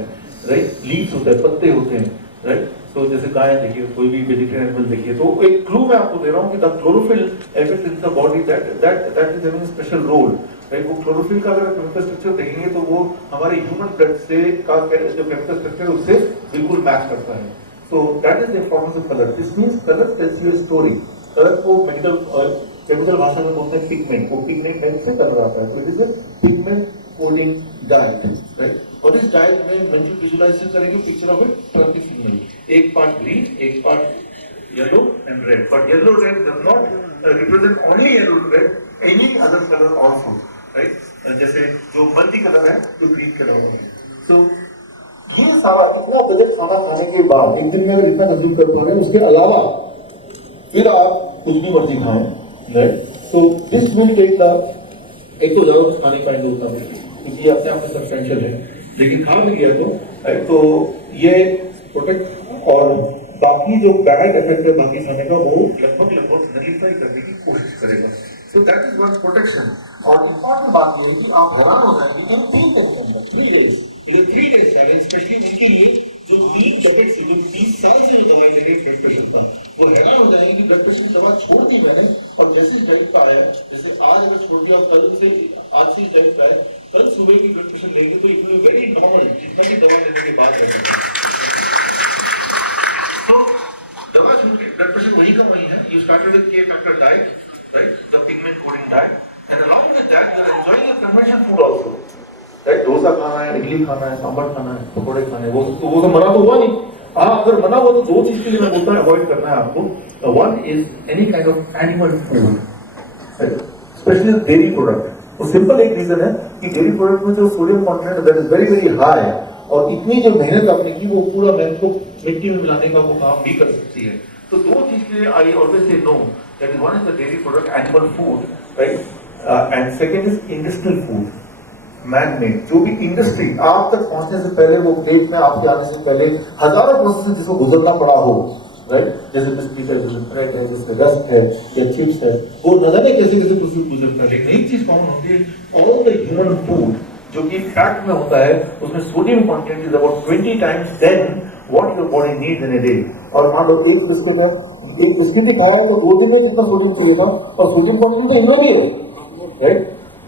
राइट? लीव्स होते हैं, पत्ते होते हैं, राइट? तो जैसे गाय देखिए, कोई भी वेजिटेरियन एनिमल देखिए, तो एक क्लू मैं आपको दे रहा हूँ कि the chlorophyll effect in the body that is having special role, right? वो क्लोरोफिल का अगर केमिकल स्ट्रक्चर देखेंगे तो वो हमारे ह्यूमन ब्लड से का जो केमिकल स्ट्रक्चर है उससे बिल्कुल मैच करता है. सो that is the importance of colour. This means colour tells you a story. Colour को केमिकल भाषा में बोलते हैं पिगमेंट. वो पिगमेंट से कलर आता है, तो it is a pigment coding diet, right? और इस डाइट में मेंटल विजुअलाइजेशन करेंगे पिक्चर ऑफ ए ट्रंकी फिंगर, एक पार्ट ग्रीन, एक part yellow and red. But yellow red does not represent only yellow red, any other colour also, right? जैसे जो multi colour है, जो ग्रीन कलर है. तो ये सारा इतना बजट खाना खाने के बाद एक दिन में अगर इतना कंज्यूम कर पा रहे हैं, उसके अलावा फिर आप कुछ भी मर्जी खाएं, right? So this will take the, एक तो ज्यादा कुछ खाने का इंड होता है क्योंकि ये अपने आप में सब्सटेंशियल है, लेकिन खा भी गया तो ये प्रोटेक्ट, और बाकी जो बैड इफेक्ट है बाकी खाने का वो लगभग नलीफाई करने की कोशिश करेगा. सो दैट इज वन प्रोटेक्शन. और इंपॉर्टेंट बात ये है कि आप हैरान हो जाएंगे इन 3 दिन के अंदर, 3 डेज, ये 3 डेज चैलेंज स्पेशली उनके लिए जो 3 डेकेड से, जो 30 साल से जो दवाई ले रही ब्लड प्रेशर का, वो हैरान हो जाएंगे कि ब्लड प्रेशर की दवा छोड़ दी मैंने, और जैसे डाइट का आया, जैसे आज अगर छोड़ दिया, कल से आज से डाइट का है, कल सुबह की ब्लड प्रेशर लेंगे तो इट विल वेरी नॉर्मल, जितना भी दवा लेने के बाद रहता है. तो दवा छूट के ब्लड प्रेशर वही का वही है. यू स्टार्टेड विद के factor diet, right? The pigment coding diet, and along with that you are enjoying a conventional food also, right? Dosa खाना है, इडली खाना है, सांभर खाना है, पकोड़े खाने हैं, वो तो मना तो हुआ नहीं. हाँ, अगर मना हुआ तो 2 चीज के लिए मैं बोलता हूँ अवॉइड करना है आपको. One is any kind of animal food, specially dairy product. वो सिंपल एक रीजन है कि डेयरी प्रोडक्ट में जो सोडियम कंटेंट है that is very very high, और इतनी जो मेहनत आपने की वो पूरा मेहनत को मिट्टी में मिलाने का वो काम भी कर सकती है. तो 2 चीज के लिए I always say no, that is one is the dairy product, animal food, right? And second is industrial food, man made. जो भी इंडस्ट्री आप तक पहुंचने से पहले, वो प्लेट में आपके आने से पहले हजारों प्रोसेस जिसको गुजरना पड़ा हो, राइट? जैसे बिस्किट है, ब्रेड है, जैसे रस्क है या चिप्स है, वो न जाने कैसे कैसे प्रोसेस गुजरता है. लेकिन एक चीज कॉमन होती है, ऑल द ह्यूमन फूड जो कि फैट में होता है, उसमें sodium content is about 20 times than what your body needs in a day. और मान लो एक बिस्कुट एक उसकी भी था तो 2 दिन में कितना सोडियम चाहिए था और सोडियम बॉडी तो इनमें भी है, राइट?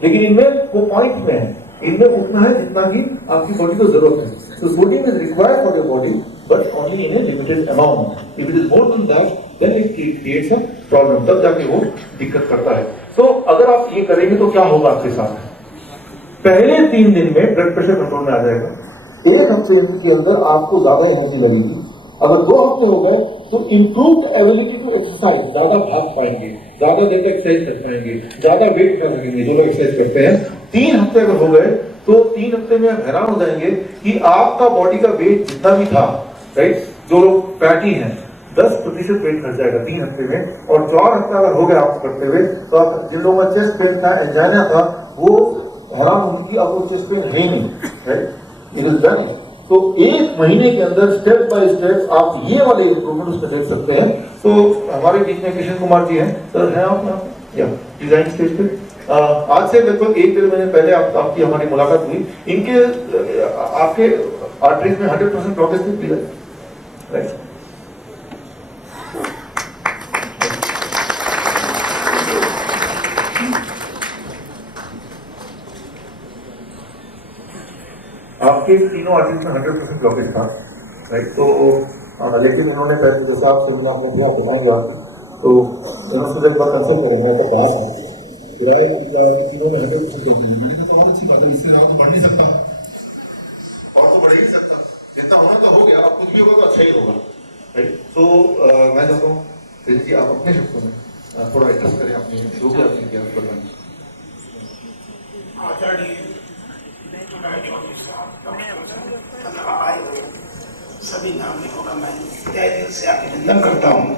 लेकिन इनमें वो पॉइंट में है, इनमें उतना है जितना कि आपकी बॉडी को जरूरत है. So sodium is required for your body, but only in a limited amount. If it is more than that, then it creates a problem. तब जाके वो दिक्कत करता है. So अगर आप ये करेंगे तो क्या होगा आपके साथ? पहले 3 दिन में ब्लड प्रेशर कंट्रोल में आ जाएगा. 1 हफ्ते के अंदर आपको ज्यादा एनर्जी लगेगी. अगर 2 हफ्ते हो गए तो इम्प्रूव्ड एबिलिटी टू एक्सरसाइज, ज्यादा भाग पाएंगे, ज्यादा देर तक एक्सरसाइज कर पाएंगे, ज्यादा वेट उठा सकेंगे जो लोग एक्सरसाइज करते हैं. 3 हफ्ते अगर हो गए तो 3 हफ्ते में आप हैरान हो जाएंगे कि आपका बॉडी का वेट जितना भी था, राइट, जो लोग फैटी हैं 10% वेट घट जाएगा 3 हफ्ते में. और 4 हफ्ते अगर हो गए आपको करते हुए तो आप जिन लोगों का चेस्ट पेन था, एंजाइना था, वो हैरान होंगे कि आपको चेस्ट पेन है नहीं, राइट? It is done. तो 1 महीने के अंदर स्टेप बाय स्टेप आप ये वाले इम्प्रूवमेंट उसमें देख सकते हैं. तो हमारे बीच में किशन कुमार जी हैं, सर हैं आप या डिजाइन स्टेज पे. आज से लगभग 1-1.5 महीने पहले आपकी हमारी मुलाकात हुई. इनके आपके आर्टरीज में 100% ब्लॉकेज थी, राइट? आपके तीनों आर्टरीज में 100% ब्लॉकेज था, राइट? तो लेकिन इन्होंने पहले जैसा आप सेमिनार में भी आप बताएंगे आपकी, तो इन्होंने एक बार कंसल्ट करेंगे तो कहा था तीनों में 100% ब्लॉकेज है. मैंने कहा बहुत अच्छी बात है, इससे ज्यादा तो बढ़ नहीं सकता और तो बढ़ ही नहीं सकता. जितना होना तो हो गया, अब कुछ भी होगा तो अच्छा ही होगा, राइट? तो मैं चाहता हूँ जी आप अपने शब्दों में थोड़ा एड्रेस करें अपने जो भी आपने किया बताएं. सभी नागरिकों का मैं तहे दिल से अभिनंदन करता हूँ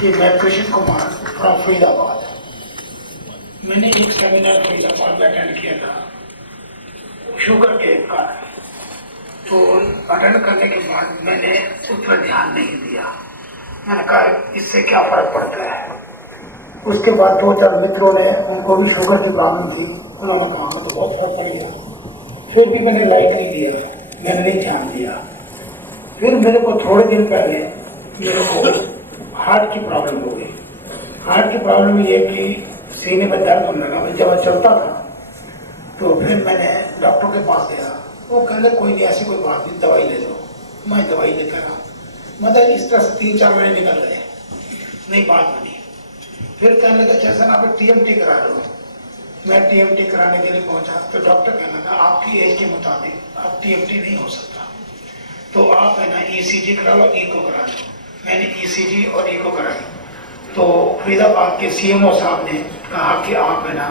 कि मैं कृष्ण कुमार फ्रॉम फरीदाबाद. मैंने एक सेमिनार फरीदाबाद में अटेंड किया था शुगर के कारण. तो अटेंड करने के बाद मैंने उस पर ध्यान नहीं दिया. मैंने कहा इससे क्या फर्क पड़ता है. उसके बाद 2-4 मित्रों ने, उनको भी शुगर की प्रॉब्लम थी, उन्होंने कहा तो बहुत फर्क पड़ गया. फिर भी मैंने लाइक नहीं दिया, मैंने नहीं ध्यान दिया. फिर मेरे को थोड़े दिन पहले मेरे को हार्ट की प्रॉब्लम हो गई. हार्ट की प्रॉब्लम ये कि सीने में दर्द होने लगा जब मैं चलता था. तो फिर मैंने डॉक्टर के पास गया. वो कहने कोई नहीं, ऐसी कोई बात नहीं, दवाई ले लो. मैं दवाई लेकर आ, मतलब इस तरह से 3-4 महीने निकल गए, नहीं बात बनी. फिर कहने लगा जैसा आप TMT करा लो. मैं TMT कराने के लिए पहुंचा तो डॉक्टर कहने लगा आपकी एज के मुताबिक आप TMT नहीं हो सकता, तो आप है ना ECG करा लो, इको करा लो. मैंने ECG और इको कराई. तो फरीदाबाद के CMO साहब ने कहा कि आप है ना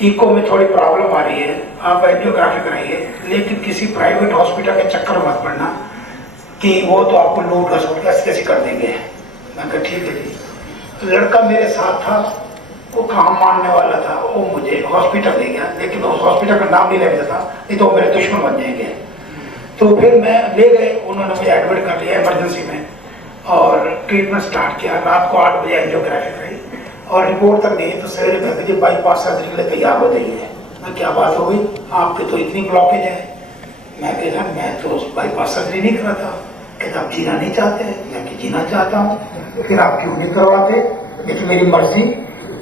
इको में थोड़ी प्रॉब्लम आ रही है, आप एंजियोग्राफी कराइए, लेकिन किसी प्राइवेट हॉस्पिटल के चक्कर मत पड़ना कि वो तो आपको लूट घसोट कैसे कर देंगे. मैं कहा ठीक है जी. तो लड़का मेरे साथ था, वो काम मानने वाला था, वो मुझे हॉस्पिटल ले गया, लेकिन उस हॉस्पिटल का नाम नहीं ले था, नहीं तो मेरे दुश्मन बन जाएंगे. तो फिर मैं ले गए, उन्होंने मुझे एडमिट कर लिया इमरजेंसी में और ट्रीटमेंट स्टार्ट किया. रात को 8 बजे एंजियोग्राफी कराई और रिपोर्ट तक नहीं तो सवेरे कहते जी बाईपास सर्जरी के लिए तैयार हो जाइए. मैं क्या बात हो गई, आपके तो इतनी ब्लॉकेज है. मैं कहा मैं तो बाईपास सर्जरी नहीं करा था. कहता आप जीना नहीं चाहते. मैं कि जीना चाहता हूँ. फिर आप क्यों नहीं करवाते? लेकिन मेरी मर्जी.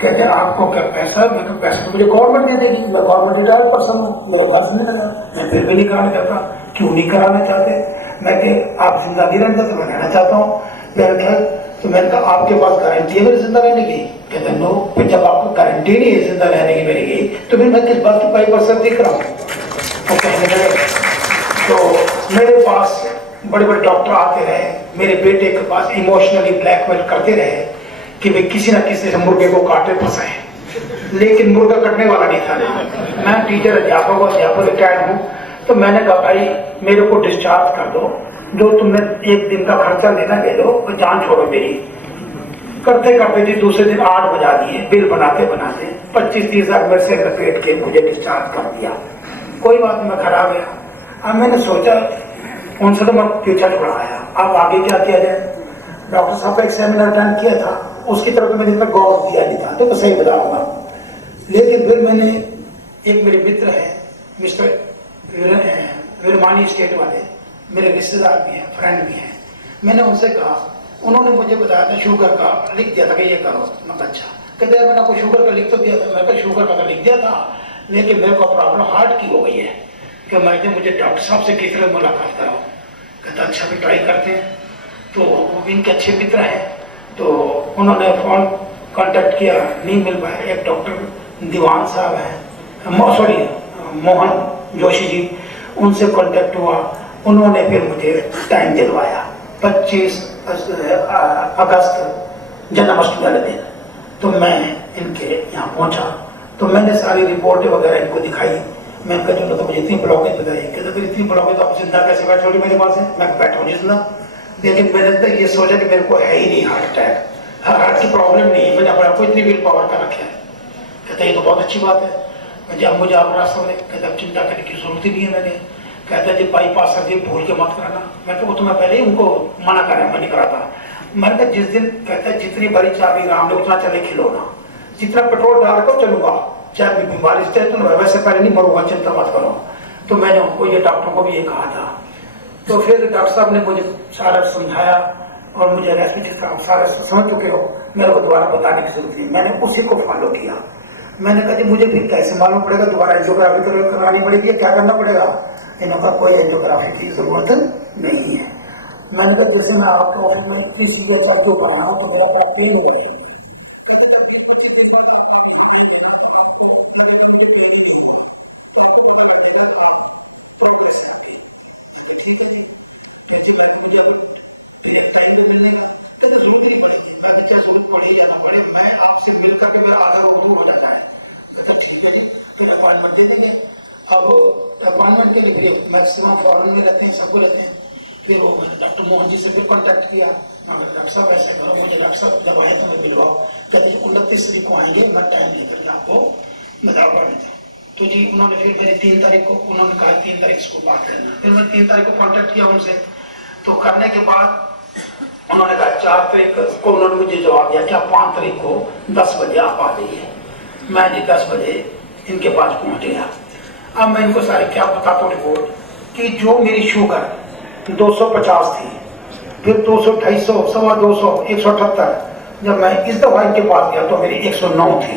कहते आपको क्या पैसा? मैं तो पैसा तो मुझे गवर्नमेंट दे देगी, मैं गवर्नमेंट रिटायर्ड पर्सन हूँ, मेरा पास नहीं लगा. मैं फिर भी नहीं कराना चाहता. क्यों नहीं कराना चाहते? मैं कि आप जिंदा नहीं रहते तो मैं रहना चाहता हूँ. मैंने कहा तो मैंने कहा आपके पास गारंटी है मेरे जिंदा रहने की? कहते नो. फिर जब आपको गारंटी नहीं है जिंदा रहने की मेरी की, तो फिर मैं किस बात की बाईपास सर्जरी कराऊँ? वो कहने लगे. तो मेरे पास बड़े बड़े डॉक्टर आते रहे, मेरे बेटे के पास इमोशनली ब्लैकमेल करते रहे कि वे किसी न किसी से मुर्गे को काटे फंसाए, लेकिन मुर्गा कटने वाला नहीं था. मैं टीचर अध्यापक रिटायर्ड हूँ. तो मैंने कहा भाई मेरे को डिस्चार्ज कर दो, जो तुमने 1 दिन का खर्चा लेना ले लो, जान छोड़ो मेरी. करते करते जी दूसरे दिन 8 बजा दिए. बिल बनाते बनाते 25-30 हजार मेरे से लपेट के मुझे डिस्चार्ज कर दिया. कोई बात नहीं, मैं घर आ गया. अब मैंने सोचा उनसे तो मैं फ्यूचर छुड़ाया, अब आगे क्या किया जाए. डॉक्टर साहब का एक सेमिनार अटेंड किया था, उसकी तरफ तो मैंने इतना गौर दिया नहीं था, तो मैं सही बताऊंगा. लेकिन फिर मैंने, एक मेरे मित्र है मिस्टर विरमानी स्टेट वाले, मेरे रिश्तेदार भी हैं, फ्रेंड भी हैं. मैंने उनसे कहा उन्होंने मुझे बताया था शुगर का लिख दिया था कि ये करो। मैं कहा अच्छा। कहते यार मैंने आपको शुगर का लिख तो दिया था। मैं कहा शुगर का लिख दिया था, लेकिन मेरे को प्रॉब्लम हार्ट की हो गई है कि मैं मुझे डॉक्टर साहब से किस तरह मुलाकात कराओ। कहता अच्छा भी ट्राई करते हैं। तो वो भी इनके अच्छे मित्र हैं, तो उन्होंने फ़ोन कांटेक्ट किया, नहीं मिल पाया। एक डॉक्टर दीवान साहब हैं, सॉरी मोहन जोशी जी, उनसे कांटेक्ट हुआ। उन्होंने फिर मुझे टाइम दिलवाया 25 अगस्त जन्माष्टमी वाले दिन। तो मैं इनके यहाँ पहुँचा, तो मैंने सारी रिपोर्टें वगैरह इनको दिखाई। मैंने कहा तो मुझे इतनी ब्लॉकेज बताई। कहते फिर इतनी ब्लॉकेज तो आप जिंदा कैसे बैठोगे मेरे पास है? मैं बैठा हूँ जिंदा, लेकिन मैंने तो ये सोचा कि मेरे को है ही नहीं हार्ट अटैक, हार्ट की प्रॉब्लम नहीं है, मैंने अपने आपको इतनी विल पावर का रखा है। कहते ये तो बहुत अच्छी बात है। जब मुझे आप रास्ता बोले, कहते अब चिंता करने की जरूरत ही नहीं है। मैंने कहते जी बाईपास सर्जरी भूल के मत कराना। मैं वो तो मैं पहले ही उनको मना कर रहा, मैं नहीं कराता। मैंने कहा जिस दिन कहता है जितनी बड़ी चाबी राम ने उतना चले खिलौना, जितना पेट्रोल डाल कर चलूंगा, चाहे मैं बीमारी से तो वैसे पहले नहीं मरूंगा, चिंता मत करो। तो मैंने उनको ये डॉक्टर को भी ये कहा था। तो फिर डॉक्टर साहब ने मुझे सारा समझाया और मुझे रेस्पिरेटरी का सारा समझ चुके हो, मेरे को दोबारा बताने की जरूरत नहीं। मैंने उसी को फॉलो किया। मैंने कहा मुझे भी कैसे मालूम पड़ेगा, दोबारा एंजियोग्राफी तो करानी पड़ेगी, क्या करना पड़ेगा? इनका कोई एंजियोग्राफी की जरूरत नहीं है। मैंने कहा जैसे मैं आपके ऑफिस में इतनी सीरियस चल के ऊपर आया तो मेरा बड़ा पेन हो गया। मैं आपसे मिल करके मेरा आधा रोग दूर हो जाता है। तो ठीक है जी, फिर अपॉइंटमेंट दे देंगे। अब अपॉइंटमेंट के लिए मैक्सिमम फॉरन में रहते हैं, सबको रहते हैं। फिर वो मैंने डॉक्टर मोहन जी से फिर कॉन्टैक्ट किया। डॉक्टर साहब ऐसे करो, मुझे डॉक्टर साहब दवाएं तुम्हें मिलवाओ। कहते 29 तारीख को आएंगे, मैं टाइम लेकर के आपको बता पा रहे थे। तो जी उन्होंने फिर मेरी 3 तारीख को उन्होंने कहा 3 तारीख को बात करना। फिर मैं 3 तारीख को कॉन्टैक्ट किया उनसे। तो करने के बाद उन्होंने कहा 4 तारीख को उन्होंने मुझे जवाब दिया क्या 5 तारीख को 10 बजे आप आ जाइए। मैं जी 10 बजे इनके पास पहुंच गया। अब मैं इनको सारी क्या बताता हूँ रिपोर्ट कि जो मेरी शुगर 250 थी, फिर 200, 250, 200, 178। जब मैं इस दवा इनके पास गया तो मेरी 109 थी।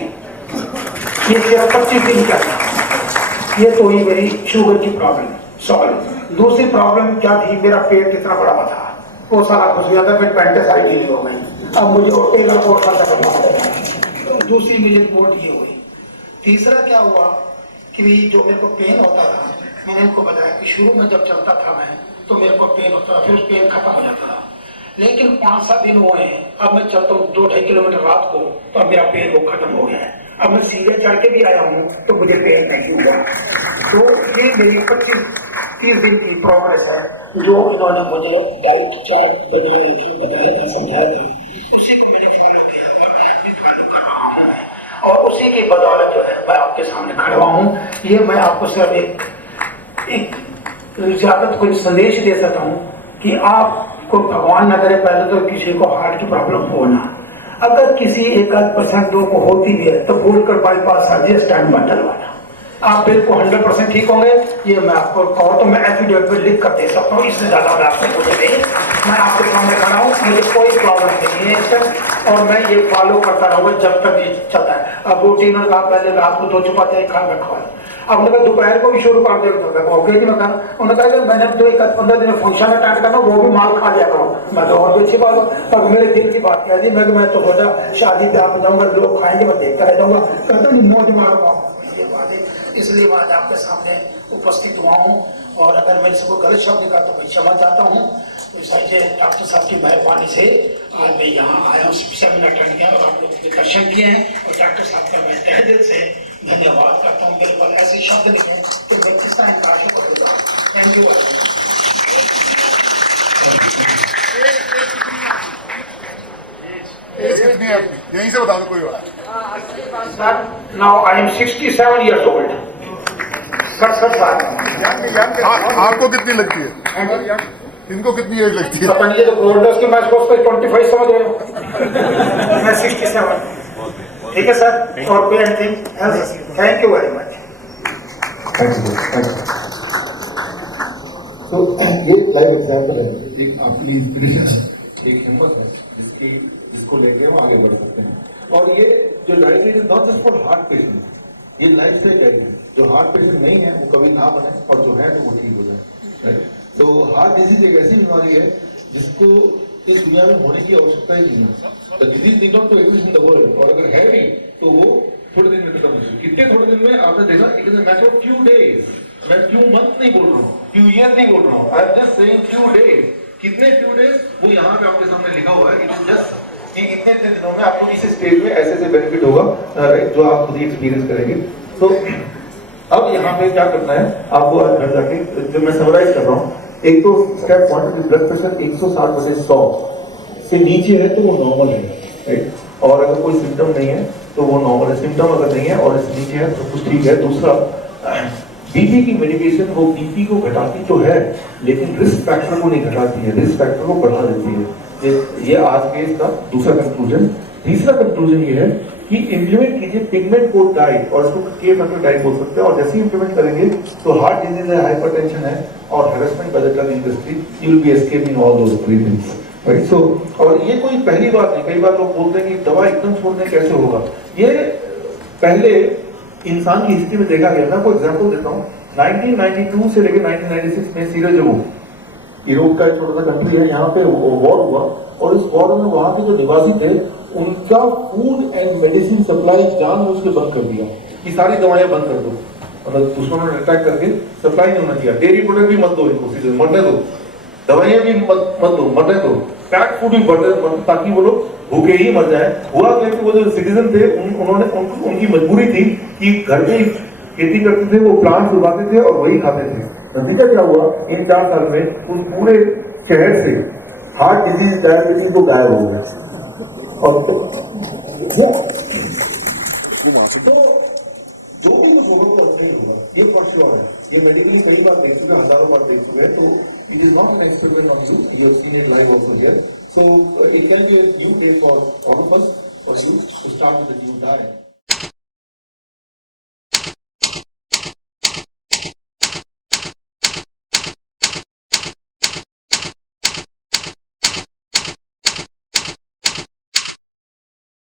ये सिर्फ 25 दिन का था। ये तो ही मेरी शुगर की प्रॉब्लम सॉल्व। दूसरी प्रॉब्लम क्या थी, मेरा पेट कितना बड़ा था, वो सारा घुस गया था, फिर पैंटें सारी ढीली हो गई। अब मुझे और टेलर को खाता करना पड़ेगा। तो दूसरी मुझे रिपोर्ट ये हुई। तीसरा क्या हुआ कि जो मेरे को पेन होता था, मैंने इनको बताया कि शुरू में जब चलता था मैं तो मेरे को पेन होता था, फिर उस पेन खत्म हो जाता था। लेकिन 5-7 दिन हुए हैं, अब मैं चलता हूँ 2-2.5 किलोमीटर रात को, तो अब मेरा पेन वो खत्म हो गया है। अब मैं सीधे चढ़ के भी आया हूँ तो मुझे पेन नहीं हुआ। तो ये मेरी 25-30 दिन की प्रोग्रेस है जो इन्होंने मुझे डाइट चार्ट बताया था, समझाया था, उसी को मैंने फॉलो किया और मैं भी फॉलो कर रहा हूँ। और उसी की बदौलत जो है मैं आपके सामने खड़ा हुआ हूँ। ये मैं आपको सिर्फ एक ज्यादा कोई संदेश दे सकता हूँ कि आपको भगवान न करे पहले तो किसी को हार्ट की प्रॉब्लम हो ना, अगर किसी 1-8% लोगों को होती भी है तो बोलकर बाईपास सर्जरी स्टैंड मत डलवाना, आप बिल्कुल 100% ठीक होंगे। ये मैं आपको कहो तो मैं एफिडेविट पे लिख कर दे सकता हूँ, इससे ज्यादा मैं आपको मुझे नहीं। मैं आपके सामने खड़ा हूँ, मुझे कोई प्रॉब्लम नहीं है सर, और मैं ये फॉलो करता रहूँगा जब तक ये चलता है। अब रूटीन का पहले रात को 2 चपाती खा रखा है, अब उन्होंने कहा दोपहर को भी शुरू कर दे। ओके जी, मैं कहा उन्होंने कहा कि मैंने तो 15 दिन फंक्शन अटेंड करना, वो भी माल खा लिया करो। मैं तो और भी अच्छी बात है, पर मेरे दिल की बात कह दी। मैं तो सोचा शादी पे आप जाऊँगा, लोग खाएंगे, मैं देखता रह जाऊँगा, कहता नहीं मौज मारूंगा। ये बात है, इसलिए मैं आज आपके सामने उपस्थित हुआ हूँ। और अगर मैं इसको गलत शब्द का तो मैं क्षमा चाहता हूँ। डॉक्टर साहब की मेहरबानी से आज मैं यहाँ आया हूँ, सेमिनार अटेंड किया और आप लोगों के दर्शन किए हैं। और डॉक्टर साहब का मैं तहे दिल से धन्यवाद करता हूँ। मेरे पास ऐसे शब्द नहीं है कि मैं किस तरह इनका शुक्र होगा। Thank you. यहीं से बता दो कोई बात। Sir, now I am 67 years old। Sir आपको कितनी लगती है? इनको कितनी एज लगती है? पता नहीं, तो गोल्डर्स की मैं सोचता 25 समझ रहे हो। मैं 67। ठीक है सर, और कोई anything else? Thank you very much. तो ये लाइव एग्जाम्पल है एक आपकी इंस्पिरेशन है। एक हिम्मत है जिसको लेके हम आगे बढ़ सकते हैं। और ये जो diabetes is not just for heart patient, ये लाइफ स्टाइल डायबिटीज, जो हार्ट पेशेंट नहीं है वो कभी ना बने, और जो है तो वो ठीक हो जाए, राइट। तो हार्ट डिजीज एक ऐसी बीमारी है जिसको इस दुनिया में होने की आवश्यकता ही नहीं है। The disease need not to exist in the world, और अगर है भी तो वो थोड़े दिन में खत्म हो जाए। कितने थोड़े दिन में आपने देखा, it is a matter of few days. मैं फ्यू मंथ नहीं बोल रहा हूँ, फ्यू ईयर नहीं बोल रहा हूँ, I am just saying few days. कितने फ्यू डेज वो यहाँ पे आपके सामने लिखा हुआ है, इट इज जस्ट कि इतने इतने दिनों में आपको इस स्टेज में ऐसे ऐसे बेनिफिट होगा, राइट, जो आप खुद ही एक्सपीरियंस करेंगे। तो अब यहाँ पे क्या करना है आपको, आज घर जाके जो मैं समराइज कर रहा हूँ, एक तो स्टेप 1 ब्लड प्रेशर 160/100 से नीचे है तो वो नॉर्मल है, राइट, और अगर कोई सिम्टम नहीं है तो वो नॉर्मल है। सिम्टम अगर नहीं है और इससे नीचे है तो कुछ ठीक है। दूसरा, बीपी की मेडिकेशन वो बीपी को घटाती तो है लेकिन रिस्क फैक्टर को नहीं घटाती है, रिस्क फैक्टर को बढ़ा देती है। ये आज के इसका दूसरा कंक्लूजन। तीसरा कंक्लूजन ये है कि इंप्लीमेंट कीजिए पिगमेंट कोड डाइट, और इसको के फैक्टर डाइट बोल सकते हैं, और जैसे ही इंप्लीमेंट करेंगे तो हार्ट डिजीज है, हाइपरटेंशन है और harassment by the drug industry, you will be escaping all those three things, right. So और ये कोई पहली बात नहीं, कई बार लोग बोलते हैं कि दवा एकदम छोड़ने कैसे होगा। ये पहले इंसान की हिस्ट्री में देखा गया। मैं आपको एग्जांपल देता हूँ, 1992 से लेकर 1996 में सिराजेवो, यूरोप का एक छोटा सा कंट्री है, यहाँ पे वॉर हुआ, और इस वॉर में वहाँ के जो निवासी थे उनका फूड एंड मेडिसिन सप्लाई जानबूझ के बंद कर दिया कि सारी दवाइयां बंद कर दो, मतलब दुश्मनों ने अटैक करके सप्लाई नहीं होना चाहिए। डेयरी प्रोडक्ट भी मत दो इनको, सीधे मरने दो, दवाइयां भी मत दो, मरने दो, पैक फूड भी बढ़ने, ताकि वो लोग भूखे ही मर जाए। हुआ क्या कि वो जो सिटीजन थे उन्होंने उनकी मजबूरी थी कि घर में खेती करते थे, वो प्लांट्स उगाते थे और वही खाते थे। नतीजा क्या हुआ, इन 4 साल में उन पूरे शहर से हार्ट डिजीज, डायबिटीज को गायब हो गया। और तो जो भी कुछ होगा वो अच्छा ही होगा, ये फॉर श्योर है। ये मेडिकली कई बार देख चुके, हजारों बार देख चुके हैं, तो it is not an experiment on you, you have seen it live also here. So it can be a new day for all of us, और you to start with the new diet.